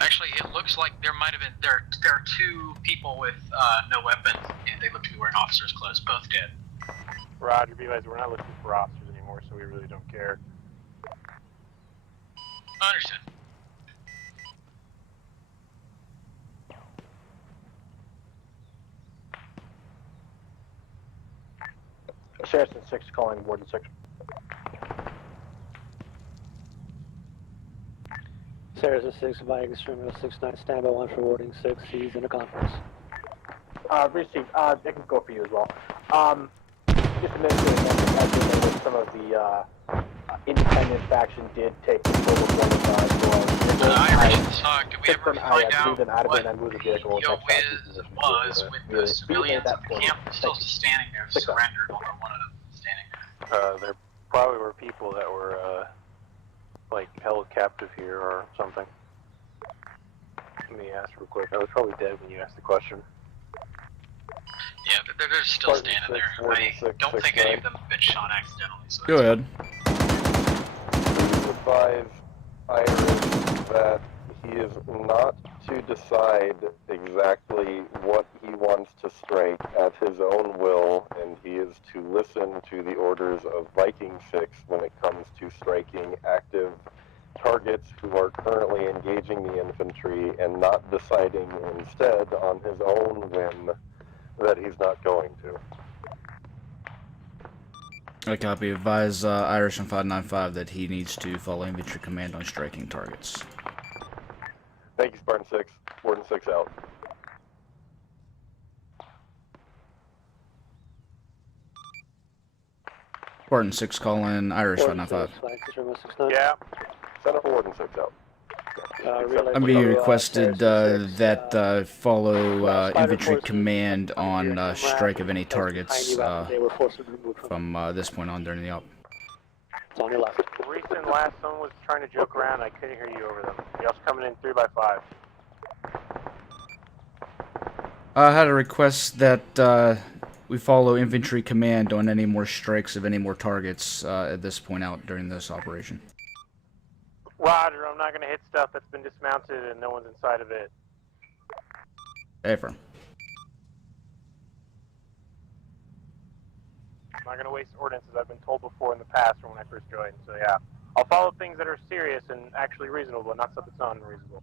Actually, it looks like there might have been there are 2 people with no weapon. And they look to be wearing officers' clothes, both dead. Roger, B-Wise, we're not looking for officers anymore, so we really don't care. Understood. Saracen 6 calling Warden 6. Saracen 6, Vikings Terminal 69, standby 1 for Warden 6, he's in a conference. Received. They can go for you as well. Just a minute ago, some of the independent faction did take control of one of the Irish Hog, did we ever find out what the vehicle Yo Wiz was with the civilians at the camp still standing there, surrendered, although one of them was standing there? There probably were people that were, like, held captive here or something. Let me ask real quick. I was probably dead when you asked the question. Yeah, they're just still standing there. I don't think any of them have been shot accidentally. So Go ahead. Please advise Irish that he is not to decide exactly what he wants to strike at his own will, and he is to listen to the orders of Viking 6 when it comes to striking active targets who are currently engaging the infantry, and not deciding instead on his own whim that he's not going to. I copy. Advise Irish on 595 that he needs to follow infantry command on striking targets. Thank you, Spartan 6. Warden 6 out. Spartan 6 call in Irish 595. Yeah. Center for Warden 6 out. I'm being requested that follow infantry command on strike of any targets from this point on during the op. It's on your left. Recent last someone was trying to joke around. I couldn't hear you over them. You also coming in 3x5. I had a request that we follow infantry command on any more strikes of any more targets at this point out during this operation. Roger, I'm not going to hit stuff that's been dismounted and no one's inside of it. Affirm. I'm not going to waste ordnance as I've been told before in the past from when I first joined, so yeah. I'll follow things that are serious and actually reasonable, not stuff that's not unreasonable.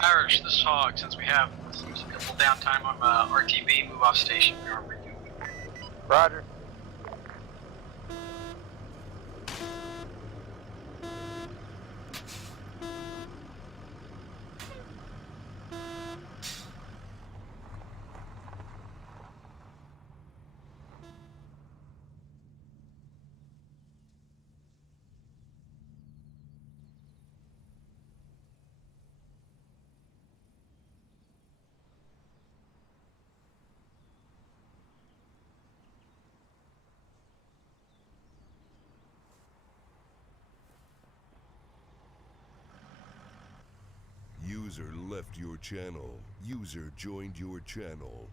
Irish, this Hog, since we have some couple downtime on RTB, move off station. We are reviewing. Roger. User left your channel. User joined your channel.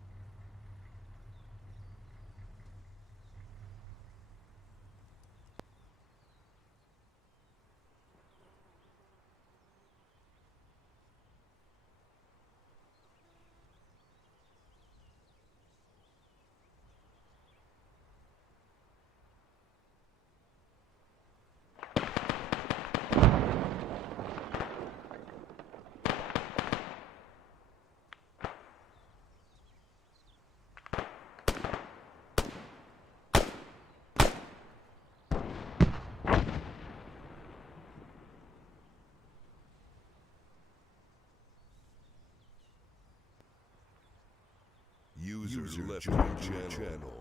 User left your channel.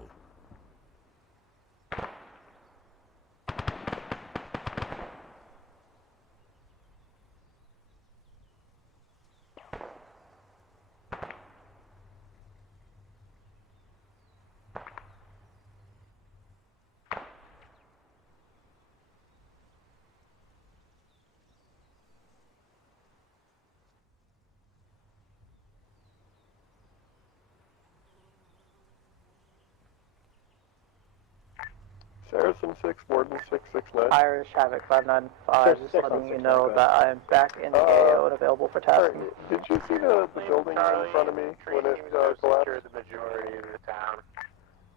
Saracen 6, Warden 669. Irish Havoc 595, just letting you know that I am back in the AO and available for tasking. Did you see the building in front of me when it collapsed? The majority of the town.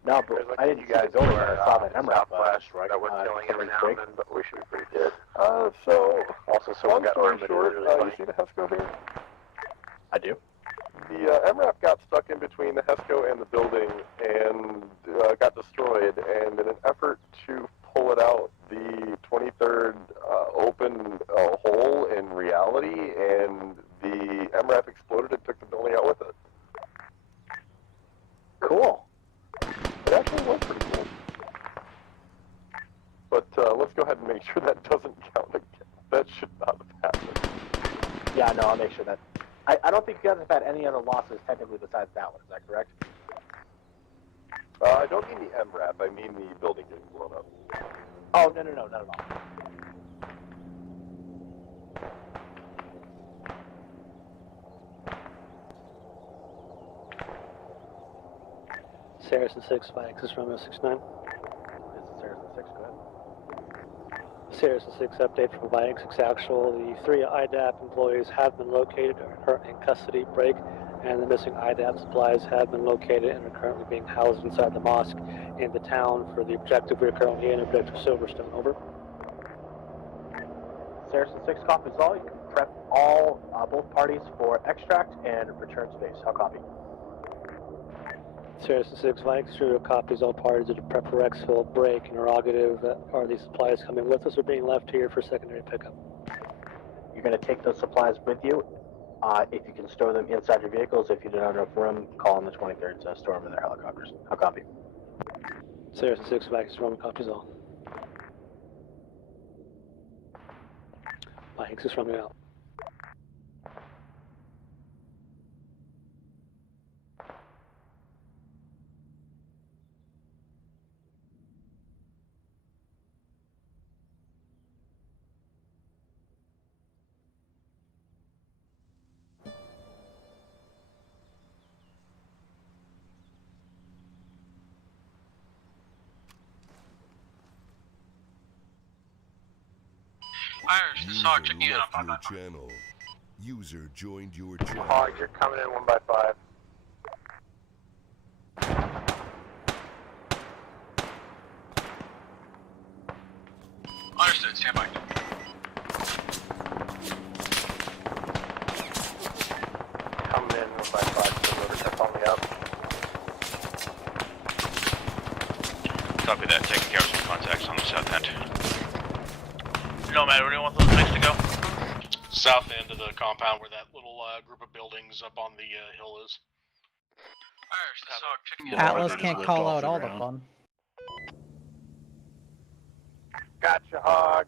No, but I didn't see the building. I saw that MRAP right? That was killing every now and then, but we should be pretty good. So, Also, someone got armed, but it was short, really you see the HESCO here? I do. The MRAP got stuck in between the HESCO and the building and got destroyed, and in an effort to pull it out, the 23rd opened a hole in reality, and the MRAP exploded and took the building out with it. Cool. It actually was pretty cool. But let's go ahead and make sure that doesn't count again. That should not have happened. Yeah, no, I'll make sure that. I don't think you guys have had any other losses technically besides that one. Is that correct? I don't mean the MRAP. I mean the building getting blown up. Oh, no, not at all. Saracen 6, by Axis Romeo 69. This is Saracen 6, go ahead. Saracen 6 update from Viaxix Actual. The 3 IDAP employees have been located and are in custody. Break. and the missing IDAP supplies have been located and are currently being housed inside the mosque in the town for the objective we're currently in, Objective Silverstone. Over. Saracen 6 copies all. You can prep all, both parties for extract and return to base. How copy? Saracen 6 Vikes, True copies all parties to prep for exfil break. Interrogative, are these supplies coming with us or being left here for secondary pickup? You're going to take those supplies with you. If you can store them inside your vehicles, if you don't have enough room, call on the 23rd to store them in their helicopters. How copy? Saracen 6 Vikes, Roman copies all. Vikes is from you out. Irish, this Hog checking in on left 595. your channel. User joined your channel. Hog, you're coming in 1 by 5. Understood, stand by. Coming in 1 by 5, so whoever's to follow me up. Copy that. Taking care of some contacts on the south end. Nomad, where do you want those things to go? South end of the compound where that little group of buildings up on the hill is. Irish, this Hog checking in. Atlas can't call out all the fun. Gotcha, Hog.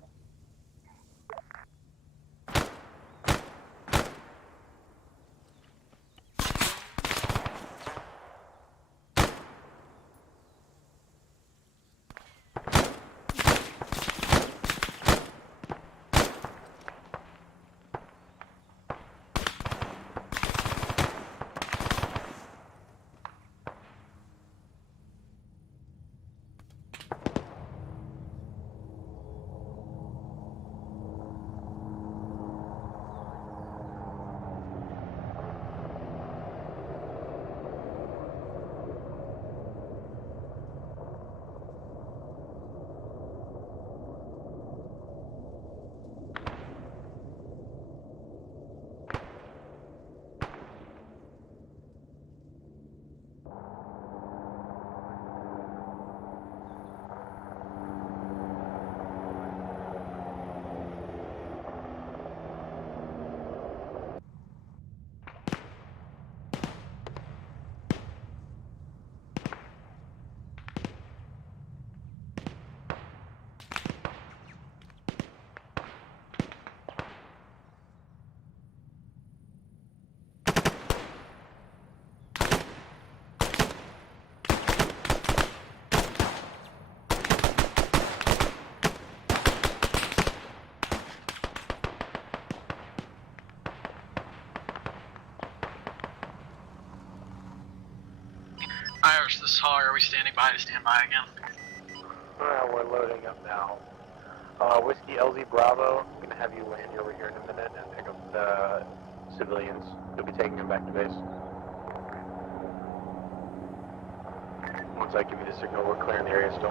Irish, this Hog, are we standing by to stand by again? We're loading up now. Whiskey LZ Bravo, I'm going to have you land over here in a minute and pick up the civilians. You'll be taking them back to base. Once I give you the signal, we're clearing the area still.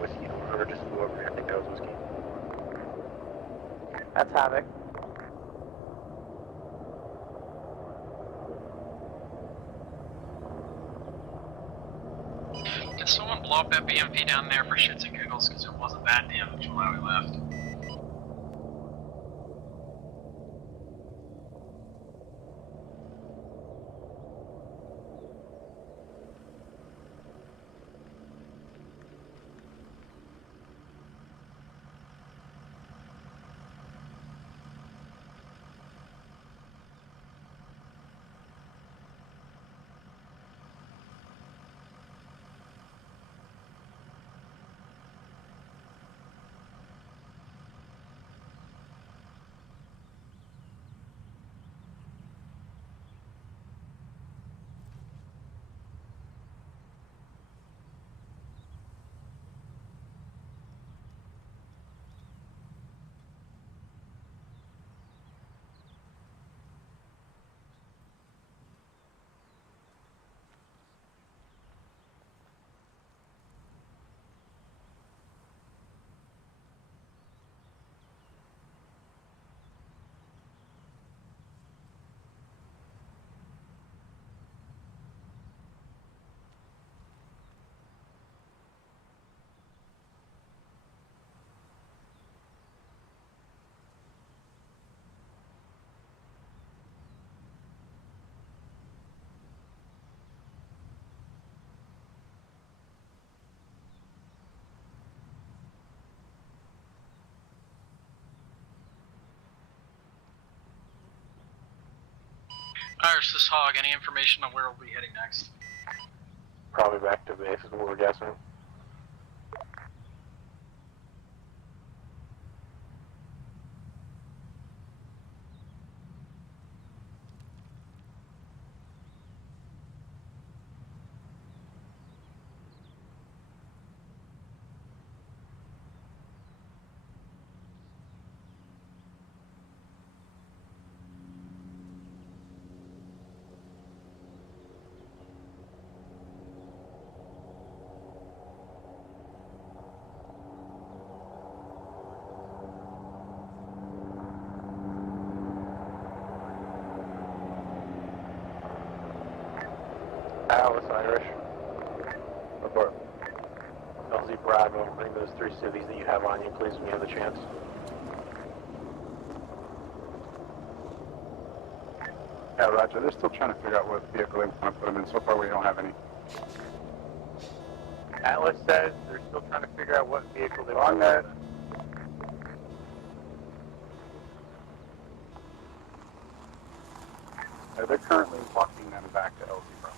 Whiskey, whoever just flew over here, I think that was Whiskey. That's Havoc. Can someone blow up that BMP down there for shits and giggles, because it wasn't that damage while we left? Irish, this hog, any information on where we'll be heading next? Probably back to base is what we're guessing. Alice, Irish. Report. LZ Bravo, bring those 3 civvies that you have on you, please, when you have the chance. Yeah, roger. They're still trying to figure out what vehicle they want to put them in. So far, we don't have any. Atlas says they're still trying to figure out what vehicle they want. On that. They're currently walking them back to LZ Bravo.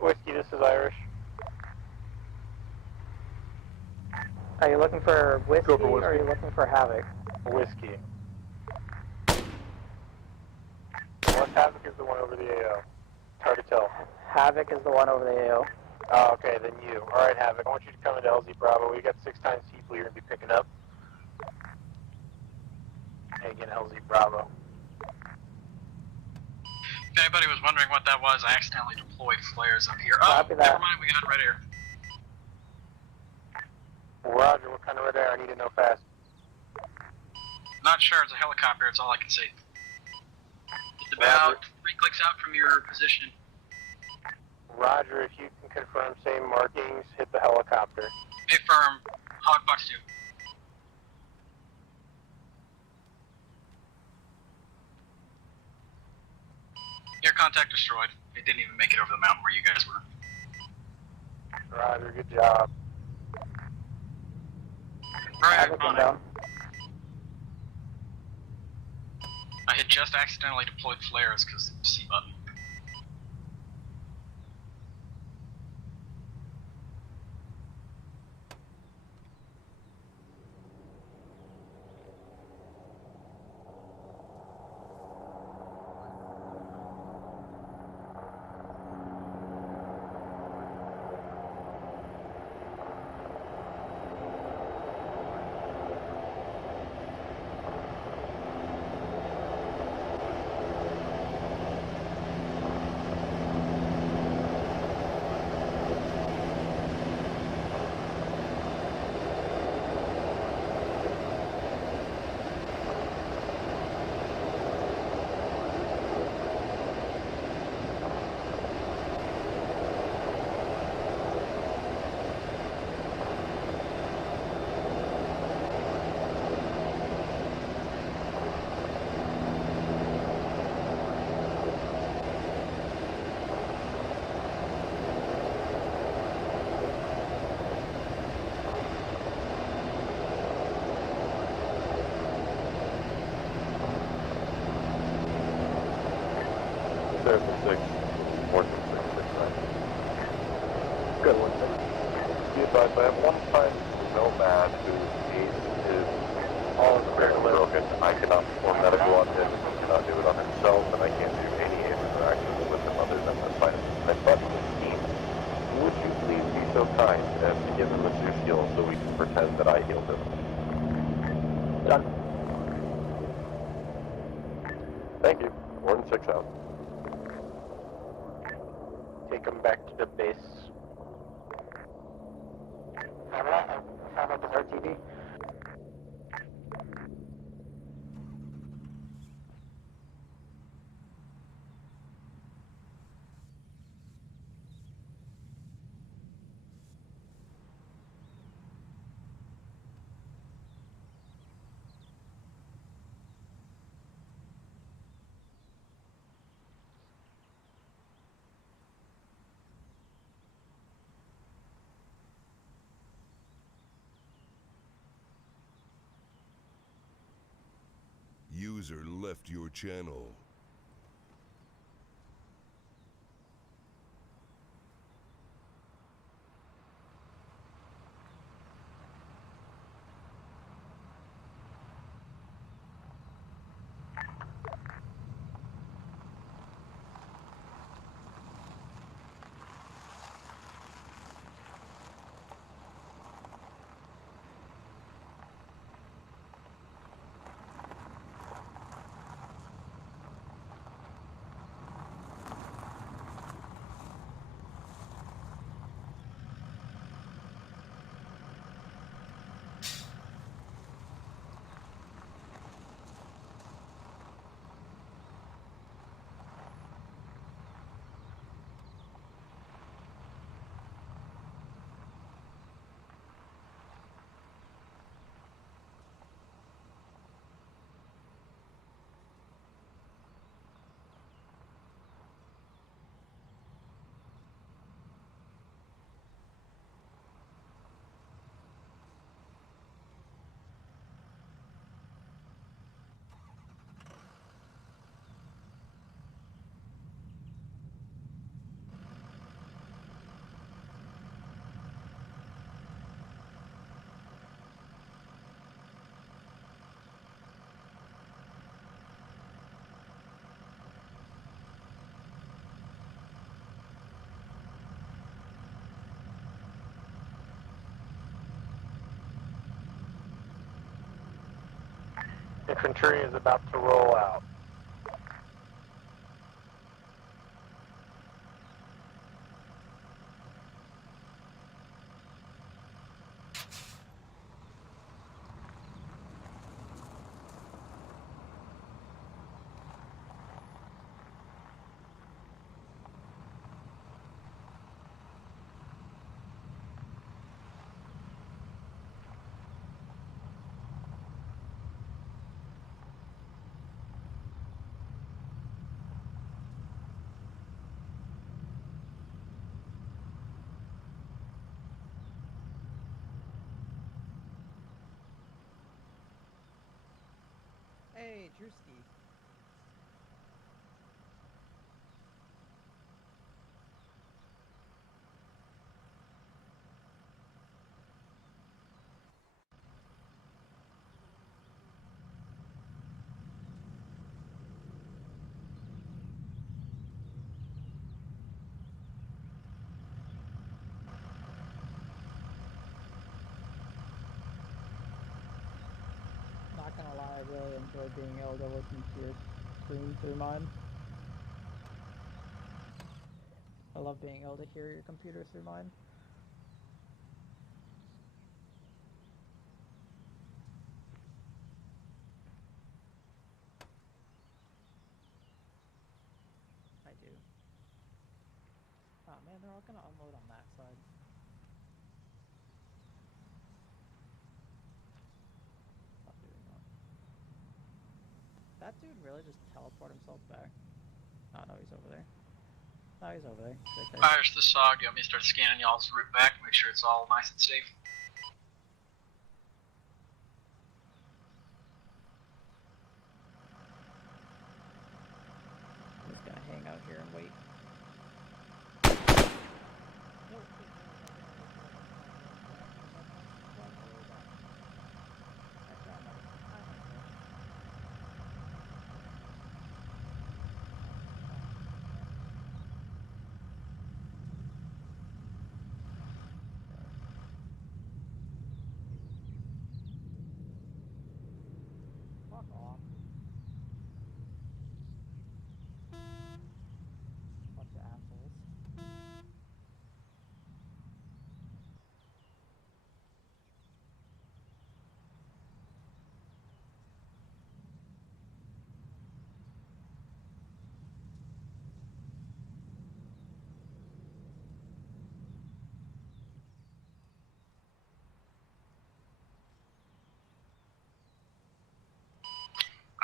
Whiskey, this is Irish. Are you looking for whiskey, Go for whiskey. or are you looking for havoc? Whiskey. West Havoc is the one over the AO. It's hard to tell. Havoc is the one over the AO. Oh, okay, then you. Alright, Havoc, I want you to come into LZ Bravo. We got 6 times people you're going to be picking up. Hey, again, LZ Bravo. If anybody was wondering what that was, I accidentally deployed flares up here. Oh, Copy that. never mind, we got red air. Roger, what kind of red air? I need to know fast. Not sure, it's a helicopter, it's all I can see. It's about 3 clicks out from your position. Roger, if you can confirm same markings, hit the helicopter. Hey, firm, Hog Fox 2. Air contact destroyed. It didn't even make it over the mountain where you guys were. Roger, good job. Right, on it. I had just accidentally deployed flares because of the C button. There's the 6, 46669. Good one, sir. Be advised, I have one time nomad whose gait is all very broken. I cannot perform medical on him, he cannot do it on himself, and I can't do any interactions with him other than the fight. My button is team. Would you please be so kind as to give him a Zeus heal so we can pretend that I healed him? Done. Thank you. Warden 6 out. Take him back to the base. Found out his RTD. User left your channel. Infantry is about to roll out. Hey, Drewski. Not gonna lie, I really enjoy being able to listen to your screen through mine. I love being able to hear your computer through mine. I do. Oh man, they're all gonna unload on that side. Stop doing that. That dude really just teleport himself back? Oh no, he's over there. No, he's over there. He's right there. Fires the SOG. You want me to start scanning y'all's route back, make sure it's all nice and safe? I'm just gonna hang out here and wait. Fuck off. Bunch of assholes.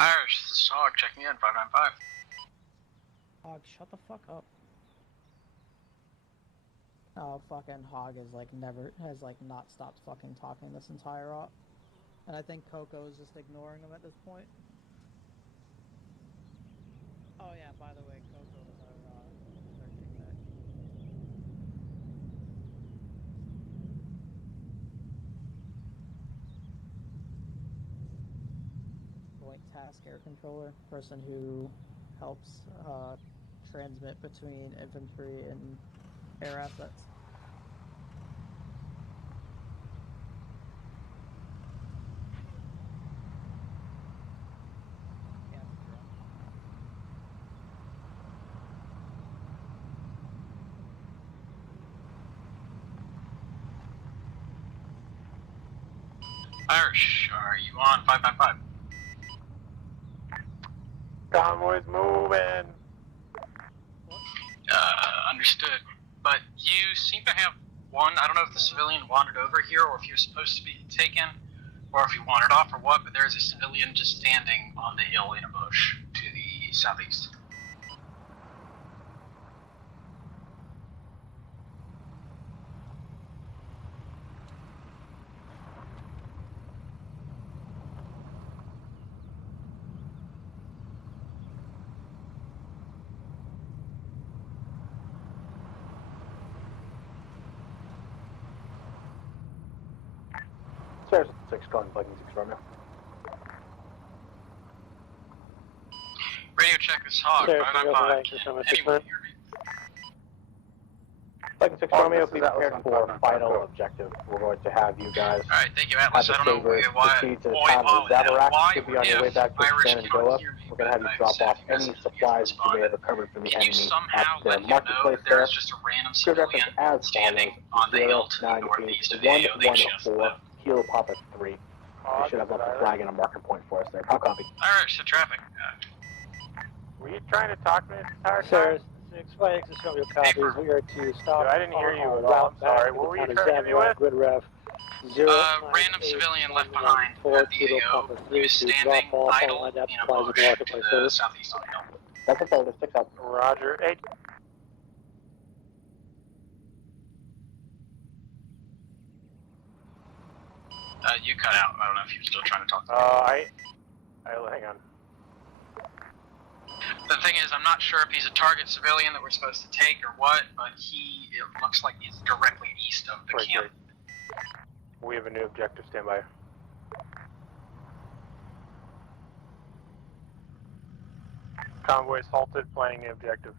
Irish, this is Hog checking in, 595. Hog, shut the fuck up. Oh, fucking Hog is like has not stopped fucking talking this entire op. And I think Coco is just ignoring him at this point. Oh yeah, by the way, Coco is our teammate. Joint Task Air Controller, person who helps transmit between infantry and air assets. Irish, are you on 595? Convoy's moving. Understood. But you seem to have one, I don't know if the civilian wandered over here or if he was supposed to be taken, or if he wandered off or what, but there's a civilian just standing on the hill in a bush to the southeast. Sarah 6 calling Viking 6 Romeo. Radio check is Hog, Sarah, 595. Anyone hear me? Viking 6 Romeo, be prepared for final objective. We're going to have you guys. Alright, thank you, Atlas. I don't know why. Proceed to the town of Zavarack. Should be on your way back to Shenandoah. We're going to have you drop off any supplies that you may have recovered from the enemy at the marketplace there. Good reference as follows: 098114 Kilo Papa 3. We should have left a flag and a marker point for us there. How copy? Irish, the traffic. Were you trying to talk to me this entire time? Sarah 6 Flag 6 Romeo copies. We are to stop. I didn't hear you on at our all. route I'm sorry. back What were to you the trying to town get of me Zavarack. with? Grid ref. Random civilian left behind at the AO. He was standing idle in a bush to the southeast on the hill. That's a photo. 6 up. Roger. Hey. You cut out. I don't know if you're still trying to talk to me. Hang on. The thing is, I'm not sure if he's a target civilian that we're supposed to take or what, but it looks like he's directly east of the camp. We have a new objective. Stand by. Convoys halted, planning the objective.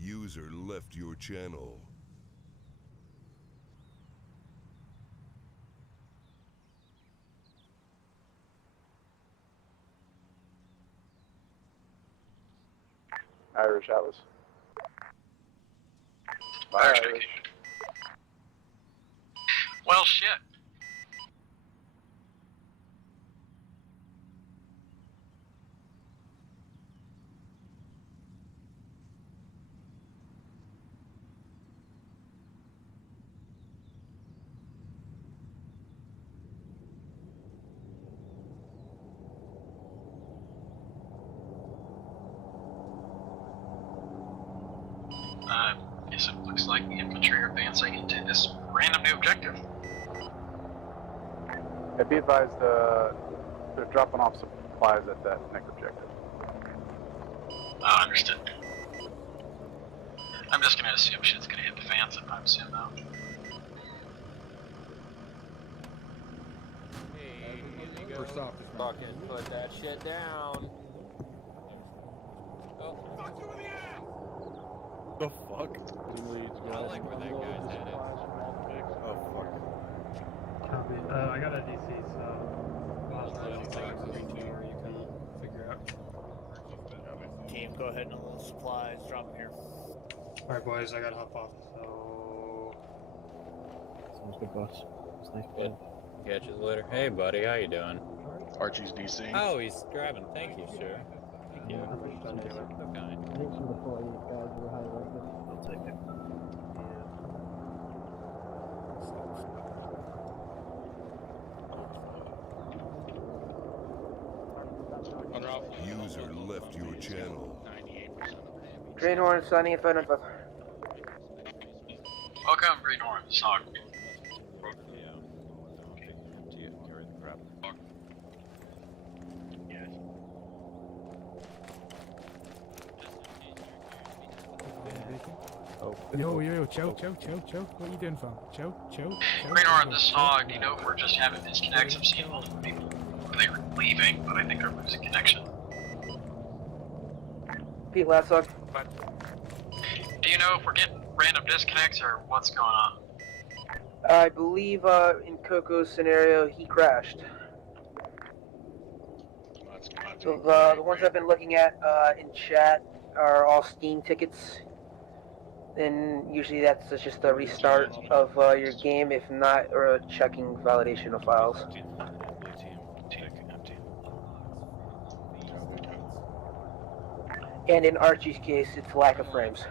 User left your channel. Irish Atlas. Bye, Irish Irish. Well, shit. Guess it looks like the infantry are advancing into this random new objective. Yeah, be advised, they're dropping off supplies at that next objective. Understood. I'm just gonna assume shit's gonna hit the fan sometime soon, though. First off, fucking put that shit down. The fuck? I like where that guy's headed. Oh fuck. Copy. I got a DC, so. You can figure out. Team, go ahead and unload supplies. Drop them here. Alright, boys, I gotta hop off, so. Sounds good, boss. It's nice. Good. Catch you later. Hey, buddy, how you doing? Archie's DC. Oh, he's driving. Thank you, sir. Thank you. So kind. I think some of the 48 guys were highlighted. I'll take it. User left your channel. Greenhorn, signing in 595. Welcome, Greenhorn. Sog. Yo, chill. What are you doing, fam? Chill. Greenhorn, this Hog, do you know if we're just having disconnects? I'm seeing multiple people. They were leaving, but I think they're losing connection. Pete, last Hog. Do you know if we're getting random disconnects or what's going on? I believe in Coco's scenario, he crashed. So the ones I've been looking at in chat are all Steam tickets. And usually that's just a restart of your game, if not, or checking validation of files. And in Archie's case, it's lack of frames.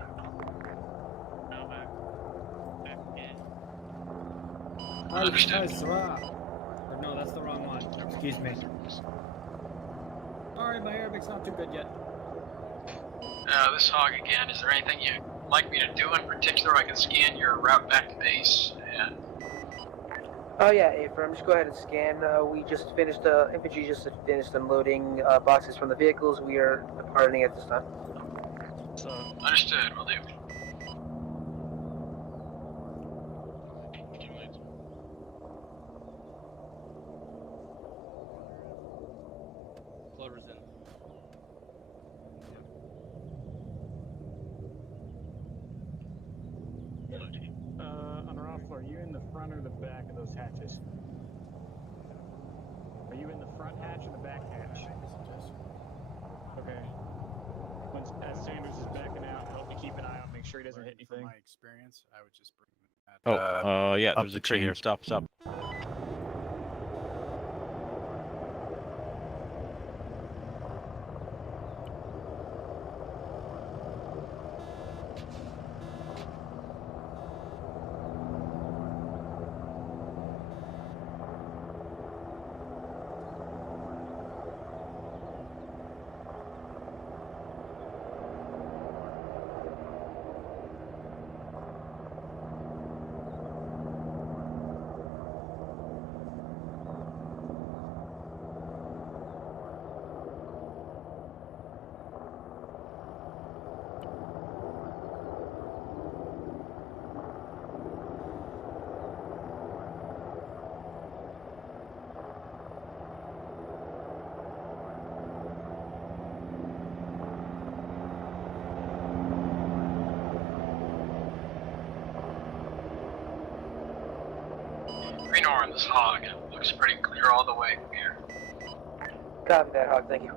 Understood. Or no, that's the wrong one. Excuse me. Alright, my Arabic's not too good yet. This Hog again, is there anything you'd like me to do in particular? I can scan your route back to base and... Oh yeah, Abram, just go ahead and scan. We just finished, infantry just finished unloading boxes from the vehicles. We are departing at this time. So, understood, will do. Clover's in. On our off floor, are you in the front or the back of those hatches? Are you in the front hatch or the back hatch? Okay. As Sanders is backing out, help me keep an eye out, make sure he doesn't hit anything. From my experience, I would just bring that. Yeah, there's a tree here. Stop. Greenhorn, this hog. Looks pretty clear all the way from here. Copy that, Hog. Thank you.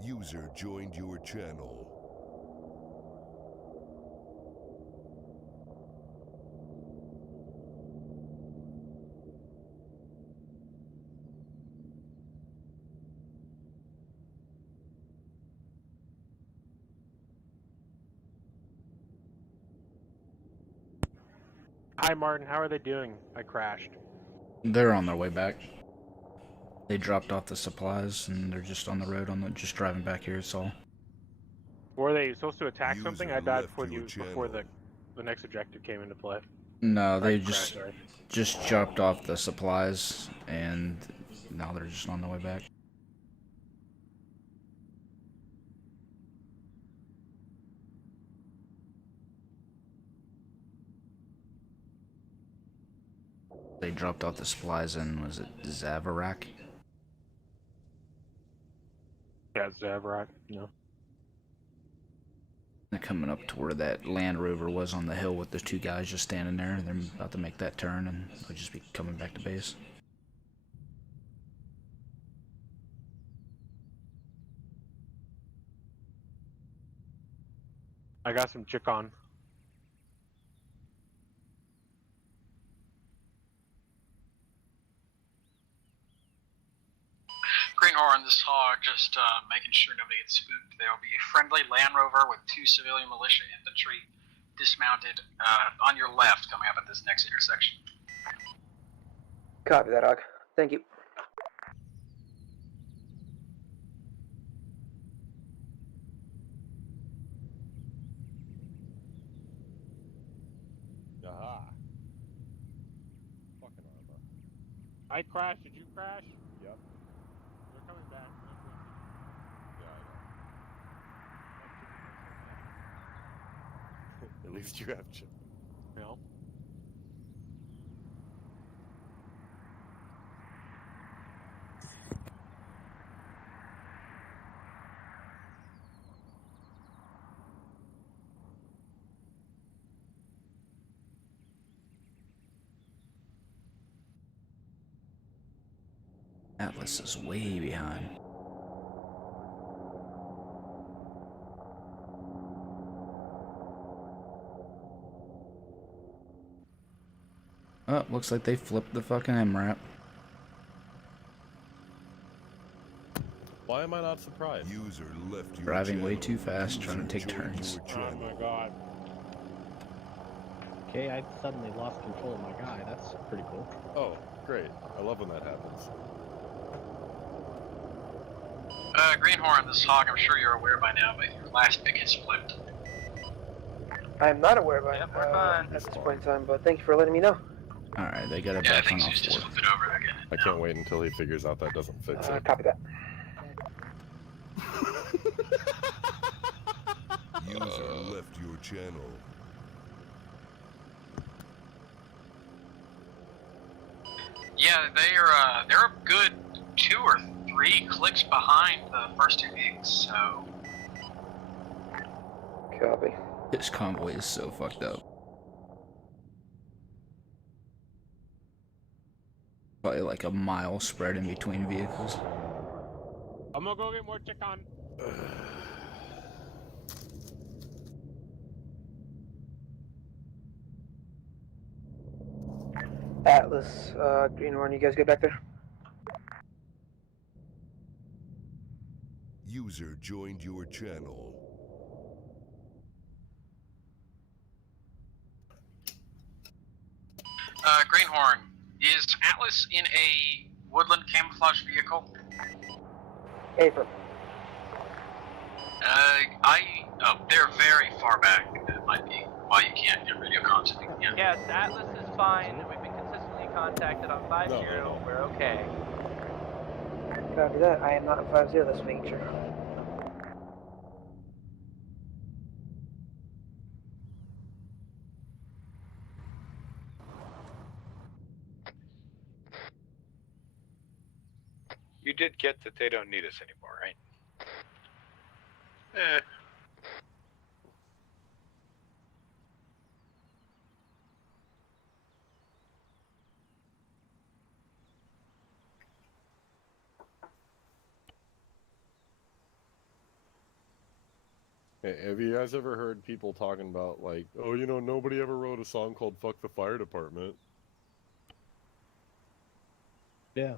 User joined your channel. Hi, Martin. How are they doing? I crashed. They're on their way back. They dropped off the supplies and they're just on the road, just driving back here. It's all. Were they supposed to attack User something? I died left before your before channel. the next objective came into play. No, they crashed, sorry. just dropped off the supplies and now they're just on their way back. They dropped off the supplies in, was it Zavarak? Yeah, Zavarak. No. They're coming up to where that Land Rover was on the hill with the two guys just standing there. They're about to make that turn and they'll just be coming back to base. I got some chick on. Greenhorn, this hog, just making sure nobody gets spooked. There will be a friendly Land Rover with 2 civilian militia infantry dismounted on your left coming up at this next intersection. Copy that, Hog. Thank you. Aha. Fucking armor. I crashed. Did you crash? Yep. They're coming back. Yeah, I know. At least you have chip. No. Atlas is way behind. Oh, looks like they flipped the fucking MRAP. Why am I not surprised? User left your Driving way channel. too fast, User trying to take joined turns. your Oh channel. my god. Okay, I suddenly lost control of my guy. That's pretty cool. Oh, great. I love when that happens. Greenhorn, this is Hog. I'm sure you're aware by now, but your last pick is flipped. I am not aware by fine. at this point in time, but thank you for letting me know. Alright, they got it Yeah, I back think on you off just four. flip it over again. I can't wait until he figures out that doesn't fix it. Copy that. User left your channel. Yeah, they're a good 2 or 3 clicks behind the first 2 gigs, so. Copy. This convoy is so fucked up. Probably like a mile spread in between vehicles. I'm gonna go get more chicken. Atlas, Greenhorn, you guys get back there? User joined your channel. Greenhorn, is Atlas in a woodland camouflage vehicle? Affirm. They're very far back. That might be why you can't get radio contact. Yeah. Yes, Atlas is fine. We've been consistently contacted on 5-0. We're okay. Copy that. I am not on 5-0, that's making sure. You did get that they don't need us anymore, right? Hey, have you guys ever heard people talking about, like, oh, you know, nobody ever wrote a song called Fuck the Fire Department? Yeah.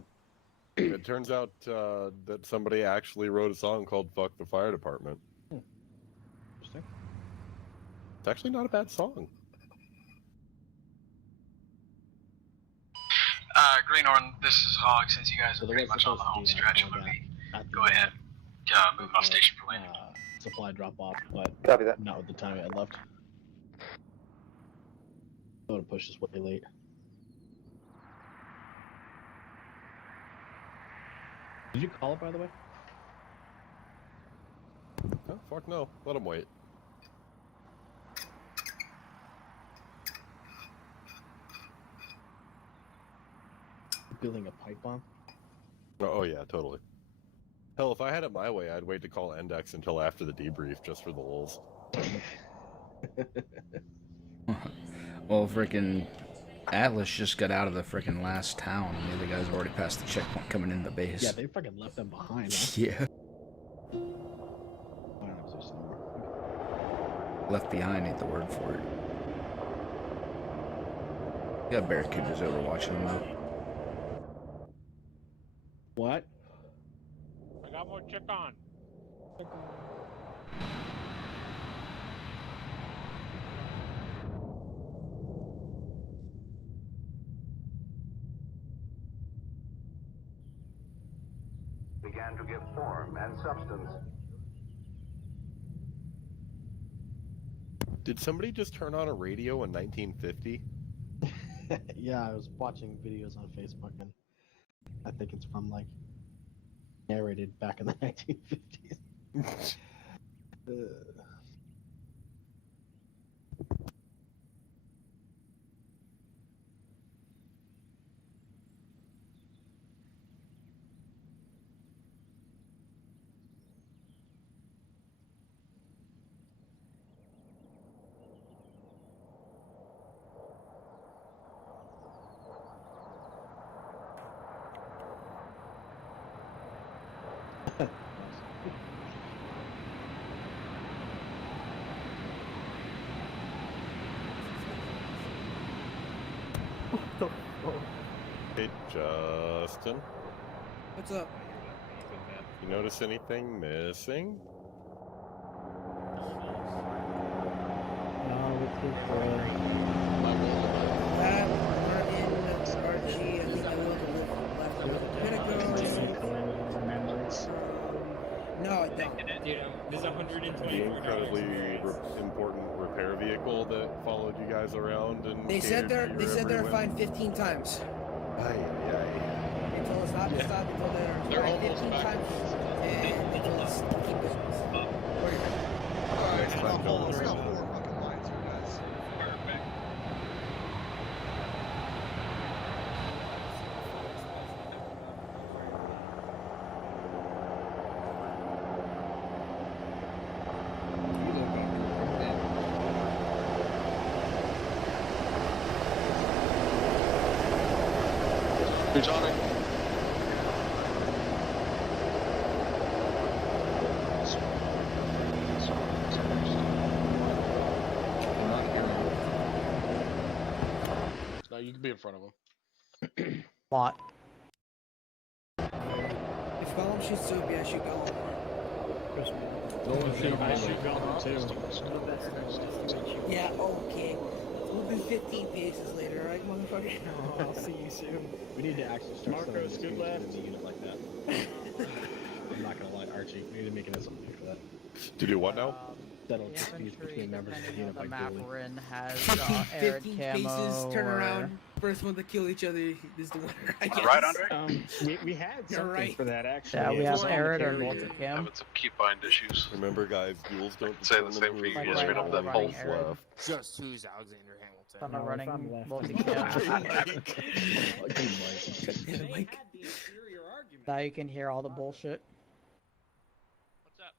It turns out that somebody actually wrote a song called Fuck the Fire Department. Interesting. It's actually not a bad song. Greenhorn, this is Hog. Since you guys are pretty much on the home stretch, let me go ahead. Move off station for landing. Supply drop off, but Copy that. not with the time I had left. I would have pushed this way late. Did you call it, by the way? Oh, fuck no. Let him wait. Building a pipe bomb? Oh, yeah, totally. Hell, if I had it my way, I'd wait to call Index until after the debrief, just for the lulz. Well, frickin' Atlas just got out of the frickin' last town, and the other guys already passed the checkpoint coming in the base. Yeah, they fucking left them behind. Huh? Yeah. I don't know if there's some more. Left behind ain't the word for it. Yeah, Barricade was over watching them though. What? I got more chicken. Began to give form and substance. Did somebody just turn on a radio in 1950? Yeah, I was watching videos on Facebook, and I think it's from, like, narrated back in the 1950s. Hey, Justin. What's up? You notice anything missing? There's The 124 incredibly important repair vehicle that followed you guys around and They said catered to they your said every they're whim? fined 15 times. Aye, They told us not to stop. They told us They're fined almost 15 back. times, and they told us to keep business. Next time, don't listen to them. Who's on it? No, you can be in front of him. Lot. If Gollum shoots Soapy, I shoot Gollum. I shoot Gollum too. Yeah, okay. We'll be 15 paces later, right, motherfucker? Oh, I'll see you soon. We need to actually start Marco, selling scoot this left. in the unit like that. I'm not gonna lie, Archie. We need to make an SOP for that. To do what now? Settle The disputes infantry, between members of the depending unit on the by map dueling. we're in, has 15, arid 15 camo paces, turn or- around. First one to kill each other is the winner, I guess. Right, Andre? We had You're something right. for that actually. Yeah, we It's have just arid or complicated. multicam. Having some keybind issues. Remember, guys, duels don't Say the determine same who for is you, right, Straight up only running who's arid. left. Just who's Alexander Hamilton? I'm No, running if I'm left, multicam. Mike. Now you can hear all the bullshit. What's up?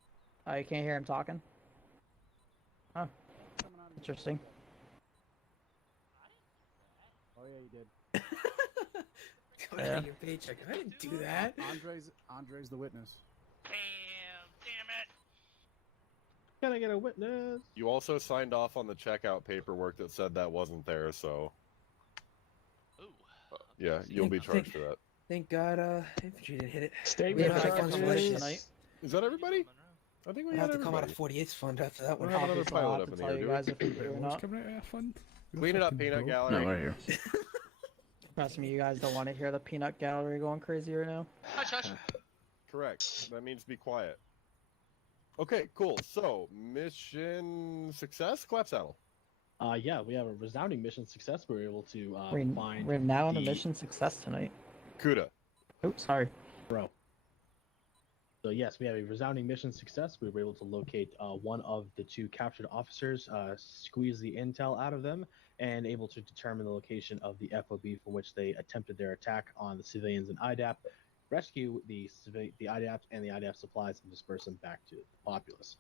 Oh, you can't hear him talking? Oh. Interesting. Oh yeah, you did. Coming out of your paycheck. I didn't do that. Andre's the witness. Can I get a witness? You also signed off on the checkout paperwork that said that wasn't there, so yeah, you'll be charged for that. Thank God, infantry didn't hit it. Stay We with have us, funds for please. this tonight. Is that everybody? I think we We'll had have to come out everybody. of 48's fund after that We one. don't have another Obviously, I'll pilot have up to in tell here, you do guys we? if we do or not. Coming out of fund. Clean it up, peanut gallery. No, right here. Trust me, you guys don't want to hear the peanut gallery going crazy right now. Hush, hush. Correct. That means be quiet. Okay, cool. So, mission success? Clap saddle. Yeah, we have a resounding mission success. We were able to find. We're now on a the- mission success tonight. Kuda. Oops, sorry. Bro. So yes, we have a resounding mission success. We were able to locate one of the two captured officers, squeeze the intel out of them, and able to determine the location of the FOB from which they attempted their attack on the civilians in IDAP, rescue the IDAP and the IDAP supplies, and disperse them back to the populace.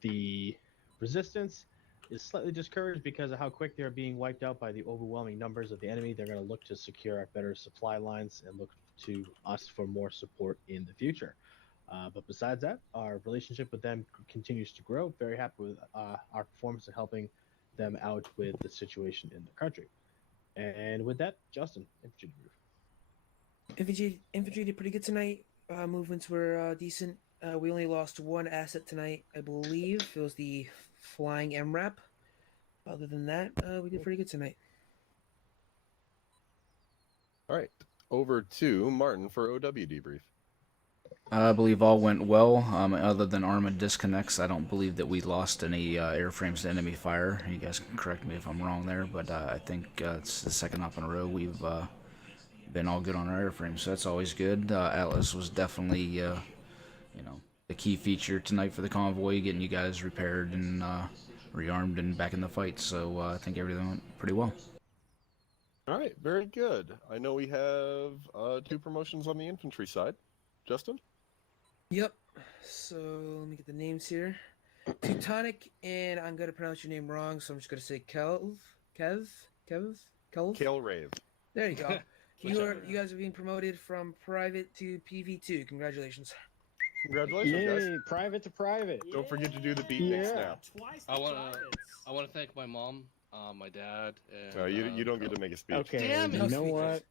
The resistance is slightly discouraged because of how quick they're being wiped out by the overwhelming numbers of the enemy. They're going to look to secure better supply lines and look to us for more support in the future. But besides that, our relationship with them continues to grow. Very happy with our performance in helping them out with the situation in the country. And with that, Justin, infantry debrief. Infantry did pretty good tonight. Movements were decent. We only lost one asset tonight, I believe. It was the flying MRAP. Other than that, we did pretty good tonight. All right. Over to Martin for OW debrief. I believe all went well. Other than Arma disconnects, I don't believe that we lost any airframes to enemy fire. You guys can correct me if I'm wrong there, but I think it's the second up in a row we've been all good on our airframes, so that's always good. Atlas was definitely, the key feature tonight for the convoy, getting you guys repaired and rearmed and back in the fight. So I think everything went pretty well. All right, very good. I know we have 2 promotions on the infantry side. Justin? Yep. So let me get the names here. Teutonic, and I'm gonna pronounce your name wrong, so I'm just gonna say Kelv. Kale Rave. There you go. You guys are being promoted from private to PV2. Congratulations. Congratulations, guys. Yay, private to private. Don't forget to do the beatnik snap. I want to thank my mom, my dad, and No, you don't get to make a speech. Okay, Damn it. you know what?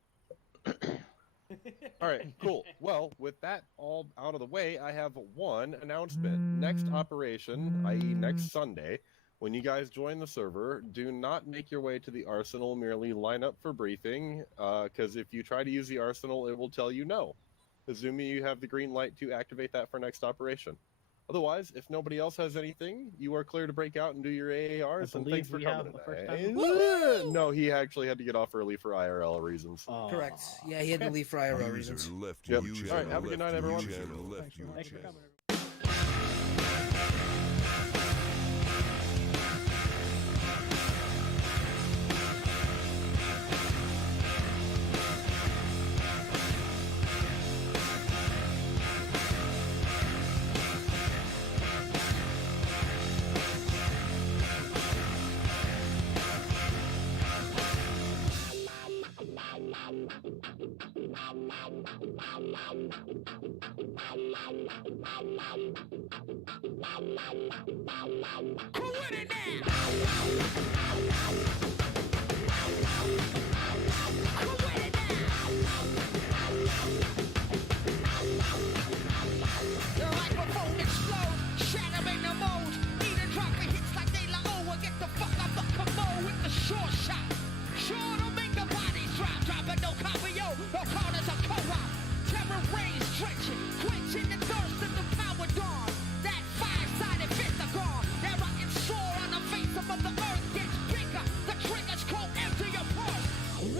All right, cool. Well, with that all out of the way, I have one announcement. Next operation, i.e. next Sunday, when you guys join the server, do not make your way to the arsenal, merely line up for briefing, because if you try to use the arsenal, it will tell you no. Assuming you have the green light to activate that for next operation. Otherwise, if nobody else has anything, you are clear to break out and do your AARs. And thanks for we coming have a today. first-time- No, he actually had to get off early for IRL reasons. Correct. Yeah, he had to leave for IRL reasons. Yep. All right, have a good night, everyone. Thanks for coming. The microphone explode, shattering the mold. Need a drop of hits like De La O. Get the fuck off the commode with the short shot. Sure to make the bodies drop, dropping no copy, yo. No corners of co-op. Terror rays stretching, quenching the